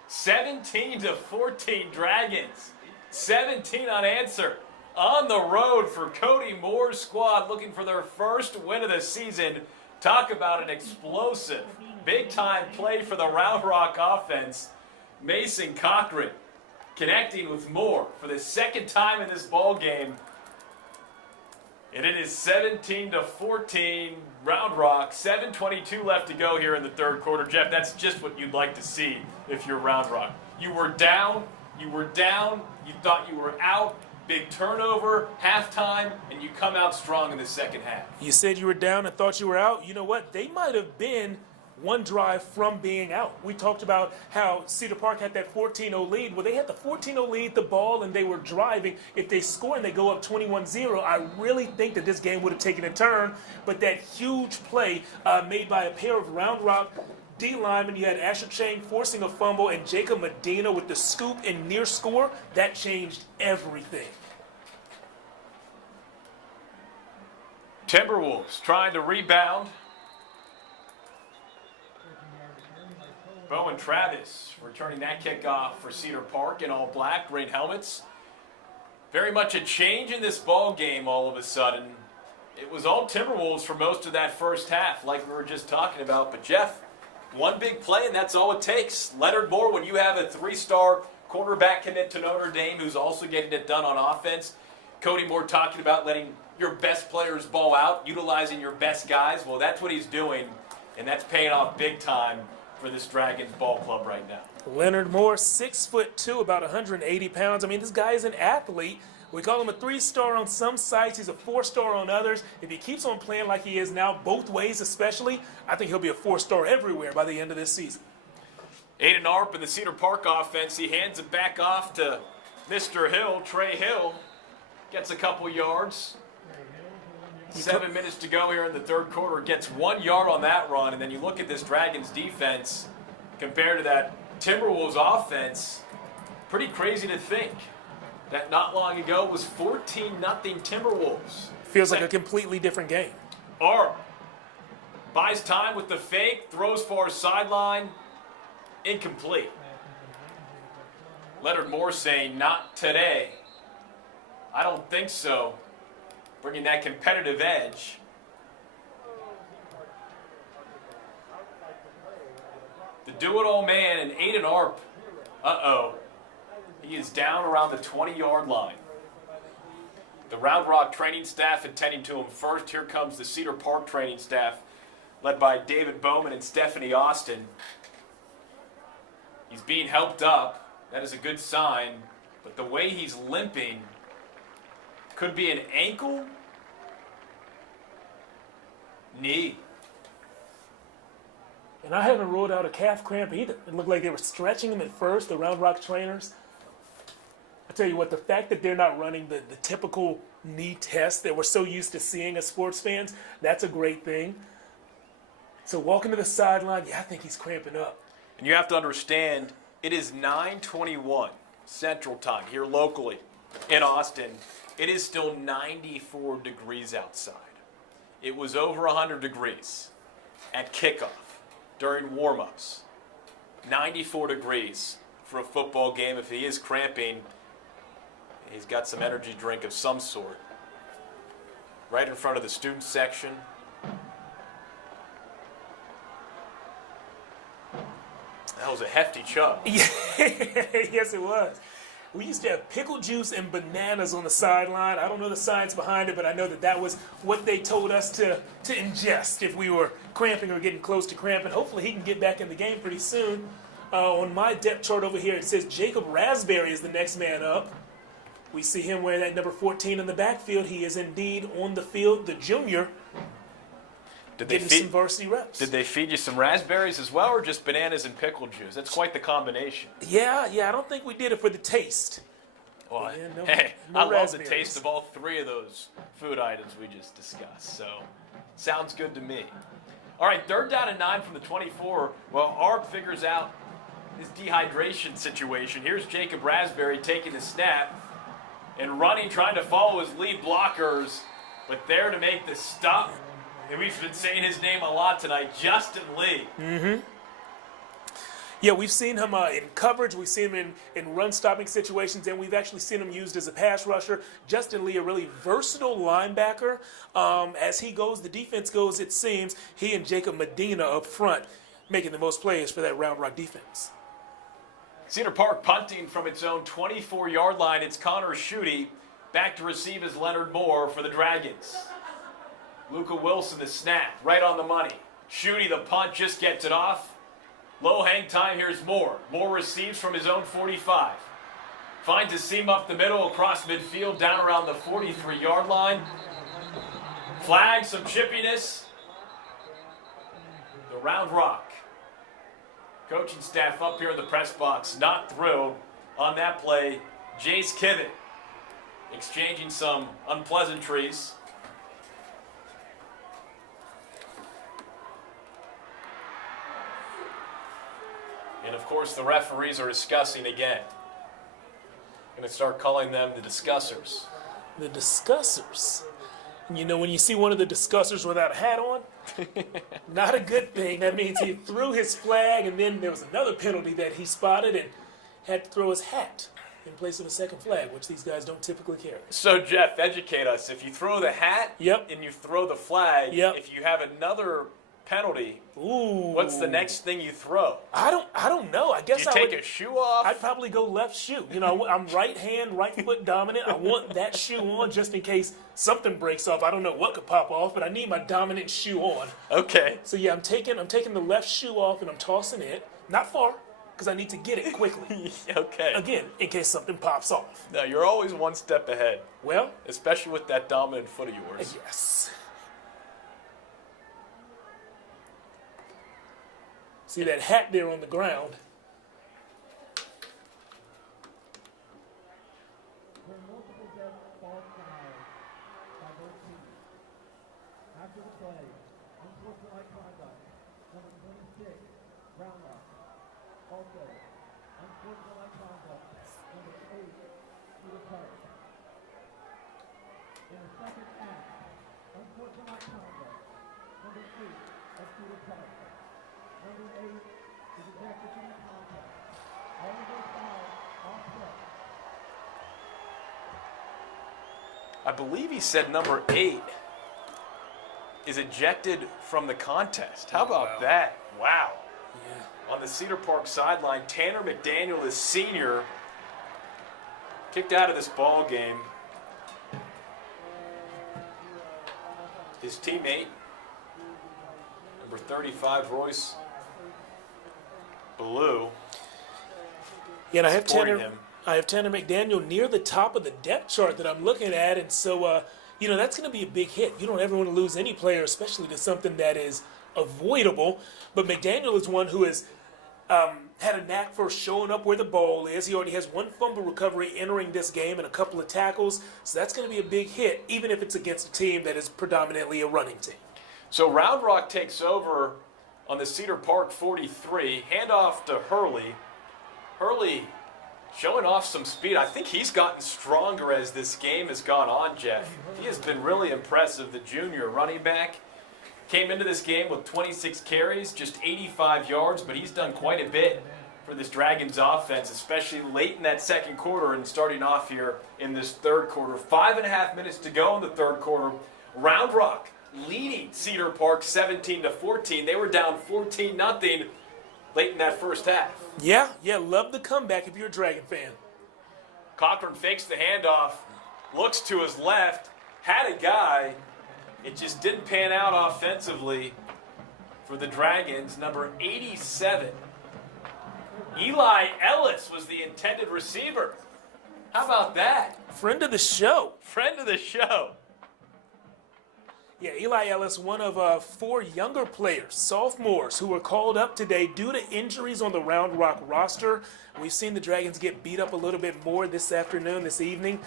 17-14 Dragons. 17 unanswered. On the road for Cody Moore's squad, looking for their first win of the season. Talk about an explosive, big-time play for the Round Rock offense. Mason Cochran connecting with Moore for the second time in this ball game. And it is 17-14 Round Rock. 7:22 left to go here in the third quarter. Jeff, that's just what you'd like to see if you're Round Rock. You were down, you thought you were out, big turnover, halftime, and you come out strong in the second half. You said you were down and thought you were out. You know what? They might have been one drive from being out. We talked about how Cedar Park had that 14-0 lead. Well, they had the 14-0 lead, the ball, and they were driving. If they score and they go up 21-0, I really think that this game would have taken a turn. But that huge play made by a pair of Round Rock D linemen, you had Asher Chang forcing a fumble and Jacob Medina with the scoop and near score, that changed everything. Timberwolves trying to rebound. Bowen Travis returning that kickoff for Cedar Park in all black, green helmets. Very much a change in this ball game all of a sudden. It was all Timberwolves for most of that first half, like we were just talking about. But Jeff, one big play and that's all it takes. Leonard Moore, when you have a 3-star quarterback commit to Notre Dame who's also getting it done on offense. Cody Moore talking about letting your best players ball out, utilizing your best guys. Well, that's what he's doing, and that's paying off big time for this Dragons ball club right now. Leonard Moore, 6'2", about 180 pounds. I mean, this guy is an athlete. We call him a 3-star on some sites. He's a 4-star on others. If he keeps on playing like he is now, both ways especially, I think he'll be a 4-star everywhere by the end of this season. Aiden Arp in the Cedar Park offense. He hands it back off to Mr. Hill, Trey Hill. Gets a couple yards. 7 minutes to go here in the third quarter. Gets 1 yard on that run. And then you look at this Dragons defense compared to that Timberwolves offense. Pretty crazy to think that not long ago was 14-0 Timberwolves. Feels like a completely different game. Arp buys time with the fake. Throws far sideline. Incomplete. Leonard Moore saying, not today. I don't think so. Bringing that competitive edge. The do-it-all man and Aiden Arp. He is down around the 20-yard line. The Round Rock training staff attending to him first. Here comes the Cedar Park training staff, led by David Bowman and Stephanie Austin. He's being helped up. That is a good sign. But the way he's limping could be an ankle, knee. And I haven't ruled out a calf cramp either. It looked like they were stretching him at first, the Round Rock trainers. I tell you what, the fact that they're not running the typical knee test that we're so used to seeing as sports fans, that's a great thing. So walking to the sideline, I think he's cramping up. And you have to understand, it is 9:21 Central Time here locally in Austin. It is still 94 degrees outside. It was over 100 degrees at kickoff during warm-ups. 94 degrees for a football game. If he is cramping, he's got some energy drink of some sort. Right in front of the student section. That was a hefty chug. Yes, it was. We used to have pickle juice and bananas on the sideline. I don't know the science behind it, but I know that that was what they told us to ingest if we were cramping or getting close to cramping. Hopefully he can get back in the game pretty soon. On my depth chart over here, it says Jacob Raspberry is the next man up. We see him wearing that number 14 in the backfield. He is indeed on the field, the junior, getting some varsity reps. Did they feed you some raspberries as well, or just bananas and pickle juice? That's quite the combination. Yeah, I don't think we did it for the taste. Well, Yeah, hey, no I love the raspberries. taste of all three of those food items we just discussed, so sounds good to me. All right, 3rd down and 9 from the 24. Well, Arb figures out his dehydration situation. Here's Jacob Raspberry taking the snap and running, trying to follow his lead blockers, but there to make the stop. And we've been saying his name a lot tonight, Justin Lee. Yeah, we've seen him in coverage. We've seen him in run-stopping situations, and we've actually seen him used as a pass rusher. Justin Lee, a really versatile linebacker. As he goes, the defense goes, it seems. He and Jacob Medina up front making the most plays for that Round Rock defense. Cedar Park punting from its own 24-yard line. It's Connor Schutte back to receive as Leonard Moore for the Dragons. Luca Wilson, the snap, right on the money. Schutte, the punt, just gets it off. Low hang time, here's Moore. Moore receives from his own 45. Finds a seam up the middle, across midfield, down around the 43-yard line. Flag, some chippiness. The Round Rock coaching staff up here in the press box, not thrilled on that play. Jace Kivett exchanging some unpleasantries. And of course, the referees are discussing again. Going to start calling them the discussers. The discussers. You know, when you see one of the discussers without a hat on, not a good thing. That means he threw his flag, and then there was another penalty that he spotted and had to throw his hat in place of a second flag, which these guys don't typically carry. So, Jeff, educate us. If you throw the hat and you throw the flag, if you have another penalty, what's the next thing you throw? I don't know. I guess you take a shoe off? I'd probably go left shoe. You know, I'm right foot dominant. I want that shoe on just in case something breaks off. I don't know what could pop off, but I need my dominant shoe on. Okay. So yeah, I'm taking the left shoe off and I'm tossing it. Not far, because I need to get it quickly. Okay. Again, in case something pops off. No, you're always one step ahead. Well, especially with that dominant foot of yours. Yes. See that hat there on the ground? There are multiple dead false fouls by both teams. After the play, unsportsmanlike conduct, number 26, Brownlock. Also, unsportsmanlike conduct, number 8, Cedar Park. In the second act, unsportsmanlike conduct, number 8 of Cedar Park. Number 8 is ejected from the contest. All of those fouls offset. I believe he said number 8 is ejected from the contest. How about that? Wow. Yeah. On the Cedar Park sideline, Tanner McDaniel is senior, kicked out of this ball game. His teammate, number 35, Royce Ballou. Yeah, and I have him. Tanner McDaniel near the top of the depth chart that I'm looking at, and so you know, that's going to be a big hit. You don't ever want to lose any player, especially to something that is avoidable. But McDaniel is one who has had a knack for showing up where the ball is. He already has one fumble recovery entering this game and a couple of tackles, so that's going to be a big hit, even if it's against a team that is predominantly a running team. So Round Rock takes over on the Cedar Park 43. Handoff to Hurley. Hurley showing off some speed. I think he's gotten stronger as this game has gone on, Jeff. He has been really impressive, the junior running back. Came into this game with 26 carries, just 85 yards, but he's done quite a bit for this Dragons offense, especially late in that second quarter and starting off here in this third quarter. 5.5 minutes to go in the third quarter. Round Rock leading Cedar Park 17-14. They were down 14-0 late in that first half. Yeah, love the comeback if you're a Dragon fan. Cochran fakes the handoff, looks to his left, had a guy. It just didn't pan out offensively for the Dragons. Number 87, Eli Ellis, was the intended receiver. How about that? Friend of the show. Friend of the show. Yeah, Eli Ellis, one of 4 younger players, sophomores, who were called up today due to injuries on the Round Rock roster. We've seen the Dragons get beat up a little bit more this evening.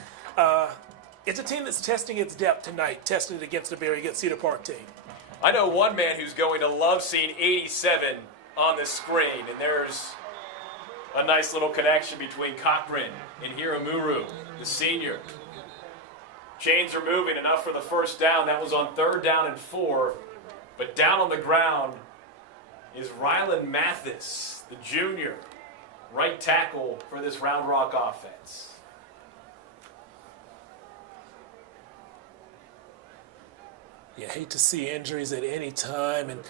It's a team that's testing its depth tonight, testing it against a very good Cedar Park team. I know one man who's going to love seeing 87 on the screen, and there's a nice little connection between Cochran and Hiramuru, the senior. Chains are moving, enough for the first down. That was on 3rd down and 4. But down on the ground is Rylan Mathis, the junior, right tackle for this Round Rock offense. Yeah, hate to see injuries at any time. And,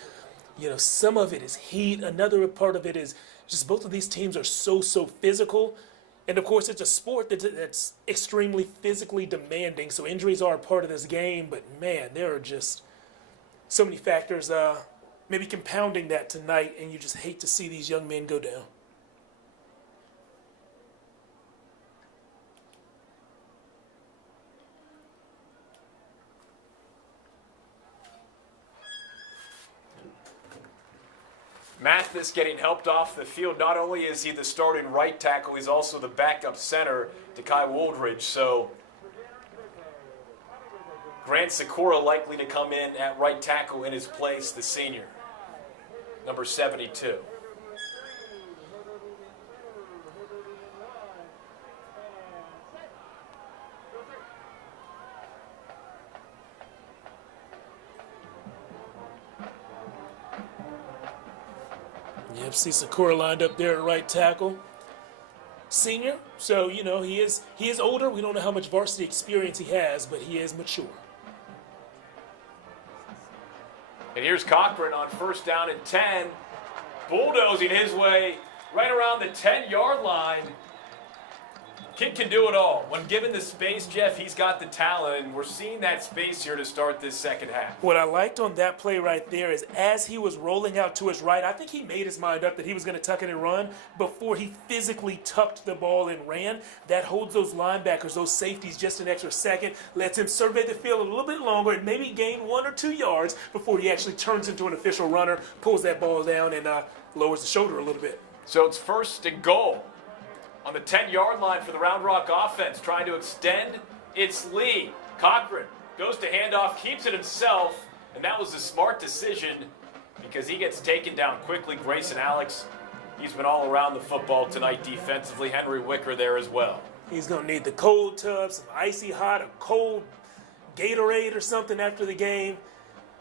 some of it is heat. Another part of it is just both of these teams are so physical. And, of course, it's a sport that's extremely physically demanding, so injuries are a part of this game. But, man, there are just so many factors maybe compounding that tonight, and you just hate to see these young men go down. Mathis getting helped off the field. Not only is he the starting right tackle, he's also the backup center to Kai Woldridge. So Grant Sikora likely to come in at right tackle in his place, the senior, number 72. Yep, see Sikora lined up there at right tackle. Senior, so he is older. We don't know how much varsity experience he has, but he is mature. And here's Cochran on 1st down and 10, bulldozing his way right around the 10-yard line. Kid can do it all. When given the space, Jeff, he's got the talent, and we're seeing that space here to start this second half. What I liked on that play right there is as he was rolling out to his right, I think he made his mind up that he was going to tuck it and run before he physically tucked the ball and ran. That holds those linebackers, those safeties, just an extra second, lets him survey the field a little bit longer and maybe gain 1 or 2 yards before he actually turns into an official runner, pulls that ball down, and lowers the shoulder a little bit. So it's 1st and goal on the 10-yard line for the Round Rock offense, trying to extend its lead. Cochran goes to handoff, keeps it himself, and that was a smart decision because he gets taken down quickly. Grayson Alex, he's been all around the football tonight defensively. Henry Wicker there as well. He's going to need the cold tub, some icy hot, a cold Gatorade or something after the game.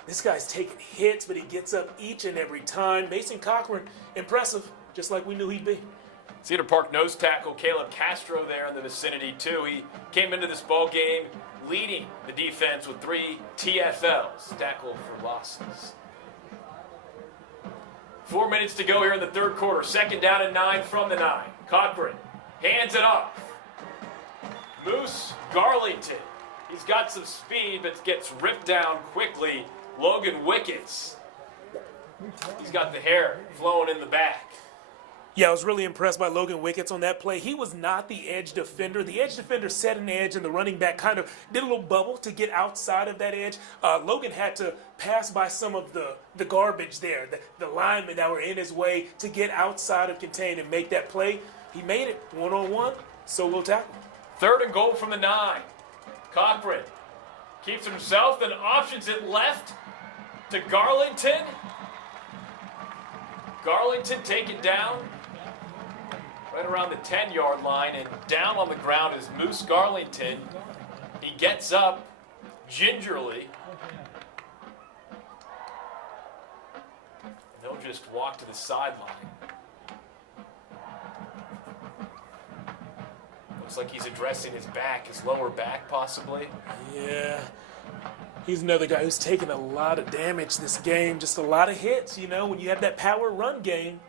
This guy's taking hits, but he gets up each and every time. Mason Cochran, impressive, just like we knew he'd be. Cedar Park nose tackle Caleb Castro there in the vicinity too. He came into this ball game leading the defense with 3 TFLs, tackle for losses. 4 minutes to go here in the third quarter. 2nd down and 9 from the 9. Cochran hands it off. Moose Garlington. He's got some speed, but gets ripped down quickly. Logan Wickets. He's got the hair flowing in the back. Yeah, I was really impressed by Logan Wickets on that play. He was not the edge defender. The edge defender set an edge, and the running back kind of did a little bubble to get outside of that edge. Logan had to pass by some of the garbage there, the linemen that were in his way to get outside of contain and make that play. He made it one-on-one, solo tackle. 3rd and goal from the 9. Cochran keeps it himself, then options it left to Garlington. Garlington taken down right around the 10-yard line, and down on the ground is Moose Garlington. He gets up gingerly. And they'll just walk to the sideline. Looks like he's addressing his back, his lower back possibly. Yeah. He's another guy who's taken a lot of damage this game, just a lot of hits. You know, when you have that power run game,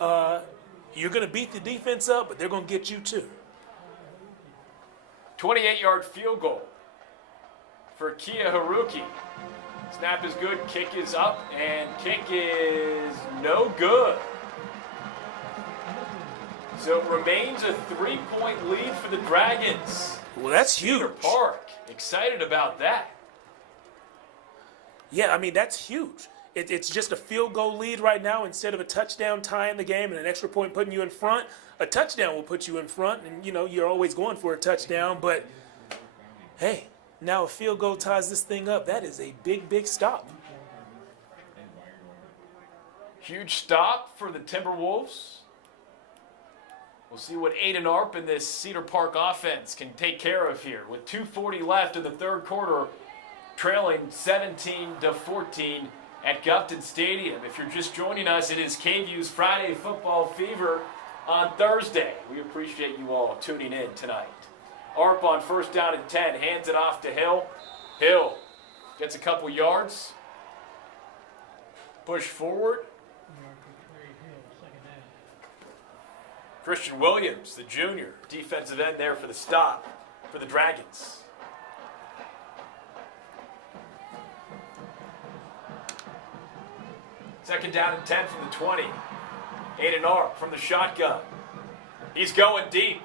you're going to beat the defense up, but they're going to get you too. 28-yard field goal for Kia Haruki. Snap is good, kick is up, and kick is no good. So it remains a 3-point lead for the Dragons. Well, that's Cedar huge. Park, excited about that. Yeah, I mean, that's huge. It's just a field goal lead right now instead of a touchdown tying the game and an extra point putting you in front. A touchdown will put you in front, and, you know, you're always going for a touchdown. But, hey, now a field goal ties this thing up. That is a big, big stop. Huge stop for the Timberwolves. We'll see what Aiden Arp and this Cedar Park offense can take care of here. With 2:40 left in the third quarter, trailing 17-14 at Gupton Stadium. If you're just joining us, it is KVUE's Friday Football Fever on Thursday. We appreciate you all tuning in tonight. Arp on first down and 10, hands it off to Hill. Hill gets a couple yards. Push forward. Christian Williams, the junior, defensive end there for the stop for the Dragons. Second down and 10 from the 20. Aiden Arp from the shotgun. He's going deep.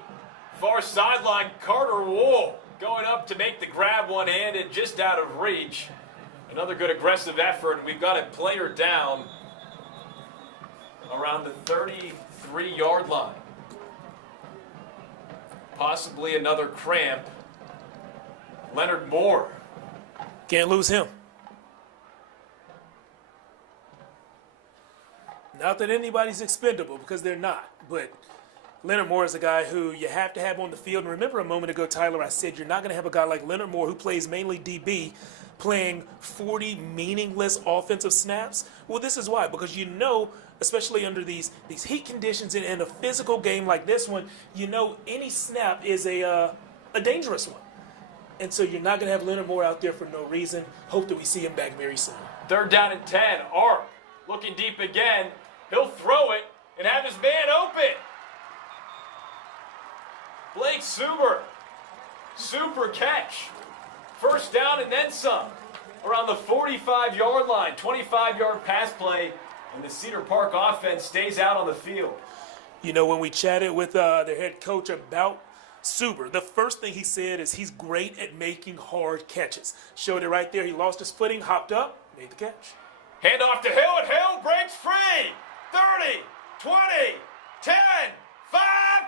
Far sideline, Carter Wool going up to make the grab one-handed, just out of reach. Another good aggressive effort, and we've got a player down around the 33-yard line. Possibly another cramp. Leonard Moore. Can't lose him. Not that anybody's expendable, because they're not. But Leonard Moore is a guy who you have to have on the field. And remember a moment ago, Tyler, I said you're not going to have a guy like Leonard Moore who plays mainly DB playing 40 meaningless offensive snaps. Well, this is why. Because you know, especially under these heat conditions in a physical game like this one, you know any snap is a dangerous one. And so you're not going to have Leonard Moore out there for no reason. Hope that we see him back very soon. Third down and 10. Arp looking deep again. He'll throw it and have his man open. Blake Suber. Super catch. First down and then some. Around the 45-yard line. 25-yard pass play. And the Cedar Park offense stays out on the field. You know, when we chatted with their head coach about Suber, the first thing he said is he's great at making hard catches. Showed it right there. He lost his footing, hopped up, made the catch. Hand off to Hill, and Hill breaks free. 30, 20, 10, 5,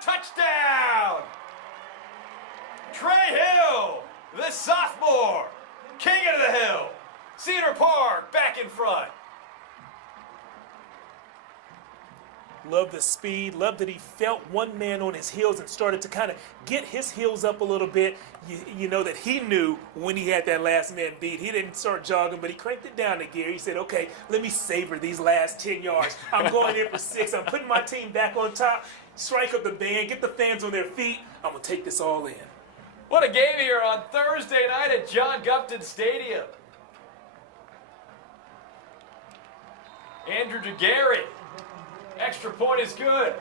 touchdown. Trey Hill, the sophomore, king of the hill. Cedar Park back in front. Love the speed. Love that he felt one man on his heels and started to kind of get his heels up a little bit. You know that he knew when he had that last man beat. He didn't start jogging, but he cranked it down a gear. He said, okay, let me savor these last 10 yards. I'm going in for 6. I'm putting my team back on top. Strike up the band. Get the fans on their feet. I'm going to take this all in. What a game here on Thursday night at John Gupton Stadium. Andrew DeGarrett. Extra point is good.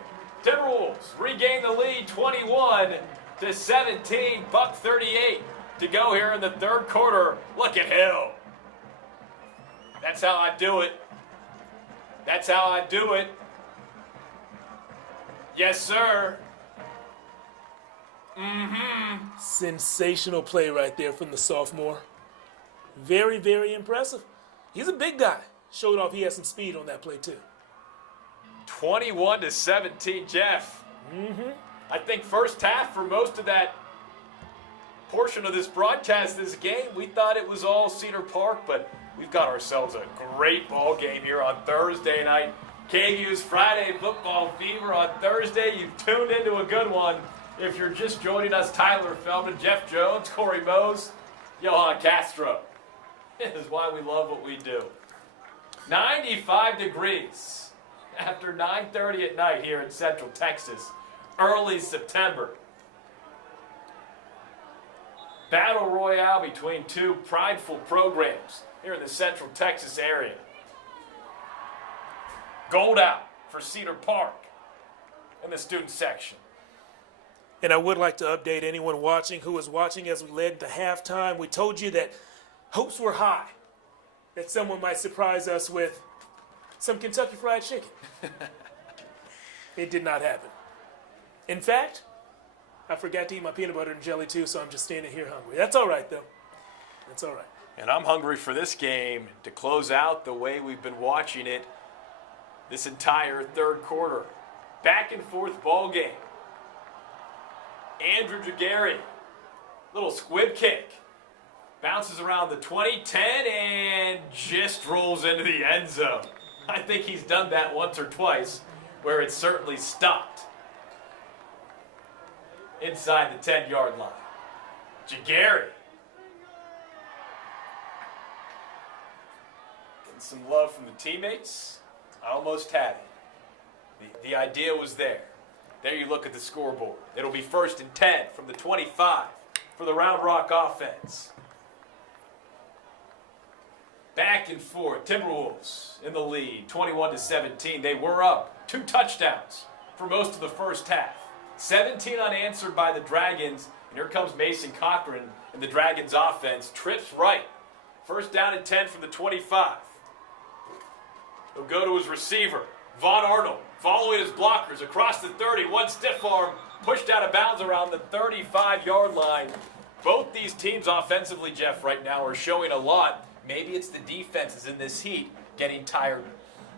Timberwolves regain the lead 21-17. Buck 38 to go here in the third quarter. Look at Hill. That's how I do it. That's how I do it. Yes, sir. Sensational play right there from the sophomore. Very, very impressive. He's a big guy. Showed off he has some speed on that play, too. 21-17, Jeff. I think first half for most of that portion of this broadcast, this game, we thought it was all Cedar Park, but we've got ourselves a great ball game here on Thursday night. KVUE's Friday Football Fever on Thursday. You've tuned into a good one. If you're just joining us, Tyler Feldman, Jeff Jones, Corey Mose, Johan Castro. This is why we love what we do. 95 degrees after 9:30 at night here in Central Texas. Early September. battle royale between two prideful programs here in the Central Texas area. Gold out for Cedar Park in the student section. And I would like to update anyone watching who was watching as we led into halftime. We told you that hopes were high that someone might surprise us with some Kentucky Fried Chicken. It did not happen. In fact, I forgot to eat my peanut butter and jelly too, so I'm just standing here hungry. That's all right, though. That's all right. And I'm hungry for this game to close out the way we've been watching it this entire third quarter. Back and forth ball game. Andrew Jagari, little squib kick. Bounces around the 20-10 and just rolls into the end zone. I think he's done that once or twice where it certainly stopped inside the 10-yard line. Jagari. Getting some love from the teammates. I almost had it. The idea was there. There you look at the scoreboard. It'll be 1st and 10 from the 25 for the Round Rock offense. Back and forth. Timberwolves in the lead, 21-17. They were up 2 touchdowns for most of the first half. 17 unanswered by the Dragons. And here comes Mason Cochran and the Dragons offense. Trips right. 1st down and 10 from the 25. He'll go to his receiver, Von Arnold, following his blockers across the 30. One stiff arm pushed out of bounds around the 35-yard line. Both these teams offensively, Jeff, right now are showing a lot. Maybe it's the defenses in this heat getting tired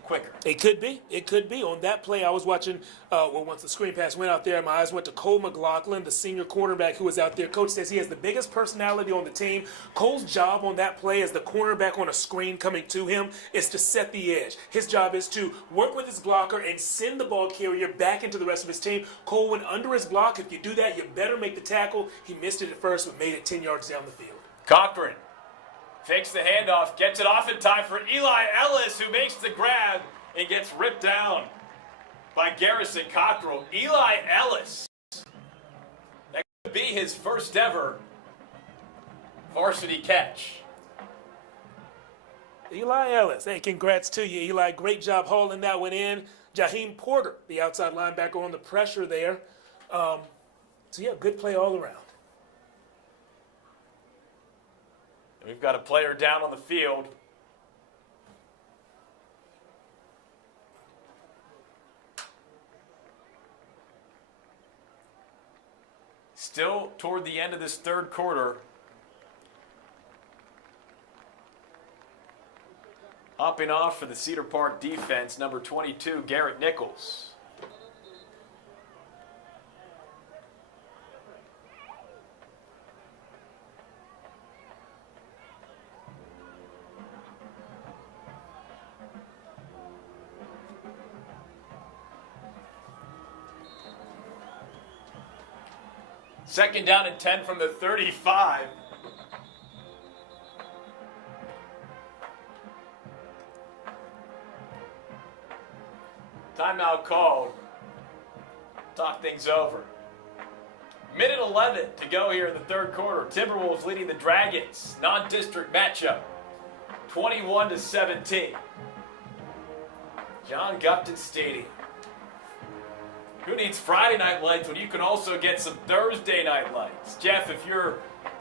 quicker. It could be. It could be. On that play, I was watching, once the screen pass went out there, my eyes went to Cole McLaughlin, the senior cornerback who was out there. Coach says he has the biggest personality on the team. Cole's job on that play as the cornerback on a screen coming to him is to set the edge. His job is to work with his blocker and send the ball carrier back into the rest of his team. Cole went under his block. If you do that, you better make the tackle. He missed it at first, but made it 10 yards down the field. Cochran fakes the handoff, gets it off in time for Eli Ellis, who makes the grab and gets ripped down by Garrison Cockrell. Eli Ellis. That could be his first ever varsity catch. Eli Ellis. Hey, congrats to you, Eli. Great job hauling that one in. Jaheim Porter, the outside linebacker, on the pressure there. So, yeah, good play all around. We've got a player down on the field. Still toward the end of this third quarter. Hopping off for the Cedar Park defense, number 22, Garrett Nichols. Second down and 10 from the 35. Timeout called. Talk things over. Minute 11 to go here in the third quarter. Timberwolves leading the Dragons. Non-district matchup. 21-17. John Gupton Stadium. Who needs Friday night lights when you can also get some Thursday night lights? Jeff, if you're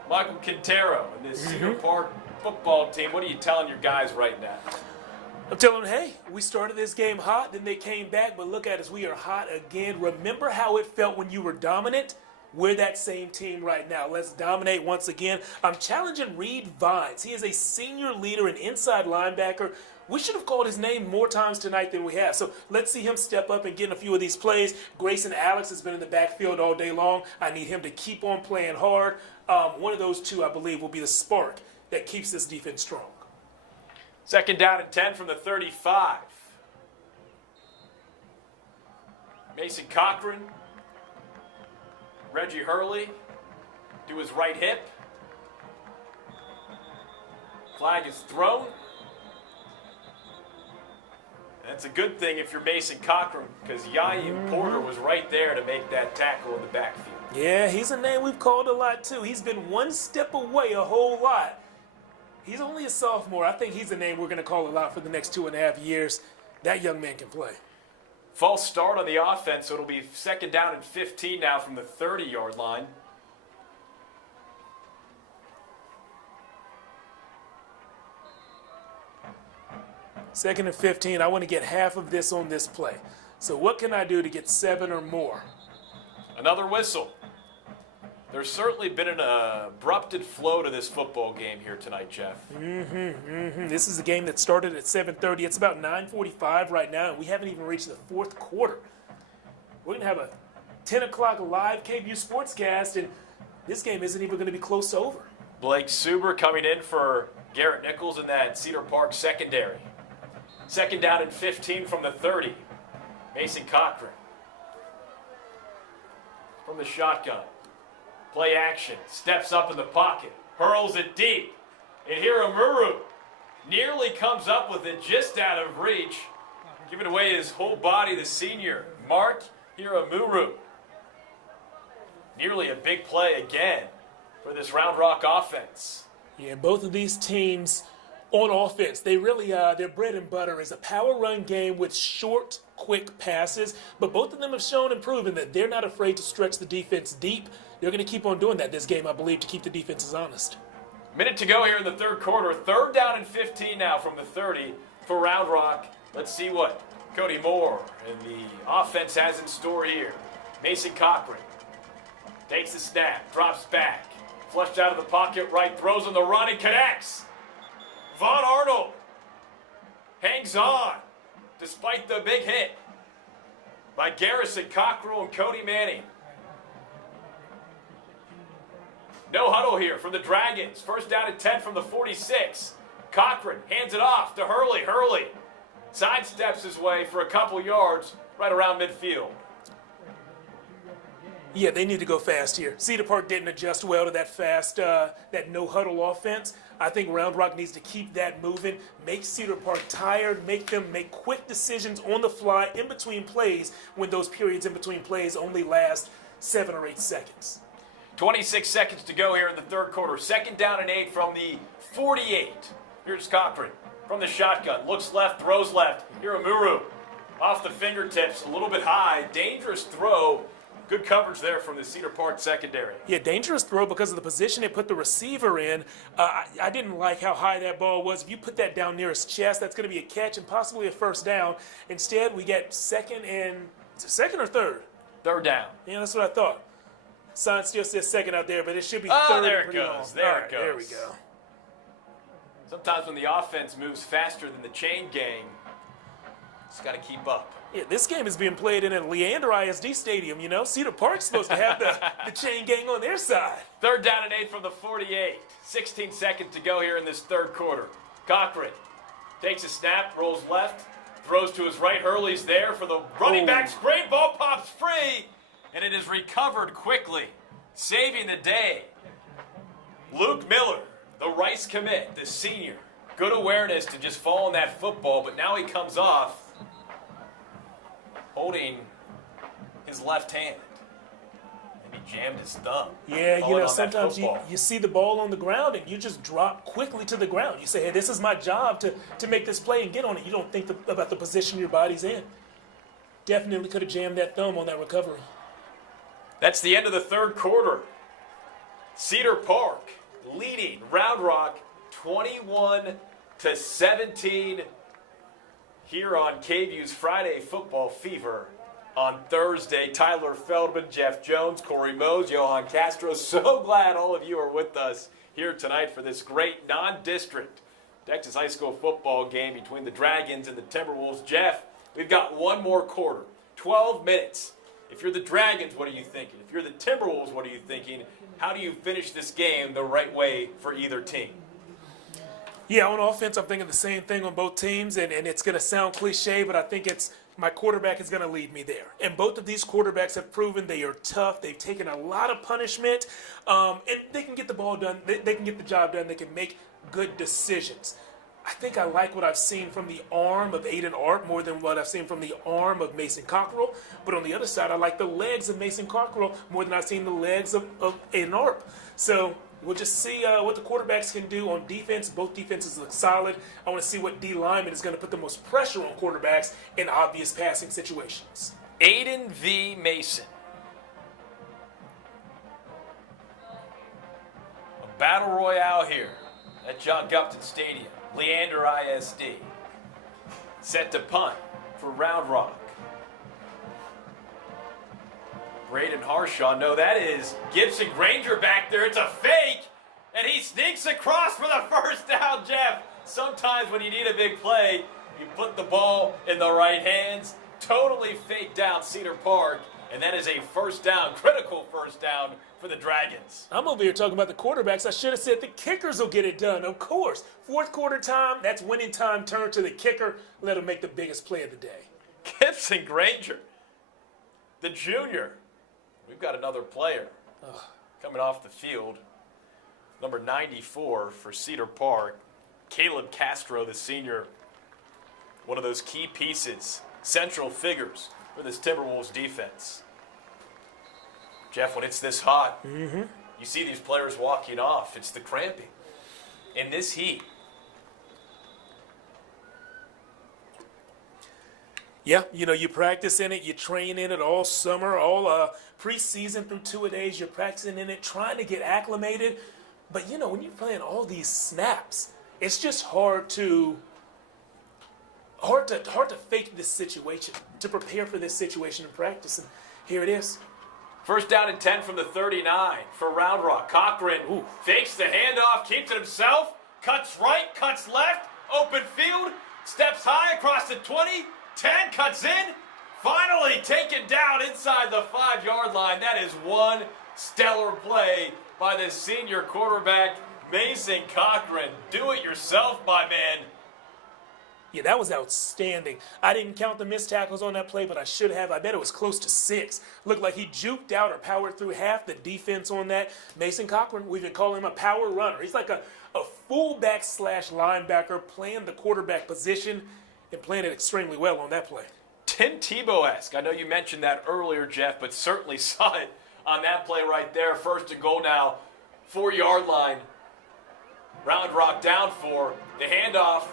Michael Quintero and this Cedar Park football team, what are you telling your guys right now? I'm telling them, hey, we started this game hot, then they came back, but look at us, we are hot again. Remember how it felt when you were dominant? We're that same team right now. Let's dominate once again. I'm challenging Reed Vines. He is a senior leader and inside linebacker. We should have called his name more times tonight than we have. So let's see him step up and get in a few of these plays. Grayson Alex has been in the backfield all day long. I need him to keep on playing hard. One of those two, I believe, will be the spark that keeps this defense strong. Second down and 10 from the 35. Mason Cochran, Reggie Hurley to his right hip. Flag is thrown. That's a good thing if you're Mason Cochran, because Yaim Porter was right there to make that tackle in the backfield. Yeah, he's a name we've called a lot too. He's been one step away a whole lot. He's only a sophomore. I think he's a name we're going to call a lot for the next 2.5 years. That young man can play. False start on the offense, so it'll be 2nd down and 15 now from the 30-yard line. Second and 15, I want to get half of this on this play. So what can I do to get 7 or more? Another whistle. There's certainly been an abrupted flow to this football game here tonight, Jeff. This is a game that started at 7:30. It's about 9:45 right now, and we haven't even reached the 4th quarter. We're going to have a 10 o'clock live KVUE Sportscast, and this game isn't even going to be close to over. Blake Suber coming in for Garrett Nichols in that Cedar Park secondary. 2nd down and 15 from the 30. Mason Cochran from the shotgun. Play action, steps up in the pocket, hurls it deep. And Hiramuru nearly comes up with it just out of reach, giving away his whole body, the senior, Mark Hiramuru. Nearly a big play again for this Round Rock offense. Yeah, both of these teams on offense, they really, their bread and butter is a power run game with short, quick passes. But both of them have shown and proven that they're not afraid to stretch the defense deep. They're going to keep on doing that this game, I believe, to keep the defenses honest. Minute to go here in the 3rd quarter. 3rd down and 15 now from the 30 for Round Rock. Let's see what Cody Moore and the offense has in store here. Mason Cochran takes the snap, drops back, flushed out of the pocket, right, throws on the run and connects. Von Arnold hangs on despite the big hit by Garrison Cockrell and Cody Manning. No huddle here from the Dragons. 1st down and 10 from the 46. Cochran hands it off to Hurley. Hurley sidesteps his way for a couple yards right around midfield. Yeah, they need to go fast here. Cedar Park didn't adjust well to that fast, that no-huddle offense. I think Round Rock needs to keep that moving, make Cedar Park tired, make them make quick decisions on the fly in between plays when those periods in between plays only last 7 or 8 seconds. 26 seconds to go here in the 3rd quarter. 2nd down and 8 from the 48. Here's Cochran from the shotgun. Looks left, throws left. Hiramuru off the fingertips, a little bit high. Dangerous throw. Good coverage there from the Cedar Park secondary. Yeah, dangerous throw because of the position it put the receiver in. I didn't like how high that ball was. If you put that down near his chest, that's going to be a catch and possibly a 1st down. Instead, we get 2nd or 3rd? 3rd down. Yeah, that's what I thought. Sign still says 2nd out there, but it should be 3rd. Oh, there it goes. There it goes. There we go. Sometimes when the offense moves faster than the chain gang, just got to keep up. Yeah, this game is being played in a Leander ISD stadium, you know. Cedar Park's supposed to have the chain gang on their side. 3rd down and 8 from the 48. 16 seconds to go here in this 3rd quarter. Cochran takes a snap, rolls left, throws to his right. Hurley's there for the running back. Great ball pops free, and it is recovered quickly, saving the day. Luke Miller, the Rice commit, the senior. Good awareness to just fall on that football, but now he comes off holding his left hand. And he jammed his thumb. Yeah, you know, sometimes you see the ball on the ground and you just drop quickly to the ground. You say, hey, this is my job to make this play and get on it. You don't think about the position your body's in. Definitely could have jammed that thumb on that recovery. That's the end of the 3rd quarter. Cedar Park leading Round Rock 21-17 here on KVUE's Friday Football Fever. On Thursday, Tyler Feldman, Jeff Jones, Corey Mose, Johan Castro. So glad all of you are with us here tonight for this great non-district Texas high school football game between the Dragons and the Timberwolves. Jeff, we've got one more quarter, 12 minutes. If you're the Dragons, what are you thinking? If you're the Timberwolves, what are you thinking? How do you finish this game the right way for either team? Yeah, on offense, I'm thinking the same thing on both teams, and it's going to sound cliche, but I think it's my quarterback is going to lead me there. And both of these quarterbacks have proven they are tough. They've taken a lot of punishment, and they can get the ball done. They can get the job done. They can make good decisions. I think I like what I've seen from the arm of Aiden Arp more than what I've seen from the arm of Mason Cockrell. But on the other side, I like the legs of Mason Cockrell more than I've seen the legs of Aiden Arp. So we'll just see what the quarterbacks can do on defense. Both defenses look solid. I want to see what D lineman is going to put the most pressure on quarterbacks in obvious passing situations. Aiden v. Mason. A battle royale here at John Gupton Stadium. Leander ISD. Set to punt for Round Rock. Braden Harshaw. No, that is Gibson Granger back there. It's a fake. And he sneaks across for the first down, Jeff. Sometimes when you need a big play, you put the ball in the right hands. Totally faked down Cedar Park. And that is a first down, critical first down for the Dragons. I'm over here talking about the quarterbacks. I should have said the kickers will get it done, of course. Fourth quarter time, that's winning time. Turn to the kicker. Let him make the biggest play of the day. Gibson Granger, the junior. We've got another player coming off the field. Number 94 for Cedar Park, Caleb Castro, the senior. One of those key pieces, central figures for this Timberwolves defense. Jeff, when it's this hot, you see these players walking off. It's the cramping. In this heat. Yeah, you know, you practice in it, you train in it all summer, all preseason through 2 days, you're practicing in it, trying to get acclimated. But, you know, when you're playing all these snaps, it's just hard to fake this situation, to prepare for this situation in practice. And here it is. First down and 10 from the 39 for Round Rock. Cochran fakes the handoff, keeps it himself, cuts right, cuts left, open field, steps high across the 20, 10, cuts in, finally taken down inside the 5-yard line. That is one stellar play by the senior quarterback, Mason Cochran. Do it yourself, my man. Yeah, that was outstanding. I didn't count the missed tackles on that play, but I should have. I bet it was close to 6. Looked like he juked out or powered through half the defense on that. Mason Cochran, we've been calling him a power runner. He's like a fullback / linebacker playing the quarterback position and playing it extremely well on that play. Tim Tebow-esque. I know you mentioned that earlier, Jeff, but certainly saw it on that play right there. First and goal now, 4-yard line. Round Rock down 4. The handoff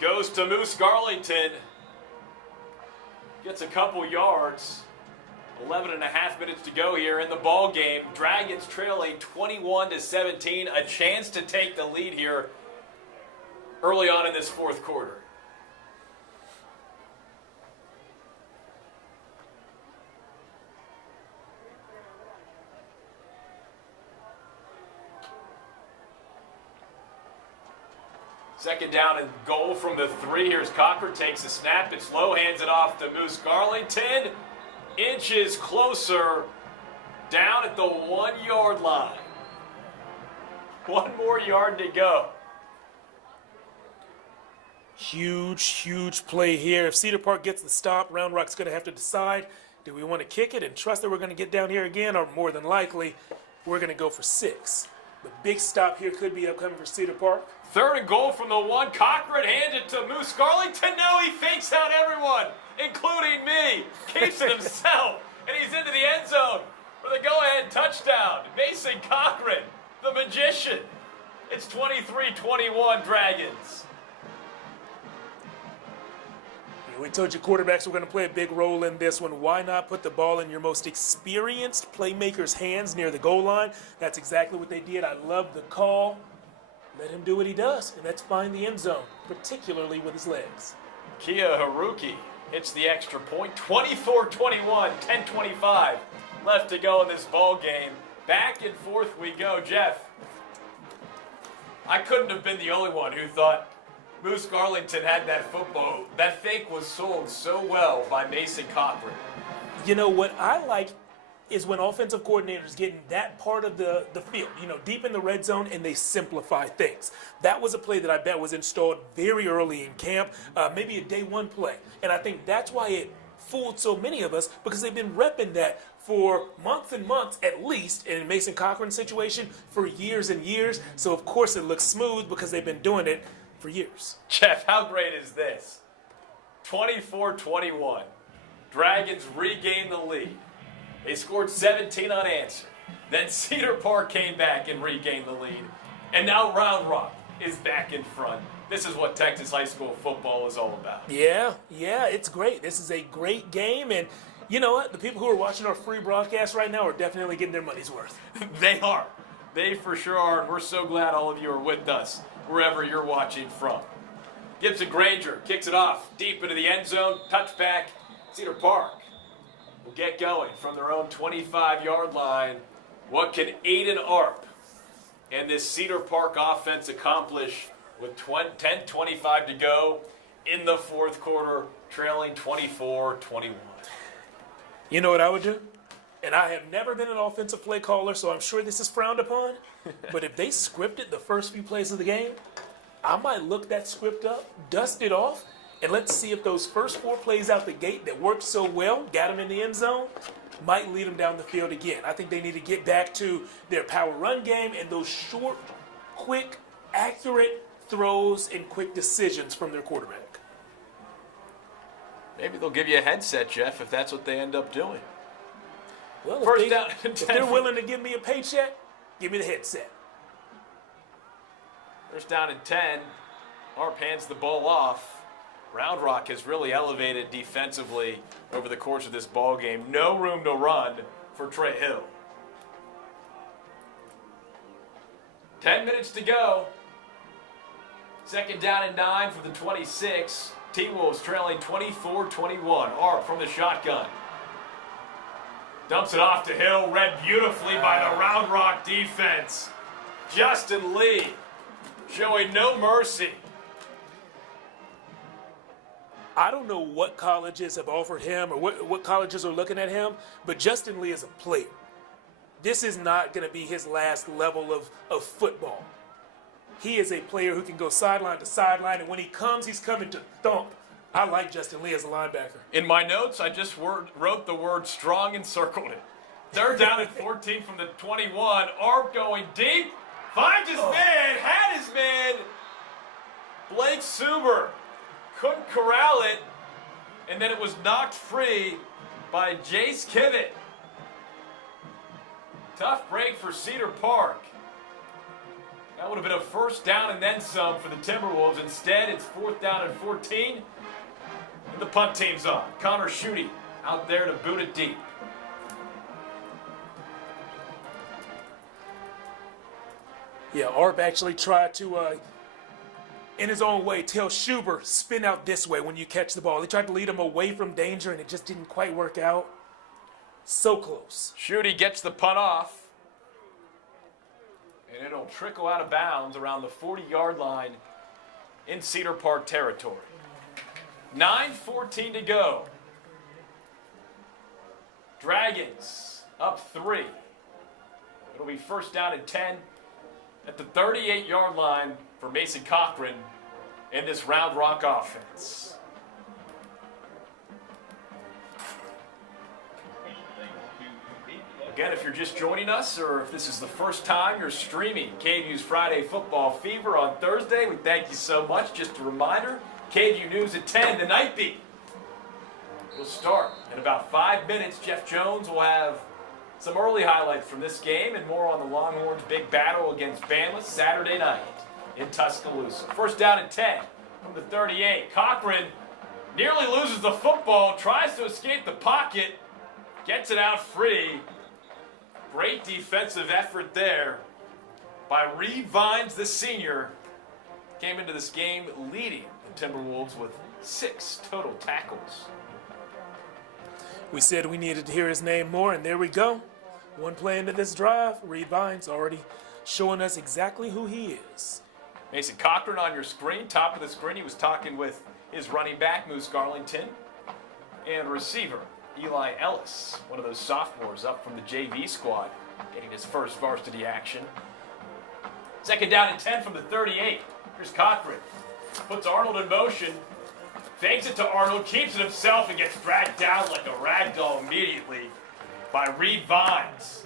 goes to Moose Garlington. Gets a couple yards. 11 and a half minutes to go here in the ball game. Dragons trailing 21-17. A chance to take the lead here early on in this fourth quarter. Second down and goal from the 3. Here's Cochran, takes a snap. It's low, hands it off to Moose Garlington. Inches closer, down at the 1-yard line. 1 more yard to go. Huge play here. If Cedar Park gets the stop, Round Rock's going to have to decide, do we want to kick it and trust that we're going to get down here again, or more than likely, we're going to go for 6. The big stop here could be upcoming for Cedar Park. Third and goal from the 1. Cochran hands it to Moose Garlington. No, he fakes out everyone, including me. Keeps it himself, and he's into the end zone for the go-ahead touchdown. Mason Cochran, the magician. It's 23-21 Dragons. We told you quarterbacks were going to play a big role in this one. Why not put the ball in your most experienced playmaker's hands near the goal line? That's exactly what they did. I love the call. Let him do what he does, and that's find the end zone, particularly with his legs. Kia Haruki hits the extra point. 24-21, 10:25 left to go in this ball game. Back and forth we go. Jeff, I couldn't have been the only one who thought Moose Garlington had that football. That fake was sold so well by Mason Cochran. You know, what I like is when offensive coordinators get in that part of the field, you know, deep in the red zone, and they simplify things. That was a play that I bet was installed very early in camp, maybe a day 1 play. And I think that's why it fooled so many of us, because they've been repping that for months and months, at least, in Mason Cochran's situation, for years and years. So, of course, it looks smooth because they've been doing it for for years. Jeff, how great is this? 24-21. Dragons regained the lead. They scored 17 unanswered. Then Cedar Park came back and regained the lead. And now Round Rock is back in front. This is what Texas high school football is all about. Yeah, it's great. This is a great game, and you know what? The people who are watching our free broadcast right now are definitely getting their money's worth. They are. They for sure are, and we're so glad all of you are with us, wherever you're watching from. Gibson Granger kicks it off deep into the end zone. Touchback. Cedar Park will get going from their own 25-yard line. What can Aiden Arp and this Cedar Park offense accomplish with 10:25 to go in the fourth quarter, trailing 24-21? You know what I would do? And I have never been an offensive play caller, so I'm sure this is frowned upon. But if they scripted the first few plays of the game, I might look that script up, dust it off, and let's see if those first 4 plays out the gate that worked so well, got them in the end zone, might lead them down the field again. I think they need to get back to their power run game and those short, quick, accurate throws and quick decisions from their quarterback. Maybe they'll give you a headset, Jeff, if that's what they end up doing. Well, First down. if they're willing to give me a paycheck, give me the headset. First down and 10. Arp hands the ball off. Round Rock has really elevated defensively over the course of this ball game. No room to run for Trey Hill. 10 minutes to go. Second down and 9 for the 26. T-Wolves trailing 24-21. Arp from the shotgun. Dumps it off to Hill. Read beautifully by the Round Rock defense. Justin Lee showing no mercy. I don't know what colleges have offered him or what colleges are looking at him, but Justin Lee is a player. This is not going to be his last level of football. He is a player who can go sideline to sideline, and when he comes, he's coming to thump. I like Justin Lee as a linebacker. In my notes, I just wrote the word strong and circled it. Third down and 14 from the 21. Arp going deep. Finds his man. Had his man. Blake Suber couldn't corral it. And then it was knocked free by Jace Kivett. Tough break for Cedar Park. That would have been a first down and then some for the Timberwolves. Instead, it's fourth down and 14. And the punt team's on. Connor Schutte out there to boot it deep. Yeah, Arp actually tried to, in his own way, tell Schuber, spin out this way when you catch the ball. He tried to lead him away from danger, and it just didn't quite work out. So close. Schutte gets the punt off. And it'll trickle out of bounds around the 40-yard line in Cedar Park territory. 9:14 to go. Dragons up 3. It'll be first down and 10 at the 38-yard line for Mason Cochran and this Round Rock offense. Again, if you're just joining us or if this is the first time you're streaming KVUE's Friday Football Fever on Thursday, we thank you so much. Just a reminder, KVUE News at 10, the night beat. We'll start in about 5 minutes. Jeff Jones will have some early highlights from this game and more on the Longhorns' big battle against Bama Saturday night in Tuscaloosa. First down and 10 from the 38. Cochran nearly loses the football, tries to escape the pocket, gets it out free. Great defensive effort there by Reed Vines, the senior. Came into this game leading the Timberwolves with 6 total tackles. We said we needed to hear his name more, and there we go. One play into this drive, Reed Vines already showing us exactly who he is. Mason Cochran on your screen. Top of the screen, he was talking with his running back, Moose Garlington, and receiver, Eli Ellis, one of those sophomores up from the JV squad, getting his first varsity action. Second down and 10 from the 38. Here's Cochran. Puts Arnold in motion. Fakes it to Arnold, keeps it himself, and gets dragged down like a rag doll immediately by Reed Vines.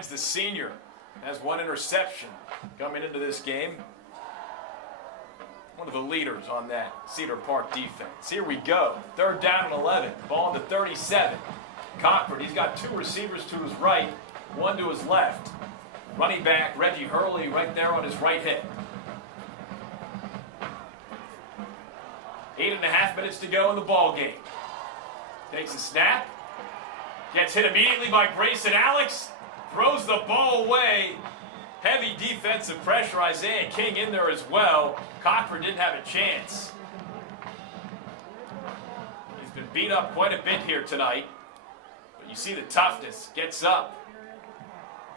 Hines, the senior, has one interception coming into this game. One of the leaders on that Cedar Park defense. Here we go. 3rd down and 11. Ball to 37. Cochran, he's got 2 receivers to his right, 1 to his left. Running back Reggie Hurley right there on his right hip. 8.5 minutes to go in the ball game. Takes a snap. Gets hit immediately by Grayson Alex. Throws the ball away. Heavy defensive pressure. Isaiah King in there as well. Cochran didn't have a chance. He's been beat up quite a bit here tonight. But you see the toughness. Gets up.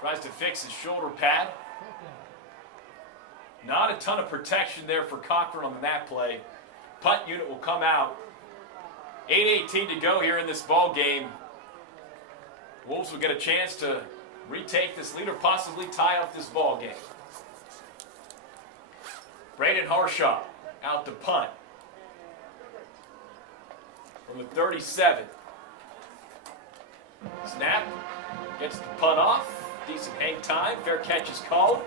Tries to fix his shoulder pad. Not a ton of protection there for Cochran on that play. Punt unit will come out. 8:18 to go here in this ball game. Wolves will get a chance to retake this lead or possibly tie up this ball game. Braden Harshaw out to punt from the 37. Snap, gets the punt off. Decent hang time. Fair catch is called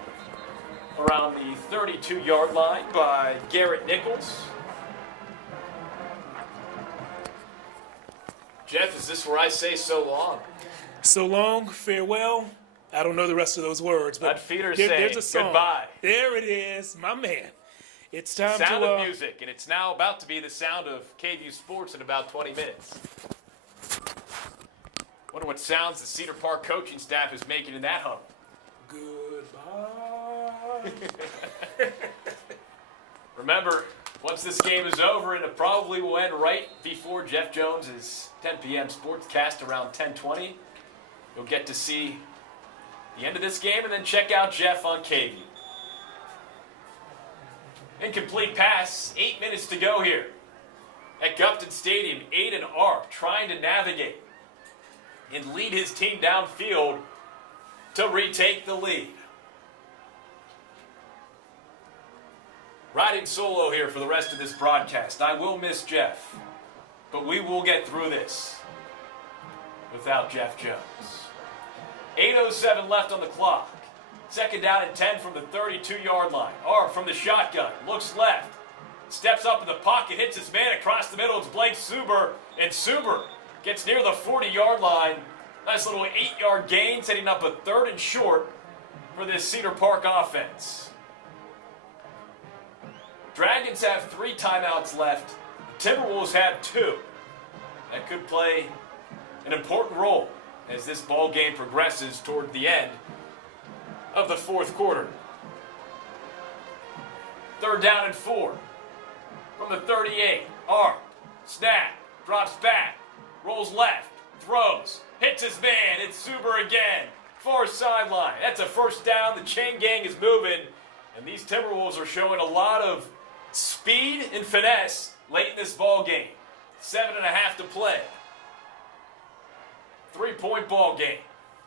around the 32-yard line by Garrett Nichols. Jeff, is this where I say so long? So long, farewell. I don't know the rest of those words, but there's a song. Goodbye. There it is, my man. It's time Sound to of music, and it's now about to be the sound of KVUE Sports in about 20 minutes. Wonder what sounds the Cedar Park coaching staff is making in that huddle. Goodbye. Remember, once this game is over, and it probably will end right before Jeff Jones's 10 p.m. sportscast around 10:20, you'll get to see the end of this game and then check out Jeff on KVUE. Incomplete pass, 8 minutes to go here. At Gupton Stadium, Aiden Arp trying to navigate and lead his team downfield to retake the lead. Riding solo here for the rest of this broadcast. I will miss Jeff, but we will get through this without Jeff Jones. 8:07 left on the clock. 2nd down and 10 from the 32-yard line. Arp from the shotgun, looks left, steps up in the pocket, hits his man across the middle. It's Blake Suber, and Suber gets near the 40-yard line. Nice little 8-yard gain, setting up a 3rd and short for this Cedar Park offense. Dragons have 3 timeouts left. The Timberwolves have 2. That could play an important role as this ball game progresses toward the end of the 4th quarter. 3rd down and 4 from the 38. Arp, snap, drops back, rolls left, throws, hits his man. It's Suber again, far sideline. That's a 1st down. The chain gang is moving, and these Timberwolves are showing a lot of speed and finesse late in this ball game. 7.5 to play. 3-point ball game.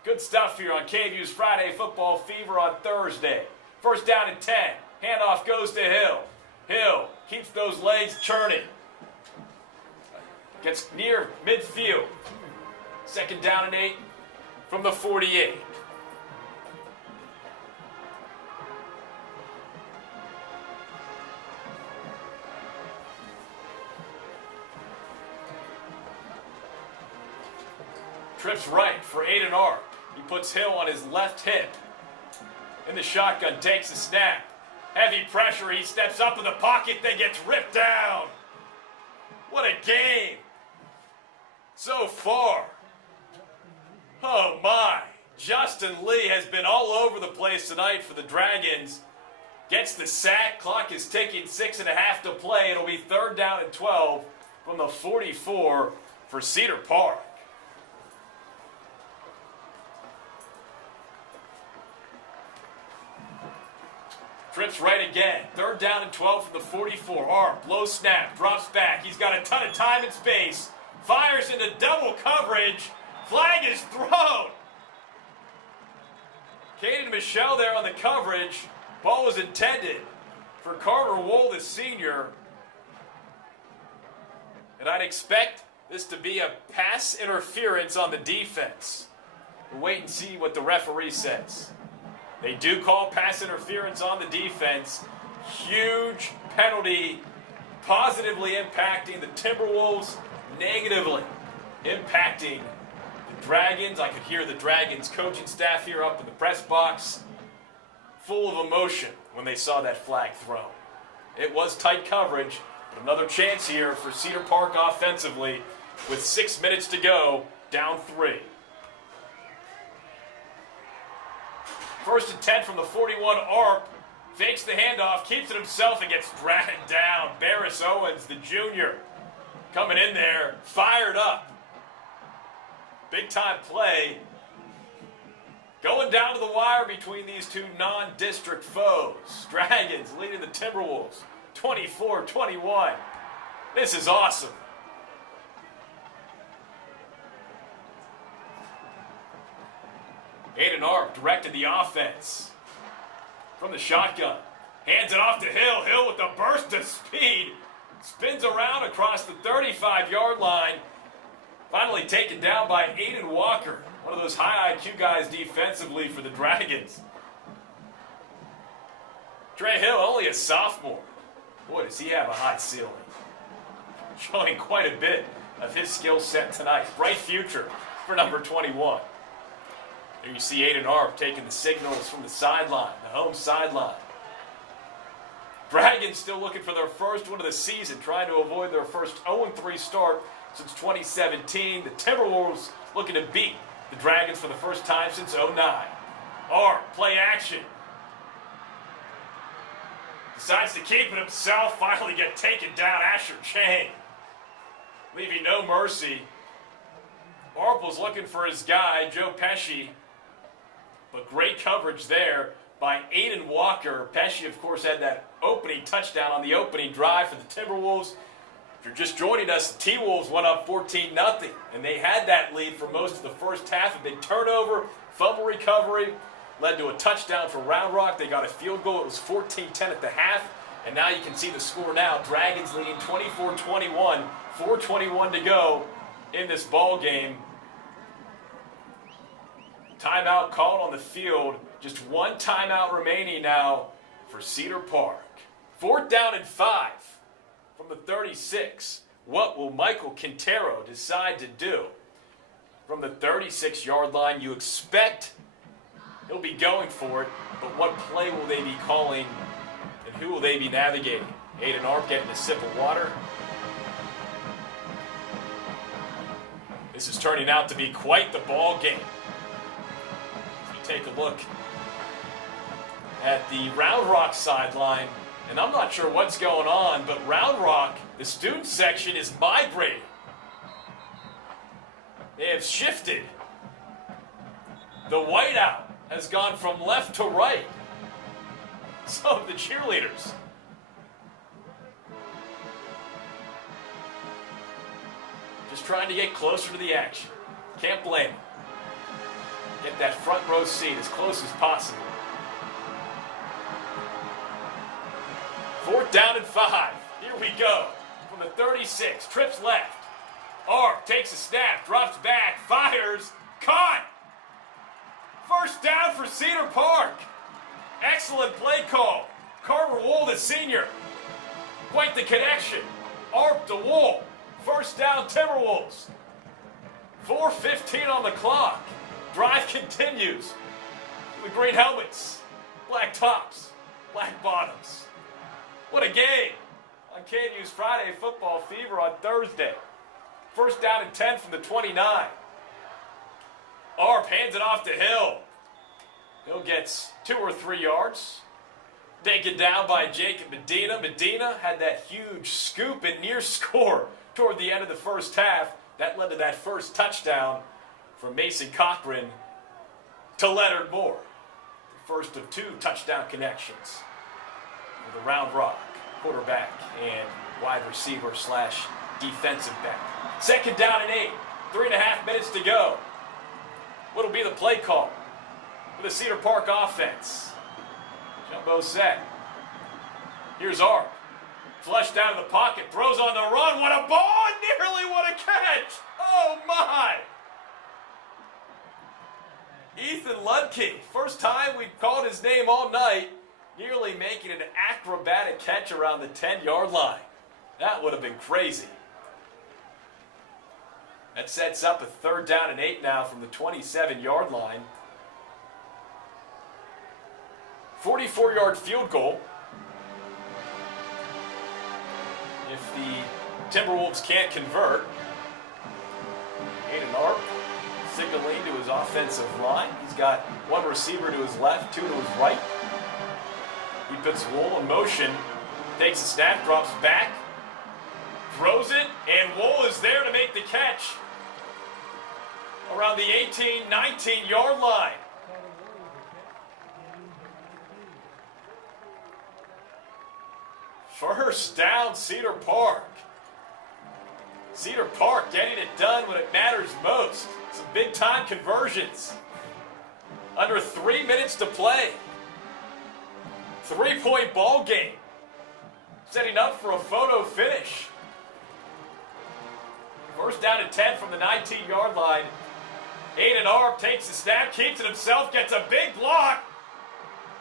Good stuff here on KVUE's Friday Football Fever on Thursday. 1st down and 10. Handoff goes to Hill. Hill keeps those legs churning. Gets near midfield. 2nd down and 8 from the 48. Trips right for Aiden Arp. He puts Hill on his left hip. In the shotgun, takes a snap. Heavy pressure, he steps up in the pocket, then gets ripped down. What a game so far. Oh my. Justin Lee has been all over the place tonight for the Dragons. Gets the sack, clock is ticking, 6.5 to play. It'll be 3rd down and 12 from the 44 for Cedar Park. Trips right again. 3rd down and 12 from the 44. Arp, low snap, drops back. He's got a ton of time and space. Fires into double coverage. Flag is thrown. Caden Michelle there on the coverage. Ball was intended for Carter Wool, the senior. And I'd expect this to be a pass interference on the defense. We'll wait and see what the referee says. They do call pass interference on the defense. Huge penalty, positively impacting the Timberwolves, negatively impacting the Dragons. I could hear the Dragons coaching staff here up in the press box, full of emotion when they saw that flag thrown. It was tight coverage, but another chance here for Cedar Park offensively with 6 minutes to go, down 3. First and 10 from the 41 ARP. Fakes the handoff, keeps it himself, and gets dragged down. Barris Owens, the junior, coming in there, fired up. Big time play. Going down to the wire between these two non-district foes. Dragons leading the Timberwolves 24-21. This is awesome. Aiden Arp directed the offense from the shotgun. Hands it off to Hill. Hill with a burst of speed. Spins around across the 35-yard line. Finally taken down by Aiden Walker. One of those high IQ guys defensively for the Dragons. Trey Hill, only a sophomore. Boy, does he have a high ceiling. Showing quite a bit of his skill set tonight. Bright future for number 21. There you see Aiden Arp taking the signals from the sideline, the home sideline. Dragons still looking for their first win of the season, trying to avoid their first 0-3 start since 2017. The Timberwolves looking to beat the Dragons for the first time since 2009. Arp, play action. Decides to keep it himself, finally get taken down. Asher Chang, leaving no mercy. Arp was looking for his guy, Joe Pesci, but great coverage there by Aiden Walker. Pesci, of course, had that opening touchdown on the opening drive for the Timberwolves. If you're just joining us, the T-Wolves went up 14-0, and they had that lead for most of the first half. A big turnover, fumble recovery, led to a touchdown for Round Rock. They got a field goal. It was 14-10 at the half, and now you can see the score now. Dragons leading 24-21, 4:21 to go in this ball game. Timeout called on the field. Just one timeout remaining now for Cedar Park. 4th down and 5 from the 36. What will Michael Quintero decide to do? From the 36-yard line, you expect he'll be going for it, but what play will they be calling and who will they be navigating? Aiden Arp getting a sip of water. This is turning out to be quite the ball game. Take a look at the Round Rock sideline, and I'm not sure what's going on, but Round Rock, the student section, is migrating. They have shifted. The whiteout has gone from left to right. So the cheerleaders. Just trying to get closer to the action. Can't blame them. Get that front row seat as close as possible. 4th down and 5. Here we go. From the 36, trips left. Arp takes a snap, drops back, fires, caught. First down for Cedar Park. Excellent play call. Carter Wool, the senior. Quite the connection. Arp to Wool. First down, Timberwolves. 4:15 on the clock. Drive continues. The green helmets, black tops, black bottoms. What a game on KVUE's Friday Football Fever on Thursday. 1st down and 10 from the 29. Arp hands it off to Hill. Hill gets 2 or 3 yards. Taken down by Jacob Medina. Medina had that huge scoop and near score toward the end of the first half. That led to that first touchdown from Mason Cochran to Leonard Moore. The first of 2 touchdown connections for the Round Rock quarterback and wide receiver / defensive back. 2nd down and 8. 3.5 minutes to go. What'll be the play call for the Cedar Park offense? Jumbo set. Here's Arp. Flushed out of the pocket. Throws on the run. What a ball! Nearly what a catch! Oh my! Ethan Ludke, first time we've called his name all night, nearly making an acrobatic catch around the 10-yard line. That would have been crazy. That sets up a 3rd down and 8 now from the 27-yard line. 44-yard field goal. If the Timberwolves can't convert, Aiden Arp signaling to his offensive line. He's got one receiver to his left, 2 to his right. He puts Wool in motion, takes the snap, drops back, throws it, and Wool is there to make the catch around the 18, 19-yard line. First down, Cedar Park. Cedar Park getting it done when it matters most. Some big-time conversions. Under 3 minutes to play. 3-point ball game. Setting up for a photo finish. First down and 10 from the 19-yard line. Aiden Arp takes the snap, keeps it himself, gets a big block.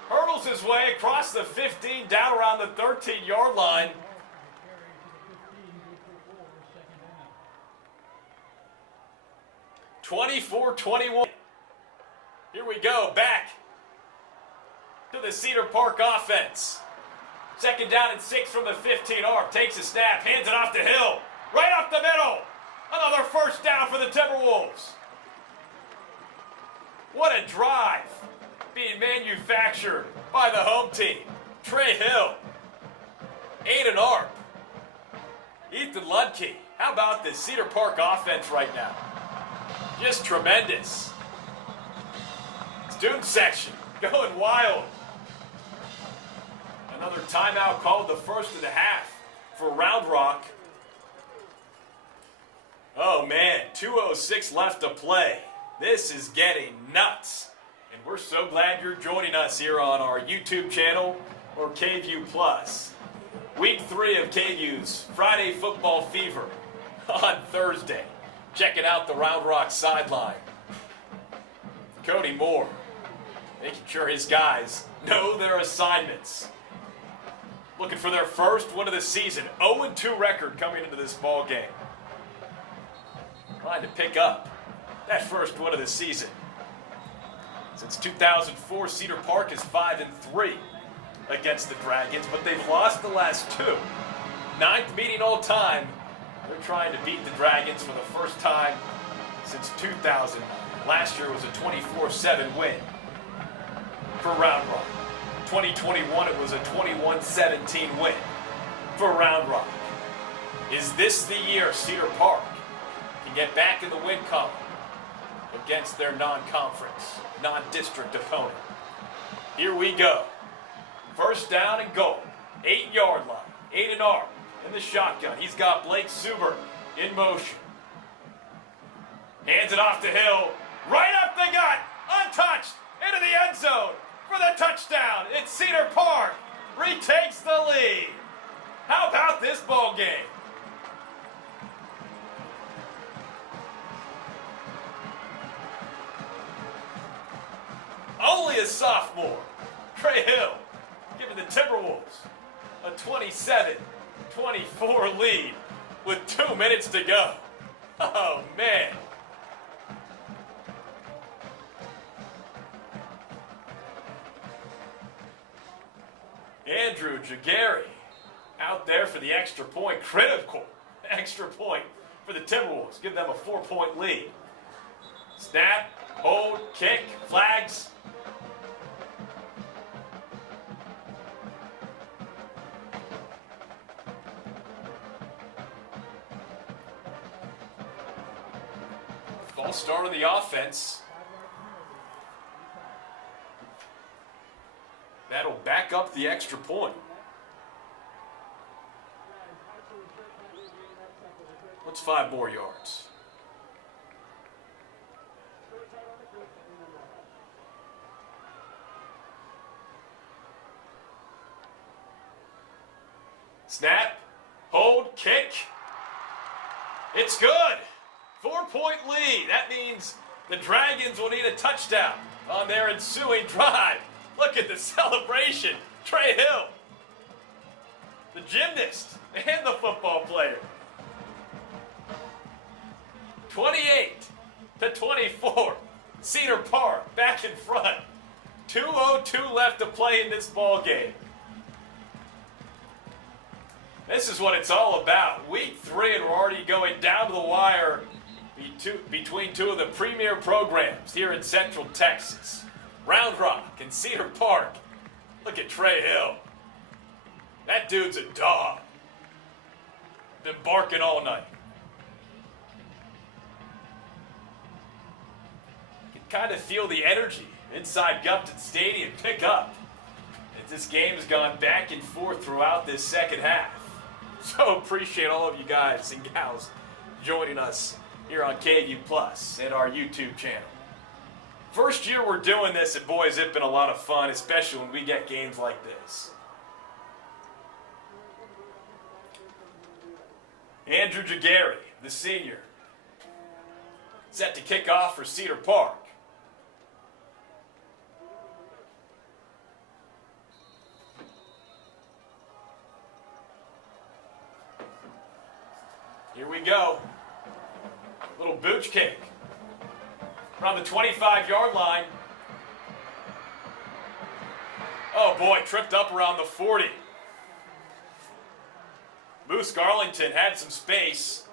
Hurdles his way across the 15, down around the 13-yard line. (24-21). Here we go, back to the Cedar Park offense. 2nd down and 6 from the 15. Arp takes a snap, hands it off to Hill. Right up the middle. Another first down for the Timberwolves. What a drive being manufactured by the home team. Trey Hill, Aiden Arp, Ethan Ludke. How about this Cedar Park offense right now? Just tremendous. Student section going wild. Another timeout called, the first of the half for Round Rock. Oh man, 2:06 left to play. This is getting nuts. And we're so glad you're joining us here on our YouTube channel or KVUE Plus. Week 3 of KVUE's Friday Football Fever on Thursday. Checking out the Round Rock sideline. Cody Moore making sure his guys know their assignments. Looking for their first win of the season. 0-2 record coming into this ball game. Trying to pick up that first win of the season. Since 2004, Cedar Park is 5-3 against the Dragons, but they've lost the last 2. 9th meeting all time. They're trying to beat the Dragons for the first time since 2000. Last year was a 24-7 win for Round Rock. 2021, it was a 21-17 win for Round Rock. Is this the year Cedar Park can get back in the win column against their non-conference, non-district opponent? Here we go. First down and goal. 8-yard line. Aiden Arp in the shotgun. He's got Blake Suber in motion. Hands it off to Hill. Right up the gut. Untouched. Into the end zone for the touchdown. It's Cedar Park. Retakes the lead. How about this ball game? Only a sophomore, Trey Hill, giving the Timberwolves a 27-24 lead with 2 minutes to go. Oh, man. Andrew Jagari out there for the extra point. Critical extra point for the Timberwolves. Give them a 4-point lead. Snap, hold, kick, flags. False start on the offense. That'll back up the extra point. What's 5 more yards? Snap, hold, kick. It's good. 4-point lead. That means The Dragons will need a touchdown on their ensuing drive. Look at the celebration. Trey Hill, the gymnast and the football player. 28-24. Cedar Park back in front. 2:02 left to play in this ball game. This is what it's all about. Week 3 and we're already going down to the wire between two of the premier programs here in Central Texas. Round Rock and Cedar Park. Look at Trey Hill. That dude's a dog. Been barking all night. You can kind of feel the energy inside Gupton Stadium pick up as this game has gone back and forth throughout this second half. So appreciate all of you guys and gals joining us here on KVUE Plus and our YouTube channel. First year we're doing this, and boys, it's been a lot of fun, especially when we get games like this. Andrew Jagari, the senior, set to kick off for Cedar Park. Here we go. Little booch kick. Around the 25-yard line. Oh boy, tripped up around the 40. Moose Garlington had some space.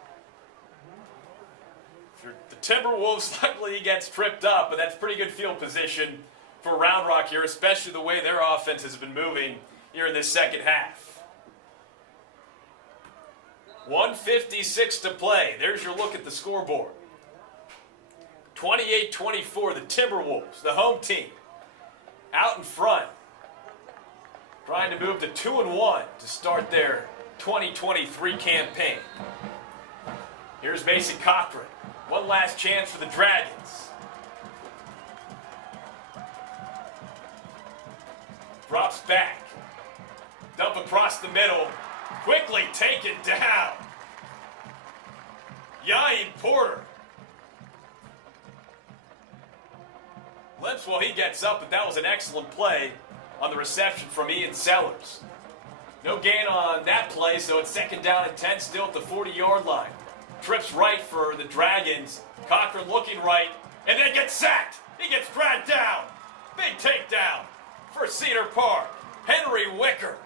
The Timberwolves, luckily he gets tripped up, but that's pretty good field position for Round Rock here, especially the way their offense has been moving here in this second half. 1:56 to play. There's your look at the scoreboard. 28-24, the Timberwolves, the home team, out in front, trying to move to 2-1 to start their 2023 campaign. Here's Mason Cochran. One last chance for the Dragons. Drops back. Dump across the middle. Quickly taken down. Yair Porter. Limps while he gets up, but that was an excellent play on the reception from Ian Sellers. No gain on that play, so it's second down and 10 still at the 40-yard line. Trips right for the Dragons. Cochran looking right, and then gets sacked. He gets dragged down. Big takedown for Cedar Park. Henry Wicker.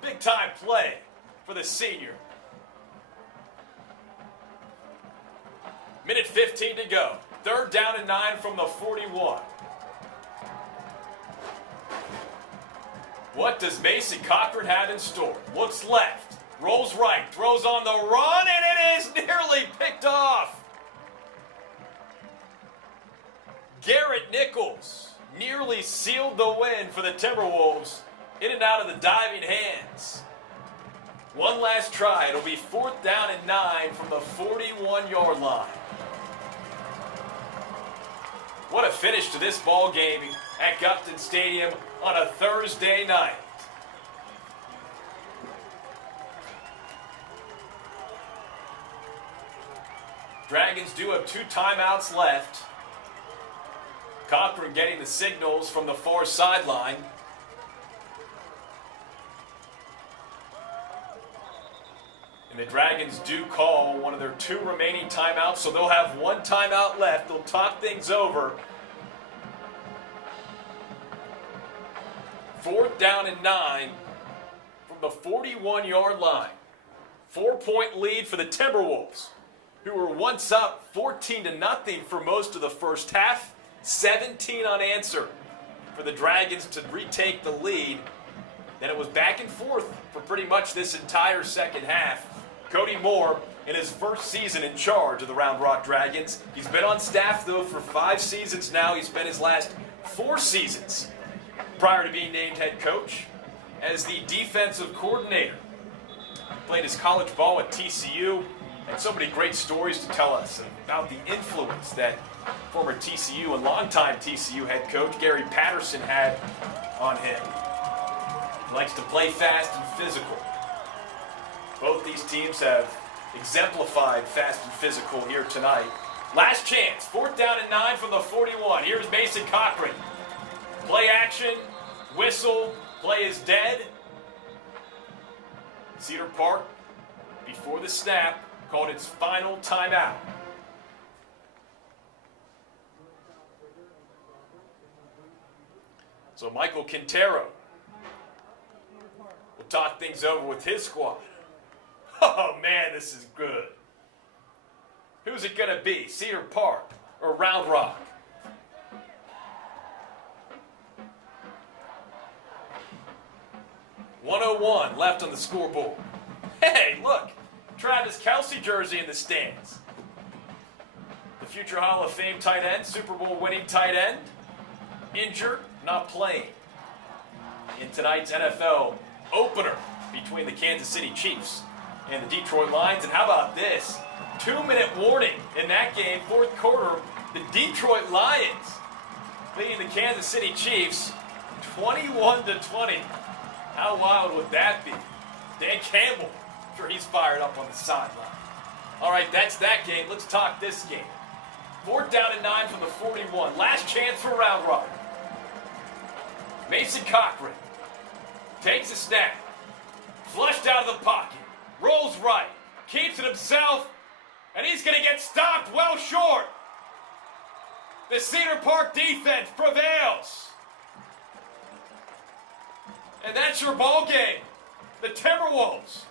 Big time play for the senior. Minute 15 to go. Third down and 9 from the 41. What does Mason Cochran have in store? Looks left, rolls right, throws on the run, and it is nearly picked off. Garrett Nichols nearly sealed the win for the Timberwolves. In and out of the diving hands. One last try. It'll be fourth down and 9 from the 41-yard line. What a finish to this ball game at Gupton Stadium on a Thursday night. Dragons do have 2 timeouts left. Cochran getting the signals from the far sideline. And the Dragons do call one of their 2 remaining timeouts, so they'll have 1 timeout left. They'll talk things over. Fourth down and 9 from the 41-yard line. 4-point lead for the Timberwolves, who were once up 14-0 for most of the first half. 17 unanswered for the Dragons to retake the lead. Then it was back and forth for pretty much this entire second half. Cody Moore, in his first season in charge of the Round Rock Dragons. He's been on staff, though, for 5 seasons now. He spent his last 4 seasons prior to being named head coach as the defensive coordinator. Played his college ball at TCU, and so many great stories to tell us about the influence that former TCU and longtime TCU head coach Gary Patterson had on him. He likes to play fast and physical. Both these teams have exemplified fast and physical here tonight. Last chance, 4th down and 9 from the 41. Here's Mason Cochran. Play action, whistle, play is dead. Cedar Park, before the snap, called its final timeout. So Michael Quintero will talk things over with his squad. Oh man, this is good. Who's it gonna be, Cedar Park or Round Rock? .101 left on the scoreboard. Hey, look, Travis Kelce jersey in the stands. The future Hall of Fame tight end, Super Bowl winning tight end, injured, not playing in tonight's NFL opener between the Kansas City Chiefs and the Detroit Lions. And how about this? 2-minute warning in that game, 4th quarter. The Detroit Lions leading the Kansas City Chiefs 21-20. How wild would that be? Dan Campbell, I'm sure he's fired up on the sideline. All right, that's that game. Let's talk this game. 4th down and 9 from the 41. Last chance for Round Rock. Mason Cochran takes a snap, flushed out of the pocket, rolls right, keeps it himself, and he's going to get stopped well short. The Cedar Park defense prevails. And that's your ball game. The Timberwolves,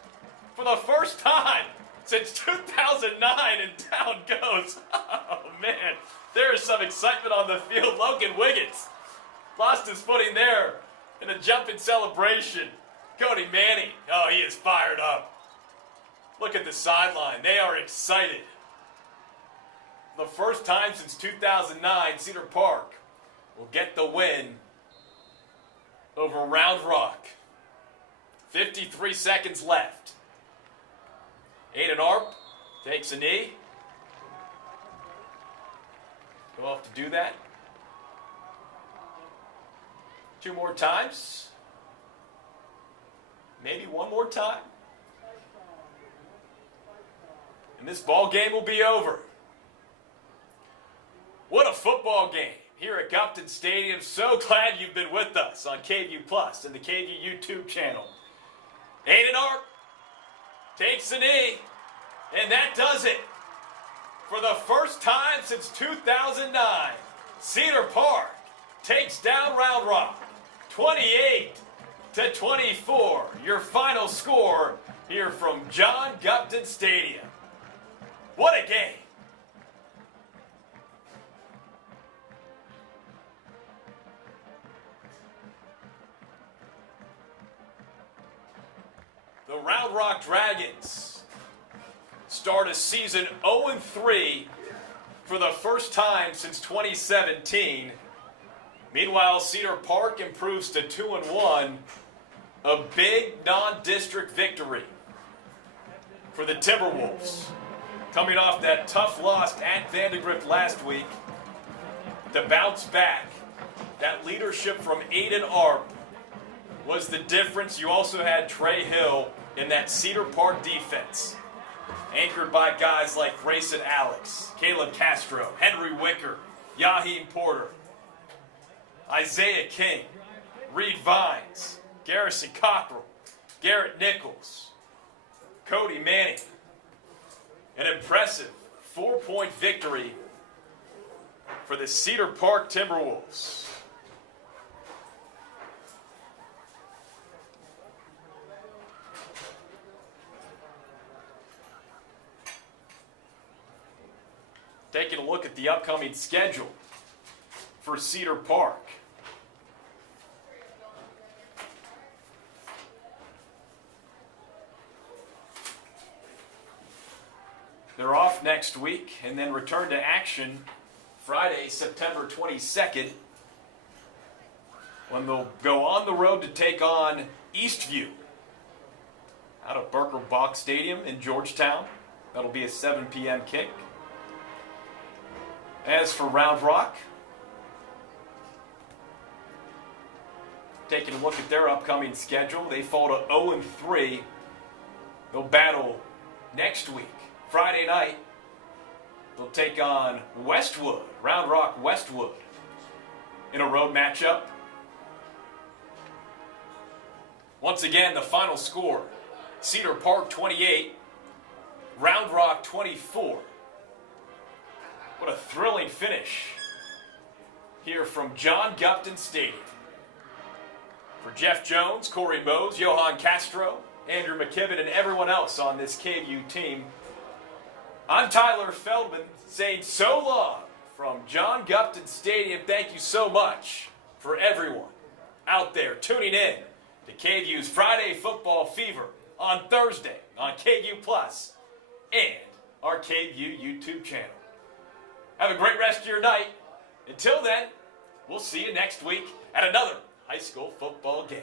for the first time since 2009, and down goes. Oh, man. There is some excitement on the field. Logan Wiggins lost his footing there in a jumping celebration. Cody Manning, oh, he is fired up. Look at the sideline. They are excited. The first time since 2009, Cedar Park will get the win over Round Rock. 53 seconds left. Aiden Arp takes a knee. Go off to do that. 2 more times. Maybe 1 more time. And this ball game will be over. What a football game here at Gupton Stadium. So glad you've been with us on KVUE Plus and the KVUE YouTube channel. Aiden Arp takes the knee, and that does it. For the first time since 2009, Cedar Park takes down Round Rock 28-24. Your final score here from John Gupton Stadium. What a game. The Round Rock Dragons start a season 0-3 for the first time since 2017. Meanwhile, Cedar Park improves to 2-1, a big non-district victory for the Timberwolves. Coming off that tough loss at Vandergrift last week, to bounce back, that leadership from Aiden Arp was the difference. You also had Trey Hill in that Cedar Park defense, anchored by guys like Grayson Alex, Caleb Castro, Henry Wicker, Yaheem Porter, Isaiah King, Reed Vines, Garrison Cockrell, Garrett Nichols, Cody Manning. An impressive 4-point victory for the Cedar Park Timberwolves. Taking a look at the upcoming schedule for Cedar Park. They're off next week and then return to action Friday, September 22nd, when they'll go on the road to take on Eastview out of Barker Bach Stadium in Georgetown. That'll be a 7 p.m. kick. As for Round Rock, taking a look at their upcoming schedule, they fall to 0-3. They'll battle next week, Friday night, They'll take on Westwood, Round Rock Westwood, in a road matchup. Once again, the final score, Cedar Park 28, Round Rock 24. What a thrilling finish here from John Gupton Stadium. For Jeff Jones, Corey Mose, Johan Castro, Andrew McKibben, and everyone else on this KVUE team, I'm Tyler Feldman saying so long from John Gupton Stadium. Thank you so much for everyone out there tuning in to KVUE's Friday Football Fever on Thursday on KVUE Plus and our KVUE YouTube channel. Have a great rest of your night. Until then, we'll see you next week at another high school football game.